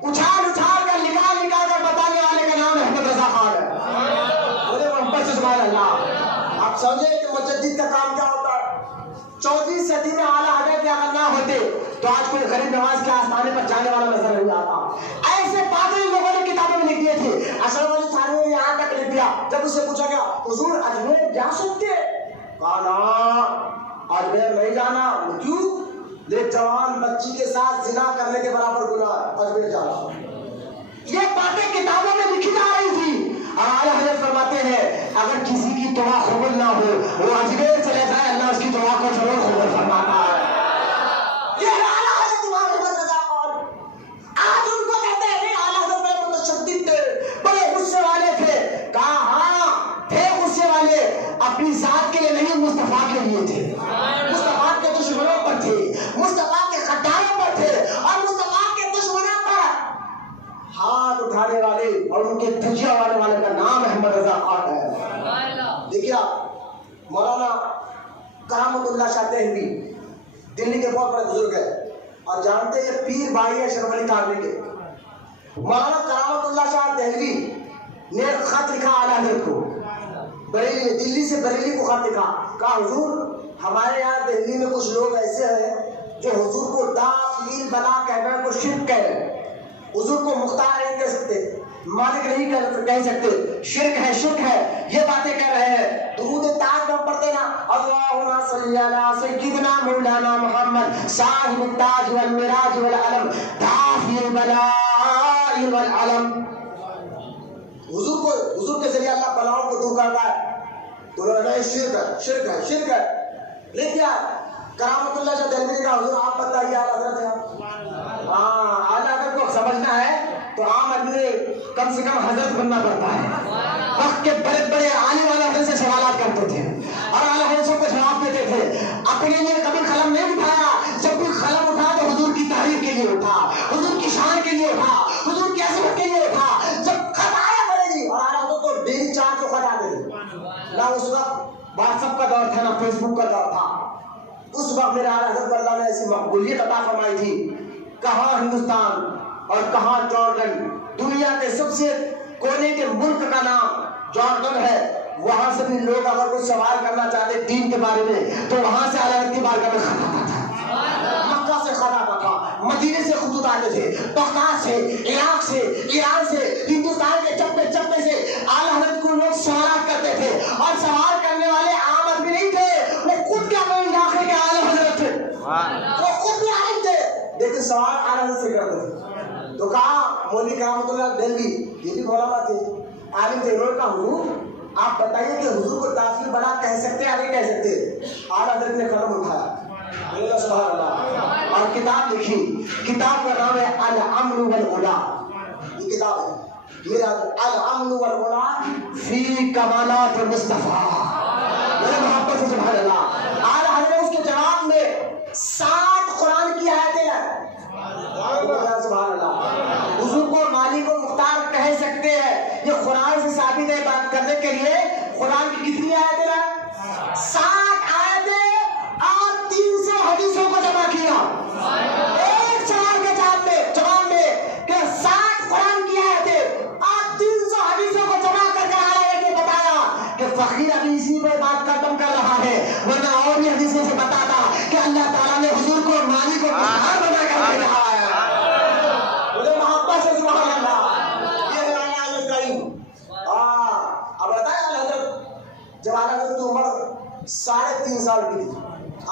اچھال اچھال کر نکال نکال کر بتانے والے کا نام احمد رضا خان ہے بولے محبت سے سبحان اللہ آپ سمجھے کہ مجدد کا کام کیا ہوتا ہے 14ویں صدی میں اعلیٰ حضرت اگر نہ ہوتے تو آج کوئی غریب نواز کے آستانے پر جانے والا نظر نہیں آتا ایسے باتیں لوگوں نے کتابوں میں لکھ دیے تھے اشرف علی تھانوی نے یہاں تک لکھ دیا جب اسے پوچھا گیا حضور اجمیر جا سکتے کہا نا اجمیر نہیں جانا کیوں ایک جوان بچی کے ساتھ زنا کرنے کے برابر گناہ اجمیر جانا یہ باتیں کتابوں میں لکھی جا رہی تھی اور اعلیٰ حضرت فرماتے ہیں اگر کسی کی دعا قبول نہ ہو وہ اجمیر چلے جائے اللہ اس کی دعا کو ضرور قبول فرماتا ہے یہ اعلیٰ حضرت امام احمد رضا خان آج ان کو کہتے ہیں نہیں اعلیٰ حضرت بڑے متشدد تھے بڑے غصے والے تھے کہا ہاں تھے غصے والے اپنی ذات کے لیے نہیں مصطفیٰ کے لیے تھے مصطفیٰ کے دشمنوں پر تھے مصطفیٰ کے غداروں پر تھے اور مصطفیٰ کے دشمنوں پر ہاتھ اٹھانے والے اور ان کے دھجیا اڑانے والے کا نام احمد رضا خان ہے دیکھیے آپ مولانا کرامت اللہ شاہ دہلوی دلی کے بہت بڑے بزرگ ہیں اور جانتے ہیں پیر بھائی ہے اشرف علی تھانوی کے مولانا کرامت اللہ شاہ دہلوی نے خط لکھا اعلیٰ حضرت کو، بریلی میں، دلی سے بریلی کو خط لکھا، کہا حضور ہمارے یہاں دہلی میں کچھ لوگ ایسے ہیں جو حضور کو داخل بنا کہنا کو شرک کہہ رہے ہیں، حضور کو مختار نہیں کہہ سکتے، مالک نہیں کہہ سکتے، شرک ہے شرک ہے، یہ باتیں کہہ رہے ہیں۔ درود تاج میں پڑھتے نا، اللہم صلی علی سیدنا مولانا محمد صاحب التاج والمراج والعلم دافع البلاء والعلم۔ حضور کے ذریعے اللہ بلاؤں کو دور کرتا ہے، تو لوگ نہیں شرک ہے شرک ہے شرک ہے، لیکن کیا کرامت اللہ شاہ دہلوی نے کہا حضور آپ بتائیے اعلیٰ حضرت ہے، ہاں اعلیٰ حضرت کو سمجھنا ہے تو عام آدمی کم سے کم حضرت بننا پڑتا ہے۔ وقت کے بڑے بڑے عالم والا حضرت سے سوالات کرتے تھے اور اعلیٰ حضرت سب کو جواب دیتے تھے، اپنے لیے کبھی قلم نہیں اٹھایا، جب بھی قلم اٹھا تو حضور کی تعریف کے لیے اٹھا، حضور کی شان کے لیے اٹھا، حضور کی عظمت کے لیے اٹھا۔ جب خط آیا بریلی اور اعلیٰ حضرت کو ڈیلی 4 کے خط آتے تھے، نہ اس وقت واٹس ایپ کا دور تھا نہ فیس بک کا دور تھا، اس وقت میرے اعلیٰ حضرت کو اللہ نے ایسی مقبولیت عطا فرمائی تھی، کہاں ہندوستان اور کہاں جارڈن، دنیا کے سب سے کونے کے ملک کا نام جارڈن ہے، وہاں سے بھی لوگ اگر کوئی سوال کرنا چاہتے دین کے بارے میں تو وہاں سے اعلیٰ حضرت کی بارگاہ میں خط آتا تھا، مکہ سے خط آتا تھا، مدینے سے خطوط آتے تھے، بغداد سے، عراق سے، ایران سے، ہندوستان کے چپے چپے سے اعلیٰ حضرت کو لوگ سوالات کرتے تھے، اور سوال کرنے والے عام آدمی نہیں تھے، وہ خود کیا کوئی علاقے کے اعلیٰ حضرت تھے، وہ خود بھی عالم تھے لیکن سوال اعلیٰ حضرت سے کرتے تھے۔ تو کہا مولوی کرامت اللہ دہلوی، یہ بھی مولانا تھے، عالم تھے، انہوں نے کہا حضور آپ بتائیے کہ حضور کو داخل بڑا کہہ سکتے یا نہیں کہہ سکتے؟ اعلیٰ حضرت نے قلم اٹھایا، سبحان اللہ، اور کتاب لکھی، کتاب کا نام ہے الامن والغلا، یہ کتاب ہے میرا، الامن والغلا فی کمالات مصطفیٰ، میرے محبت سے سبحان اللہ۔ اعلیٰ حضرت اس کے جواب میں 60 قرآن کی آیتیں ہیں، سبحان اللہ، حضور کو مالک و مختار کہہ سکتے ہیں، یہ قرآن سے ثابت ہے۔ بات کرنے کے لیے قرآن کی کتنی آیتیں ہیں؟ 60 آیتیں اور 300 حدیثوں کو جمع کیا ایک سوال کے جواب میں کہ 60 قرآن کی آیتیں اور 300 حدیثوں کو جمع کر کے آیا نے بتایا کہ فقیر ابھی اسی پہ بات ختم کر رہا ہے، ورنہ اور بھی حدیثوں سے بتاتا کہ اللہ تعالیٰ نے حضور کو مالک و مختار بنا کر بھیجا ہے۔ جب اعلیٰ حضرت کی عمر 3.5 سال کی تھی،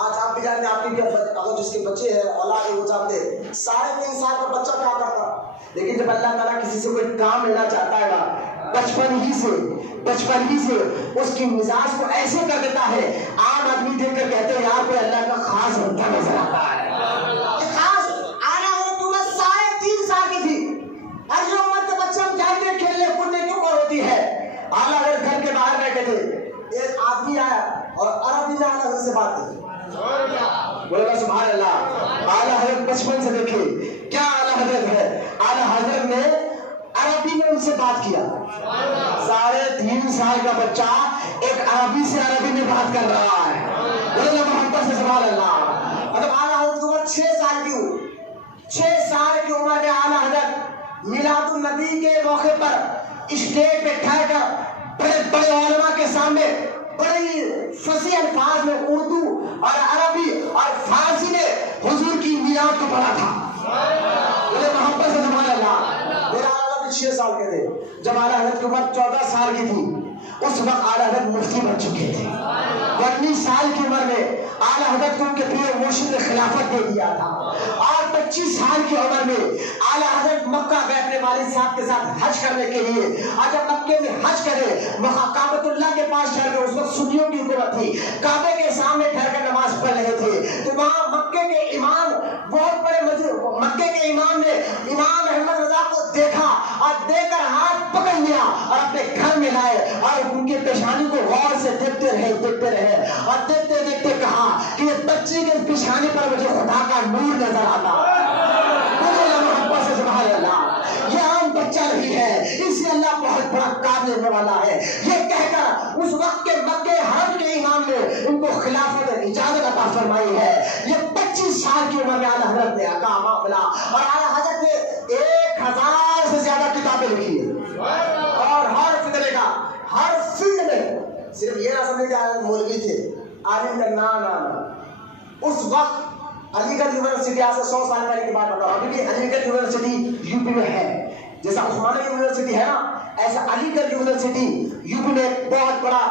آج آپ بھی جانتے ہیں، آپ کی بھی اگر جس کے بچے ہیں اولاد ہے وہ جانتے ہیں 3.5 سال کا بچہ کیا کرتا، لیکن جب اللہ تعالیٰ کسی سے کوئی کام لینا چاہتا ہے نا، بچپن ہی سے اس کی مزاج کو ایسے کر دیتا ہے، عام آدمی دیکھ کر کہتے ہیں یار کوئی اللہ کا خاص بندہ نظر آتا ہے۔ خاص اعلیٰ حضرت کی عمر 3.5 سال کی تھی، اور جو عمر کے بچے ہم جانتے ہیں کھیلنے کودنے کی عمر ہوتی ہے، اعلیٰ حضرت گھر کے باہر بیٹھے تھے، ایک آدمی آیا اور عربی میں اعلیٰ حضرت سے بات کی، بولے سبحان اللہ۔ اعلیٰ حضرت بچپن سے دیکھے کیا اعلیٰ حضرت ہے، اعلیٰ حضرت نے عربی میں ان سے بات کیا، 3.5 سال کا بچہ ایک عربی سے عربی میں بات کر رہا ہے، بولے محبت سے سبحان اللہ۔ مطلب اعلیٰ حضرت کی عمر 6 سال کی ہوئی، 6 سال کی عمر میں اعلیٰ حضرت میلاد النبی کے موقع پر اسٹیج پہ ٹھہر کر بڑے بڑے علماء کے سامنے بڑی فصیح الفاظ میں اردو اور عربی اور فارسی نے حضور کی میلاد کو پڑھا تھا، بولے محبت سے سبحان اللہ۔ میرا اعلیٰ حضرت 6 سال کے تھے، جب اعلیٰ حضرت کی عمر 14 سال کی تھی اس وقت اعلیٰ حضرت مفتی بن چکے تھے، 19 سال کی عمر میں اعلیٰ حضرت کو ان کے پیر مرشد نے خلافت دے دیا تھا، اور 25 سال کی عمر میں اعلیٰ حضرت مکہ گئے اپنے والد صاحب کے ساتھ حج کرنے کے لیے، اور جب مکے میں حج کرے کعبۃ اللہ کے پاس ٹھہر کر، اس وقت سنیوں کی حکومت تھی، کعبے کے سامنے ٹھہر کر نماز پڑھ رہے تھے، تو وہاں مکے کے امام بہت بڑے مکے کے امام نے امام احمد رضا کو دیکھا اور دیکھ کر ہاتھ پکڑ لیا اور اپنے گھر میں لائے، اور ان کی پیشانی کو غور سے دیکھتے رہے اور دیکھتے دیکھتے کہا کہ یہ بچی کے پیشانی پر مجھے خدا کا نور نظر آتا، محبت سے سبحان اللہ، یہ عام بچہ نہیں ہے، اس سے اللہ بہت بڑا کام لینے والا ہے، یہ کہہ کر اس وقت کے مکے حرم کے امام نے ان کو خلافت اجازت عطا فرمائی ہے۔ یہ 25 سال کی عمر میں اعلیٰ حضرت نے کہا معاملہ، اور اعلیٰ حضرت نے 1000 سے کتابیں لکھی ہیں اور ہر فتنے کا ہر فیلڈ میں صرف یہ نہ سمجھے کہ مولوی تھے عالم کا نام اس وقت علی گڑھ یونیورسٹی آج سے 100 سال پہلے کی بات بتاؤ ابھی بھی علی گڑھ یونیورسٹی یو پی میں ہے جیسا عثمانیہ یونیورسٹی ہے نا ایسا علی گڑھ یونیورسٹی یو پی میں ایک بہت بڑا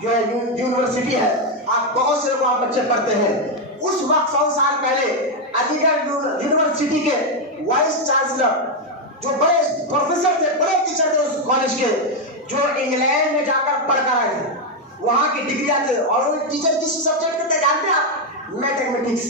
جو ہے یونیورسٹی ہے آپ بہت سے لوگ بچے پڑھتے ہیں اس وقت 100 سال پہلے علی گڑھ یونیورسٹی کے وائس چانسلر جو بڑے پروفیسر تھے بڑے ٹیچر تھے اس کالج کے جو انگلینڈ میں جا کر پڑھ کر آئے تھے وہاں کی ڈگریاں تھے اور وہ ٹیچر کس سبجیکٹ کے تھے جانتے ہیں آپ میتھمیٹکس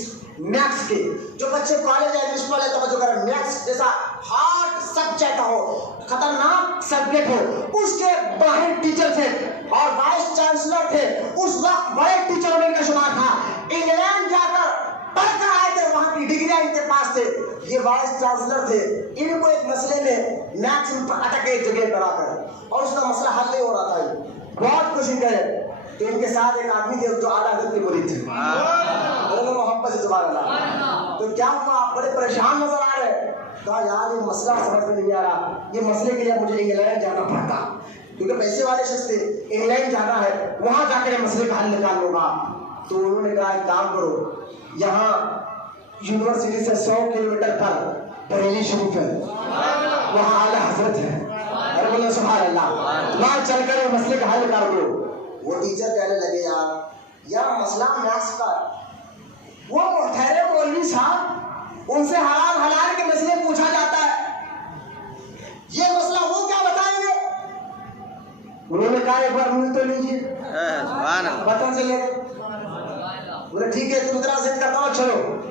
میتھس کے جو بچے کالج انگلش پڑھے توجہ کریں میتھس جیسا ہارڈ سبجیکٹ ہو خطرناک سبجیکٹ ہو اس کے باہر ٹیچر تھے اور وائس چانسلر تھے اس وقت بڑے ٹیچروں میں ان کا شمار تھا انگلینڈ جا کر پڑھ کر آئے تھے وہاں کی ڈگریاں ان کے پاس تھے یہ وائس چانسلر تھے ان کو ایک مسئلے میں میتھس پر اٹک ایک جگہ پر آ کر اور اس کا مسئلہ حل نہیں ہو رہا تھا بہت کوشش کرے تو ان کے ساتھ ایک آدمی تھے جو اعلیٰ حضرت کے مرید تھے محبت سے سبحان اللہ تو کیا ہوا آپ بڑے پریشان نظر آ رہے کہا یار یہ مسئلہ سمجھ میں نہیں آ رہا یہ مسئلے کے لیے مجھے انگلینڈ جانا پڑتا کیونکہ پیسے والے شخص تھے انگلینڈ جانا ہے وہاں جا کر مسئلے کا حل نکال ہوگا تو انہوں نے کہا ایک کام کرو یہاں یونیورسٹی سے 100 کلومیٹر پر بریلی شریف ہے وہاں اعلیٰ حضرت ہے ارے بولو سبحان اللہ وہاں چل کر مسئلے کا حل کر دو وہ ٹیچر کہنے لگے یار مسئلہ میتھس کا وہ ٹھہرے مولوی صاحب ان سے حلال حلال کے مسئلے پوچھا جاتا ہے یہ مسئلہ وہ کیا بتائیں گے انہوں نے کہا ایک بار مل تو لیجیے وطن سے لے بولے ٹھیک ہے تم ذرا ضد کرتا ہوں چلو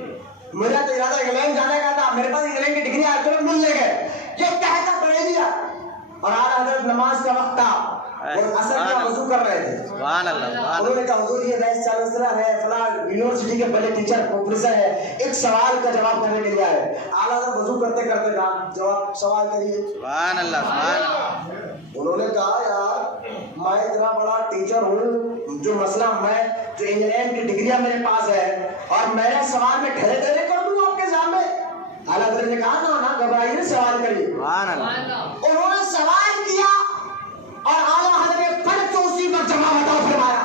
میرا تو ارادہ انگلینڈ جانے کا تھا میرے پاس انگلینڈ کی ڈگری آئے چلو مل لے گئے یہ کہہ کر پڑھے دیا اور اعلیٰ حضرت نماز کا وقت تھا اور اثر کا وضو کر رہے تھے انہوں نے کہا حضور یہ وائس چانسلر ہے فلاں یونیورسٹی کے بڑے ٹیچر پروفیسر ہے ایک سوال کا جواب کرنے کے لیے آئے اعلیٰ حضرت وضو کرتے کرتے کہا جواب سوال کریے سبحان اللہ سبحان اللہ انہوں نے کہا یار میں اتنا بڑا ٹیچر ہوں جو مسئلہ میں جو انگلینڈ کی ڈگریاں میرے پاس ہے اور میرا سوال میں ٹھہرے ٹھہرے کر دوں آپ کے سامنے اعلیٰ حضرت نے کہا نا گھبرائیے سوال کریے انہوں نے سوال کیا اور اعلیٰ حضرت نے پھٹ سے اسی پر جواب عطا فرمایا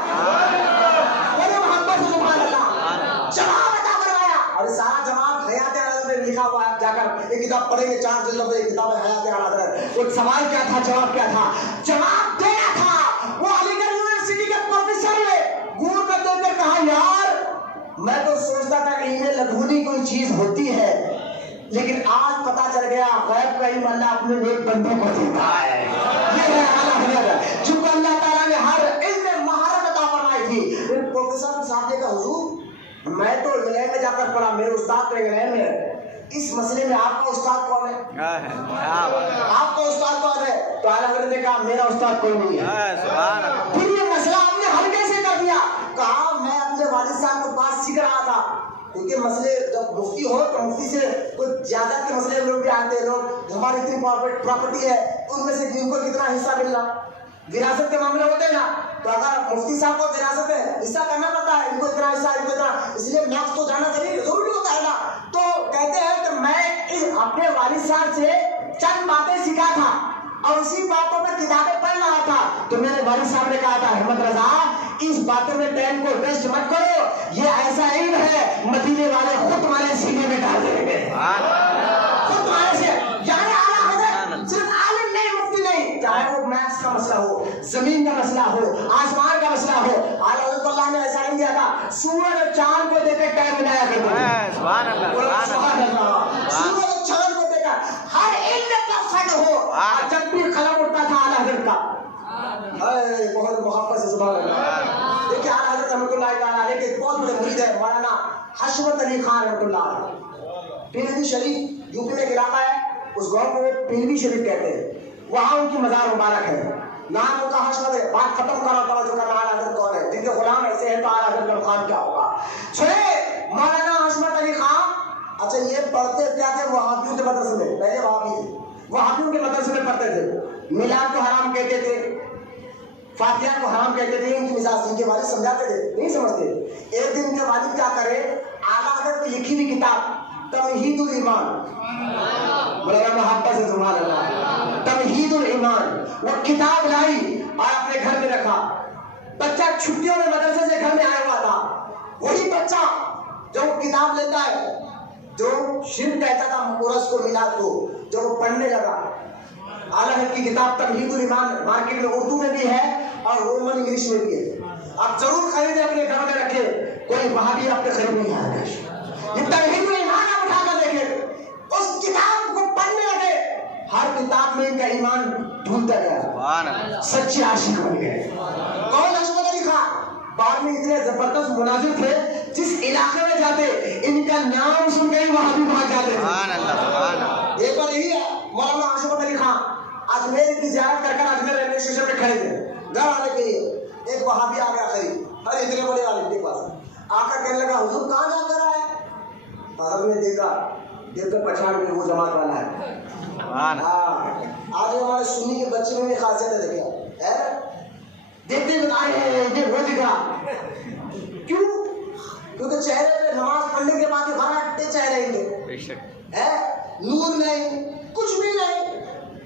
بڑے محبت سے سبحان اللہ جواب عطا فرمایا اور سارا جواب حیات اعلیٰ حضرت نے لکھا ہوا ہے جا کر ایک کتاب پڑھیں گے 4 جلدوں میں کتاب ہے حیات اعلیٰ حضرت ایک سوال کیا تھا جواب کیا تھا جواب دینا تھا وہ علی گڑھ یونیورسٹی کے پروفیسر نے گور کر دے کر کہا یار میں تو سوچتا تھا کہ انہیں لدھونی کوئی چیز ہوتی ہے لیکن آج پتا چل گیا غیب کا علم اللہ اپنے نیک بندوں کو دیتا ہے یہ ہے اعلیٰ حضرت چونکہ اللہ تعالیٰ نے ہر علم میں مہارت عطا فرمائی تھی پروفیسر صاحب نے کہا حضور میں تو انگلینڈ میں جا کر پڑھا میرے استاد تو انگلینڈ میں اس مسئلے میں آپ کا استاد کون ہے آپ کا استاد کون ہے تو اعلیٰ حضرت نے کہا میرا استاد کوئی نہیں ہے پھر یہ مسئلہ آپ نے حل کیسے کر دیا کہا میں اپنے والد صاحب کو بات سیکھ رہا تھا کیونکہ مسئلے جب مفتی ہو تو مفتی سے کچھ زیادہ کے مسئلے لوگ بھی آتے ہیں لوگ ہماری اتنی پراپرٹی ہے ان میں سے جن کو کتنا حصہ ملنا وراثت کے معاملے ہوتے ہیں نا تو اگر مفتی صاحب کو وراثت ہے حصہ کرنا پڑتا ہے ان کو اتنا حصہ ان کو اتنا اس لیے میتھس تو جانا ضروری ہوتا ہے نا تو کہتے ہیں کہ میں اپنے والد صاحب سے چند باتیں سیکھا تھا اور اسی باتوں پر کتابیں پڑھ رہا تھا تو میرے والد صاحب نے کہا تھا احمد رضا اس باتوں میں ٹائم کو ویسٹ مت کرو یہ ایسا علم ہے مدینے والے خود تمہارے سینے میں ڈال دیں گے خود تمہارے سے یعنی اعلیٰ حضرت صرف عالم نہیں مفتی نہیں چاہے وہ میتھس کا مسئلہ ہو زمین کا مسئلہ ہو آسمان کا مسئلہ ہو اعلیٰ حضرت اللہ نے ایسا علم دیا تھا سورج اور چاند کو دیکھ کر ٹائم بنایا کرتے تھے سبحان اللہ سورج اور چاند کو دیکھ کر ہر علم میں پرفیکٹ ہو اور جب بھی قلم اٹھتا تھا اعلیٰ حضرت کا بہت محبت سے سبحان اللہ دیکھیں اعلیٰ حضرت رحمۃ اللہ تعالیٰ علیہ کے بہت بڑے مرید ہے مولانا حشمت علی خان رحمۃ اللہ علیہ پیلوی شریف یو پی میں ایک علاقہ ہے اس گاؤں کو پیلوی شریف کہتے ہیں وہاں ان کی مزار مبارک ہے نام ان کا حشمت ہے بات ختم کرا توجہ کرنا اعلیٰ حضرت کون ہے جن کے غلام ایسے ہیں تو اعلیٰ حضرت کا خان کیا ہوگا سنیں مولانا حشمت علی خان اچھا یہ پڑھتے کیا تھے وہابیوں کے مدرسے میں پہلے وہابی تھے وہابیوں کے مدرسے میں پڑھتے تھے میلاد کو حرام کہتے تھے فاتحہ کو حرام کہتے تھے ان کی مزاج ان کے والد سمجھاتے تھے نہیں سمجھتے ایک دن ان کے والد کیا کرے اعلیٰ حضرت کی لکھی ہوئی کتاب تمہید الایمان مولانا محبت سے سبحان اللہ ایمان، وہ کتاب لائی اور اپنے گھر میں رکھا. بچہ چھٹیوں میں مدرسے سے گھر میں آیا ہوا تھا. وہی بچہ جو کتاب لیتا ہے، جو شرک کہتا تھا مورث کو میلاد کو، جو وہ پڑھنے لگا. اعلیٰ حضرت کی کتاب تمہید الایمان مارکیٹ میں اردو میں بھی ہے اور رومن انگلش میں بھی ہے. آپ ضرور خریدیں، اپنے گھر میں رکھیں. کوئی وہابی آپ کے خرید نہیں آئے گا. یہ تمہید الایمان آپ اٹھا کر دیکھیں، اس کتاب کو پڑھنے لگے. ہر کتاب میں ان کا ایمان ڈھونڈتا گیا، سچے عاشق بن گئے. کون حشمت علی خان بعد میں اتنے زبردست مناظر تھے، جس علاقے میں جاتے ان کا نام سن کے وہابی بھاگ جاتے تھے. ایک بار یہی ہے، مولانا حشمت علی خان اجمیر کی زیارت کر کر اجمیر ریلوے اسٹیشن پہ کھڑے تھے گھر آنے کے لیے. ایک وہابی آ گیا قریب، ارے اتنے بڑے والد کے پاس آ کر کہنے لگا حضور کہاں جا کر آئے؟ حضرت نے دیکھ کر پہچان کے وہ جماعت والا ہے. آج ہمارے سنی کے بچے میں یہ خاصیت ہے. دیکھتے بتائے ہیں یہ وہ دکھا. کیوں؟ کیونکہ چہرے پہ نماز پڑھنے کے بعد بھراٹے چہرے ہیں، نور نہیں، کچھ بھی نہیں.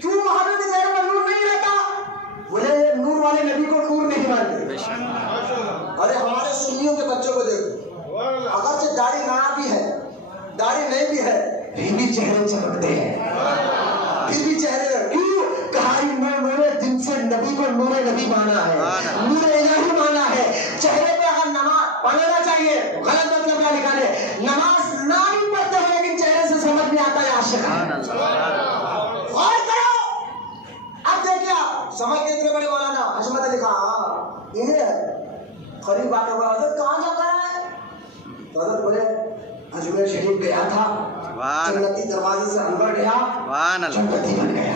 کیوں وہاں کے چہرے پر نور نہیں رہتا؟ بولے نور والے نبی کو نور نہیں مانتے. ارے ہمارے سنیوں کے بچوں کو دیکھو، اگرچہ داڑھی نہ بھی ہے، داڑھی نہیں بھی ہے، پھر بھی چہرے چمکتے ہیں. پھر بھی چہرے کیوں؟ کہا انہوں نے دن سے نبی کو نور نبی مانا ہے، نور الہی مانا ہے. چہرے پہ اگر نماز پڑھنا چاہیے، غلط مطلب نہ نکالے. نماز نہ بھی پڑھتے ہو لیکن چہرے سے سمجھ میں آتا ہے عاشق ہے. غور کرو. اب دیکھیے آپ سمجھ کے اتنے بڑے مولانا حشمت علی خان انہیں قریب آ کے بولا حضرت کہاں جا کر آئے؟ تو حضرت بولے اجمیر شریف گیا تھا، جنتی دروازے سے اندر گیا، جنتی بن گیا.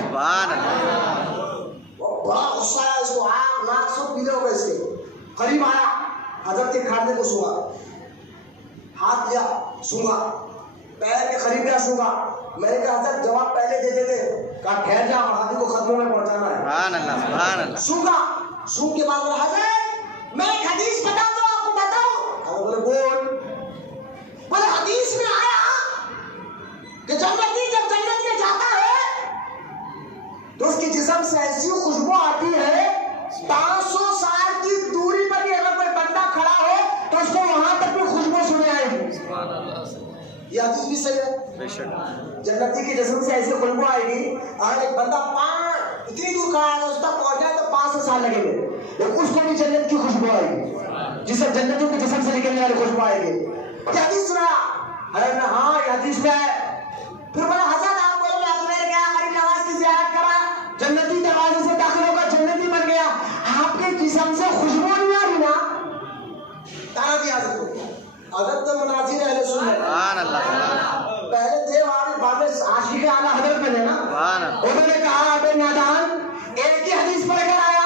بڑا غصہ آیا اس کو، ناک سب پیلے ہو گئے اس کے. قریب آیا، حضرت کے کھانے کو سونگا، ہاتھ لیا سونگا، پیر کے قریب گیا سونگا. میں نے کہا حضرت جواب پہلے دیتے تھے. کہا ٹھہر جا، مہادی کو ختموں میں پہنچانا ہے. سونگا، سونگ کے بعد بولا حضرت میں ایک حدیث بتا دوں آپ کو بتاؤں. حضرت بولے بول. بولے حدیث میں آیا کہ جنتی جب جنت میں جاتا ہے تو اس کی جسم سے ایسی خوشبو آتی ہے 500 سال کی دوری پر بھی اگر کوئی بندہ کھڑا ہو تو اس کو وہاں تک بھی خوشبو سنے آئے گی. یہ حدیث بھی صحیح ہے. جنتی کی جسم سے ایسی خوشبو آئے گی، اگر ایک بندہ اتنی دور کھڑا ہے اس تک پہنچ جائے تو 500 سال لگیں گے، لیکن اس کو بھی جنت کی خوشبو آئے گی، جسے جنتوں کی جسم سے نکلنے والی خوشبو آئے گی. یہ حدیث سنا؟ حضرت نے ہاں یہ حدیث میں ہے. پھر بولا حضرت آپ بولے میں اجمیر گیا، غریب نواز کی زیارت کرا، جنتی دروازے سے داخل ہو کر جنتی بن گیا. آپ کے جسم سے خوشبو نہیں آ رہی نا؟ تانا دیا حضرت کو. حضرت تو مناظر اہل سنت پہلے تھے، بعد میں عاشق اعلیٰ حضرت بنے نا. انہوں نے کہا ابے نادان ایک ہی حدیث پڑھ کر آیا،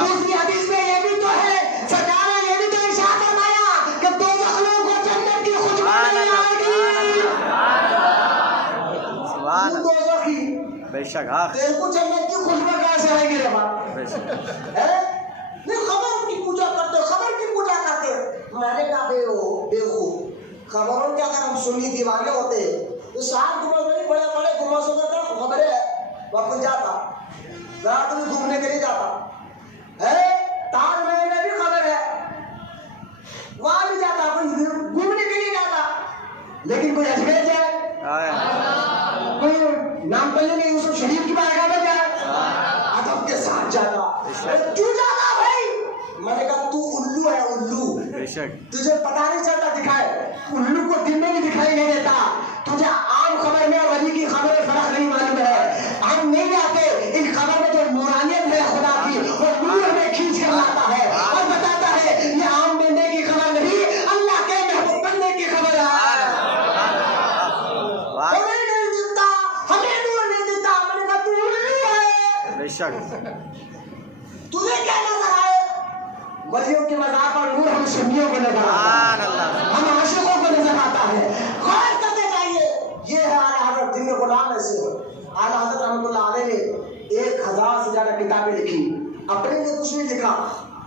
دوسری حدیث میں یہ بھی تو ہے، سرکار نے یہ بھی تو ارشاد فرمایا کہ دو مخلوق کو جنت کی خوشبو نہیں آئے گی. تو دوزخی بے شک تیرے کو جنت کی خوشبو کیسے آئے گی رے باپ؟ نہیں خبر کی پوجا کرتے، خبر کی پوجا کرتے. میں نے کہا بے خوب خبروں کے اگر ہم سنی دیوانے ہوتے تو 7 گنبد میں بڑے بڑے گنبد ہوتے تھے. خبریں ہے وقت جاتا رات میں گھومنے کے لیے جاتا ہے. تاج محل میں بھی خبر ہے، وہاں بھی جاتا، گھومنے کے لیے جاتا. لیکن کوئی اجمیر جائے، کوئی نام پلے میں یوسف شریف کی بارگاہ میں جائے، ادب کے ساتھ جاتا. کیوں جاتا بھائی؟ میں نے کہا تو الو ہے، الو. تجھے پتا نہیں چلتا دکھائے، الو کو دن میں بھی دکھائی نہیں دیتا. تجھے عام خبر میں اور ولی کی خبر میں فرق نہیں معلوم ہے. ہم نہیں آتے ان خبر میں جو نورانیت ہے خدا کی، وہ نور ہمیں کھینچ کر لاتا ہے اور بتاتا ہے یہ عام بندے کی خبر نہیں، اللہ کے محبوب بندے کی خبر ہے. ہمیں نہیں دیتا، ہمیں نور نہیں دیتا. میں نے کہا تو الو ہے. تجھے کیا نظر آئے؟ ولیوں کے مزار پر نور ہم سنیوں کو نظر آتا ہے، ہم عاشقوں کو نظر آتا ہے. غور کرتے جائیے. یہ ہے اعلیٰ حضرت جن میں غلام ایسے ہو. اعلیٰ حضرت رحمۃ اللہ علیہ نے 1000 سے زیادہ کتابیں لکھی، اپنے لیے کچھ نہیں لکھا.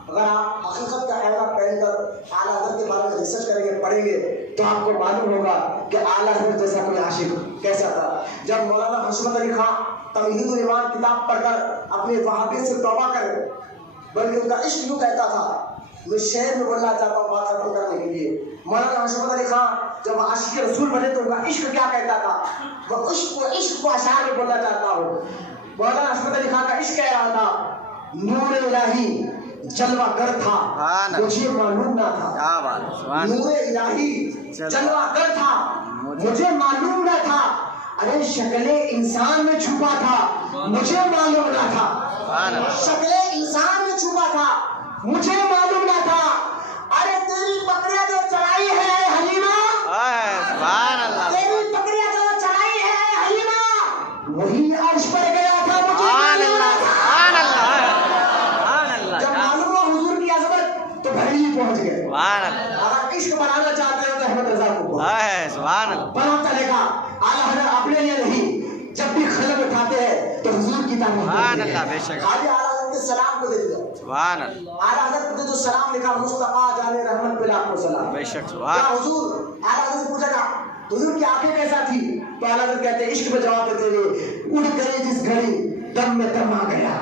اگر آپ حقیقت کا عہدہ پہن کر اعلیٰ حضرت کے بارے میں ریسرچ کریں گے، پڑھیں گے تو آپ کو معلوم ہوگا کہ اعلیٰ حضرت جیسا کوئی عاشق کیسا تھا. جب مولانا حشمت علی خان تمہید الایمان کتاب پڑھ کر اپنے وہابیت سے توبہ کرے، بلکہ ان کا عشق یوں کہتا تھا. میں شعر میں بولنا چاہتا ہوں بات ختم کرنے کے لیے. مولانا حشمت علی خان جب عاشق رسول بنے تو ان کا عشق کیا کہتا تھا، وہ عشق کو اشعار میں بولنا چاہتا ہوں. مولانا حشمت علی خان کا عشق کہہ رہا تھا، نور الہی جلوہ گر تھا مجھے معلوم نہ تھا. نور الہی جلوہ گر تھا مجھے معلوم نہ تھا. ارے شکل انسان میں چھپا تھا مجھے معلوم نہ تھا. شکل انسان میں چھپا تھا مجھے معلوم نہ تھا. ارے تیری بکریاں جو چرائی ہے حلیمہ، تیری بکریاں جو چرائی ہے حلیمہ، وہی عرش پر گیا تھا مجھے معلوم نہ تھا. جب معلوم ہوا حضور کی عظمت تو بھری پہنچ گئے. اگر عشق بنانا چاہتے ہو تو احمد رضا کو پتا چلے گا. اعلیٰ حضرت اپنے لیے نہیں، جب بھی خلق اٹھاتے ہیں تو حضور کی تعریف کرتے ہیں. خالی اعلیٰ حضرت کے سلام کو دیکھ لو. اعلیٰ حضرت نے جو سلام لکھا، مصطفیٰ جان رحمت پہ لاکھوں سلام. کیا حضور، اعلیٰ حضرت سے پوچھا گا حضور کی آنکھیں کیسا تھی، تو اعلیٰ حضرت کہتے ہیں عشق میں جواب دیتے ہوئے، اڑ گئی جس گھڑی دم میں دم آ گیا،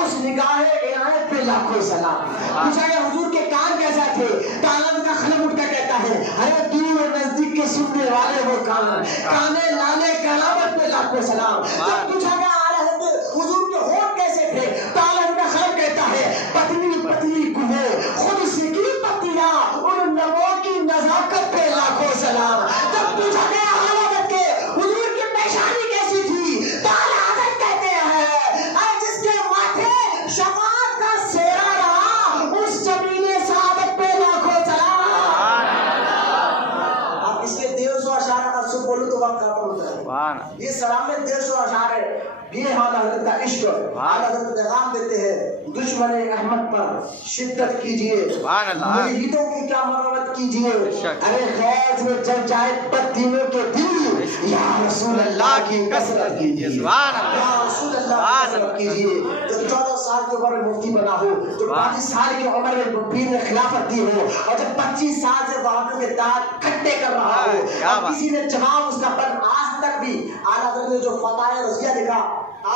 اس نگاہ عنایت پہ لاکھوں سلام. پوچھا گیا حضور کے کان کیسا تھے، تو اعلیٰ حضرت کا خلق اٹھ کر کہتا ہے، ارے دور اور نزدیک کے سننے والے وہ کانے لانے کرامت پہ لاکھوں سلام. جب پوچھا گیا اعلیٰ حضرت حضور کے ہونٹ کیسے تھے، تو اعلیٰ حضرت کا خلق کہتا ہے، پتلی پتلی گلیں خود سکی پتیاں ان لبوں کی نزاکت پہ لاکھوں سلام. جب پوچھا گیا اعلیٰ حضرت کے حضور کی پیشانی کیسی تھی، تو اعلیٰ حضرت کہتے ہیں، اے جس کے ماتھے شفاعت کا سیرا رہا، اس جمیل سعادت پہ لاکھوں سلام. اب اس کے 150 اشعار کا سب بولو تو وقت ختم ہوتا ہے. یہ سلام میں 150 اشعار ہے. یہ اعلیٰ حضرت کا عشق. اعلیٰ حضرت پیغام دیتے ہیں، دشمن احمد پر شدت کیجئے، مریدوں کی کیا مرمت کیجئے. ارے خیز میں چل جائے بددینوں کے دل، یا رسول اللہ کی کثرت کیجئے، یا رسول اللہ کی کثرت کیجئے. جو 14 سال کی عمر میں مفتی بنا ہو، جو 35 سال کی عمر میں پیر نے خلافت دی ہو، اور جب 25 سال سے وہابیوں کے دانت کھٹے کر رہا ہو، اور کسی نے جواب اس کا بن آج تک بھی. اعلیٰ حضرت نے جو فتاوی رضویہ لکھا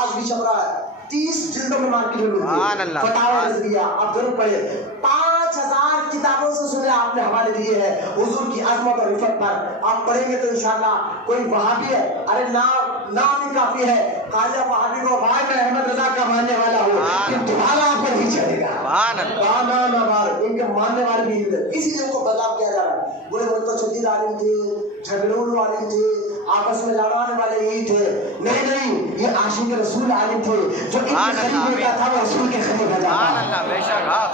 آج بھی چل رہا ہے، 30 جلدوں میں مارکیٹ میں ملتی ہے فتاوی رضویہ. آپ ضرور پڑھیں. 5000 کتابوں سے سنے آپ نے حوالے دیے ہیں حضور کی عظمت اور رفت پر. آپ پڑھیں گے تو انشاءاللہ کوئی وہابی ہے، ارے نام ہی کافی ہے، خواجہ وہابی کو بھائی میں احمد رضا کا ماننے والا ہوں، کہ دوبارہ آپ پر نہیں چلے گا. ان کے ماننے والے بھی اسی لیے ان کو بدلاؤ کیا جا رہا ہے. بڑے متشدد عالم تھے، جھگڑوں عالم تھے، آپس میں لڑانے والے یہی تھے. نہیں، یہ عاشق رسول عالم تھے، جو ان کے خلیفے کا تھا وہ رسول کے خلیفے کا.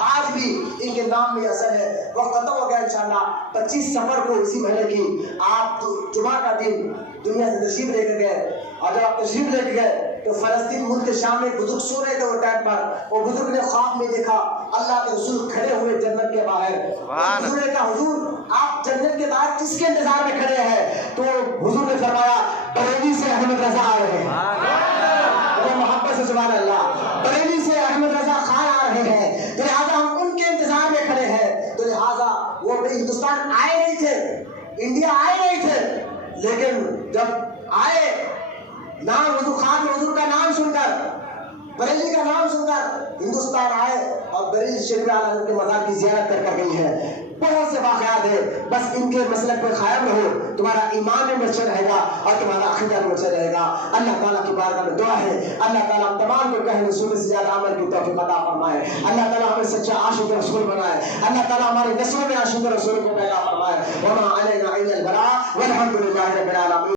آج بھی ان کے نام میں اثر ہے. وقت ختم ہو گیا. انشاءاللہ 25 سفر کو اسی مہینے کی آپ جمعہ کا دن دنیا سے تشریف لے کر گئے، اور جب آپ تشریف لے کے گئے تو فلسطین ملک شام میں بزرگ سو رہے تھے. وہ ٹائم پر وہ بزرگ نے خواب میں دیکھا اللہ کے رسول کھڑے ہوئے جنت کے باہر. حضور نے کہا حضور آپ جنت کے باہر کس کے انتظار میں کھڑے ہیں؟ تو حضور نے فرمایا بریلی سے احمد رضا آ رہے ہیں. وہ محبت سے سبحان اللہ، بریلی سے احمد رضا خان آ رہے ہیں، تو لہٰذا ہم ان کے انتظار میں کھڑے ہیں. تو لہٰذا وہ ہندوستان آئے نہیں تھے، انڈیا آئے نہیں تھے، لیکن جب آئے نام حضور خان حضور کا نام سن کر، بریلی کا نام سن کر ہندوستان آئے، اور بریلی شریف اعلیٰ حضرت کے مزار کی زیارت کر گئی ہے. بہت سے واقعات ہیں، بس ان کے مسلک پر قائم رہو، تمہارا ایمان میں بچا رہے گا اور تمہارا عقیدہ میں بچا رہے گا. اللہ تعالیٰ کی بارگاہ میں دعا ہے اللہ تعالیٰ ہم تمام کو کہنے سننے سے زیادہ عمل کی توفیق عطا فرمائے. اللہ تعالیٰ ہمیں سچا عاشق رسول بنائے. اللہ تعالیٰ ہماری نسلوں میں عاشق رسول کو پیدا فرمائے. وما علینا الا البلاغ والحمد للہ رب العالمین.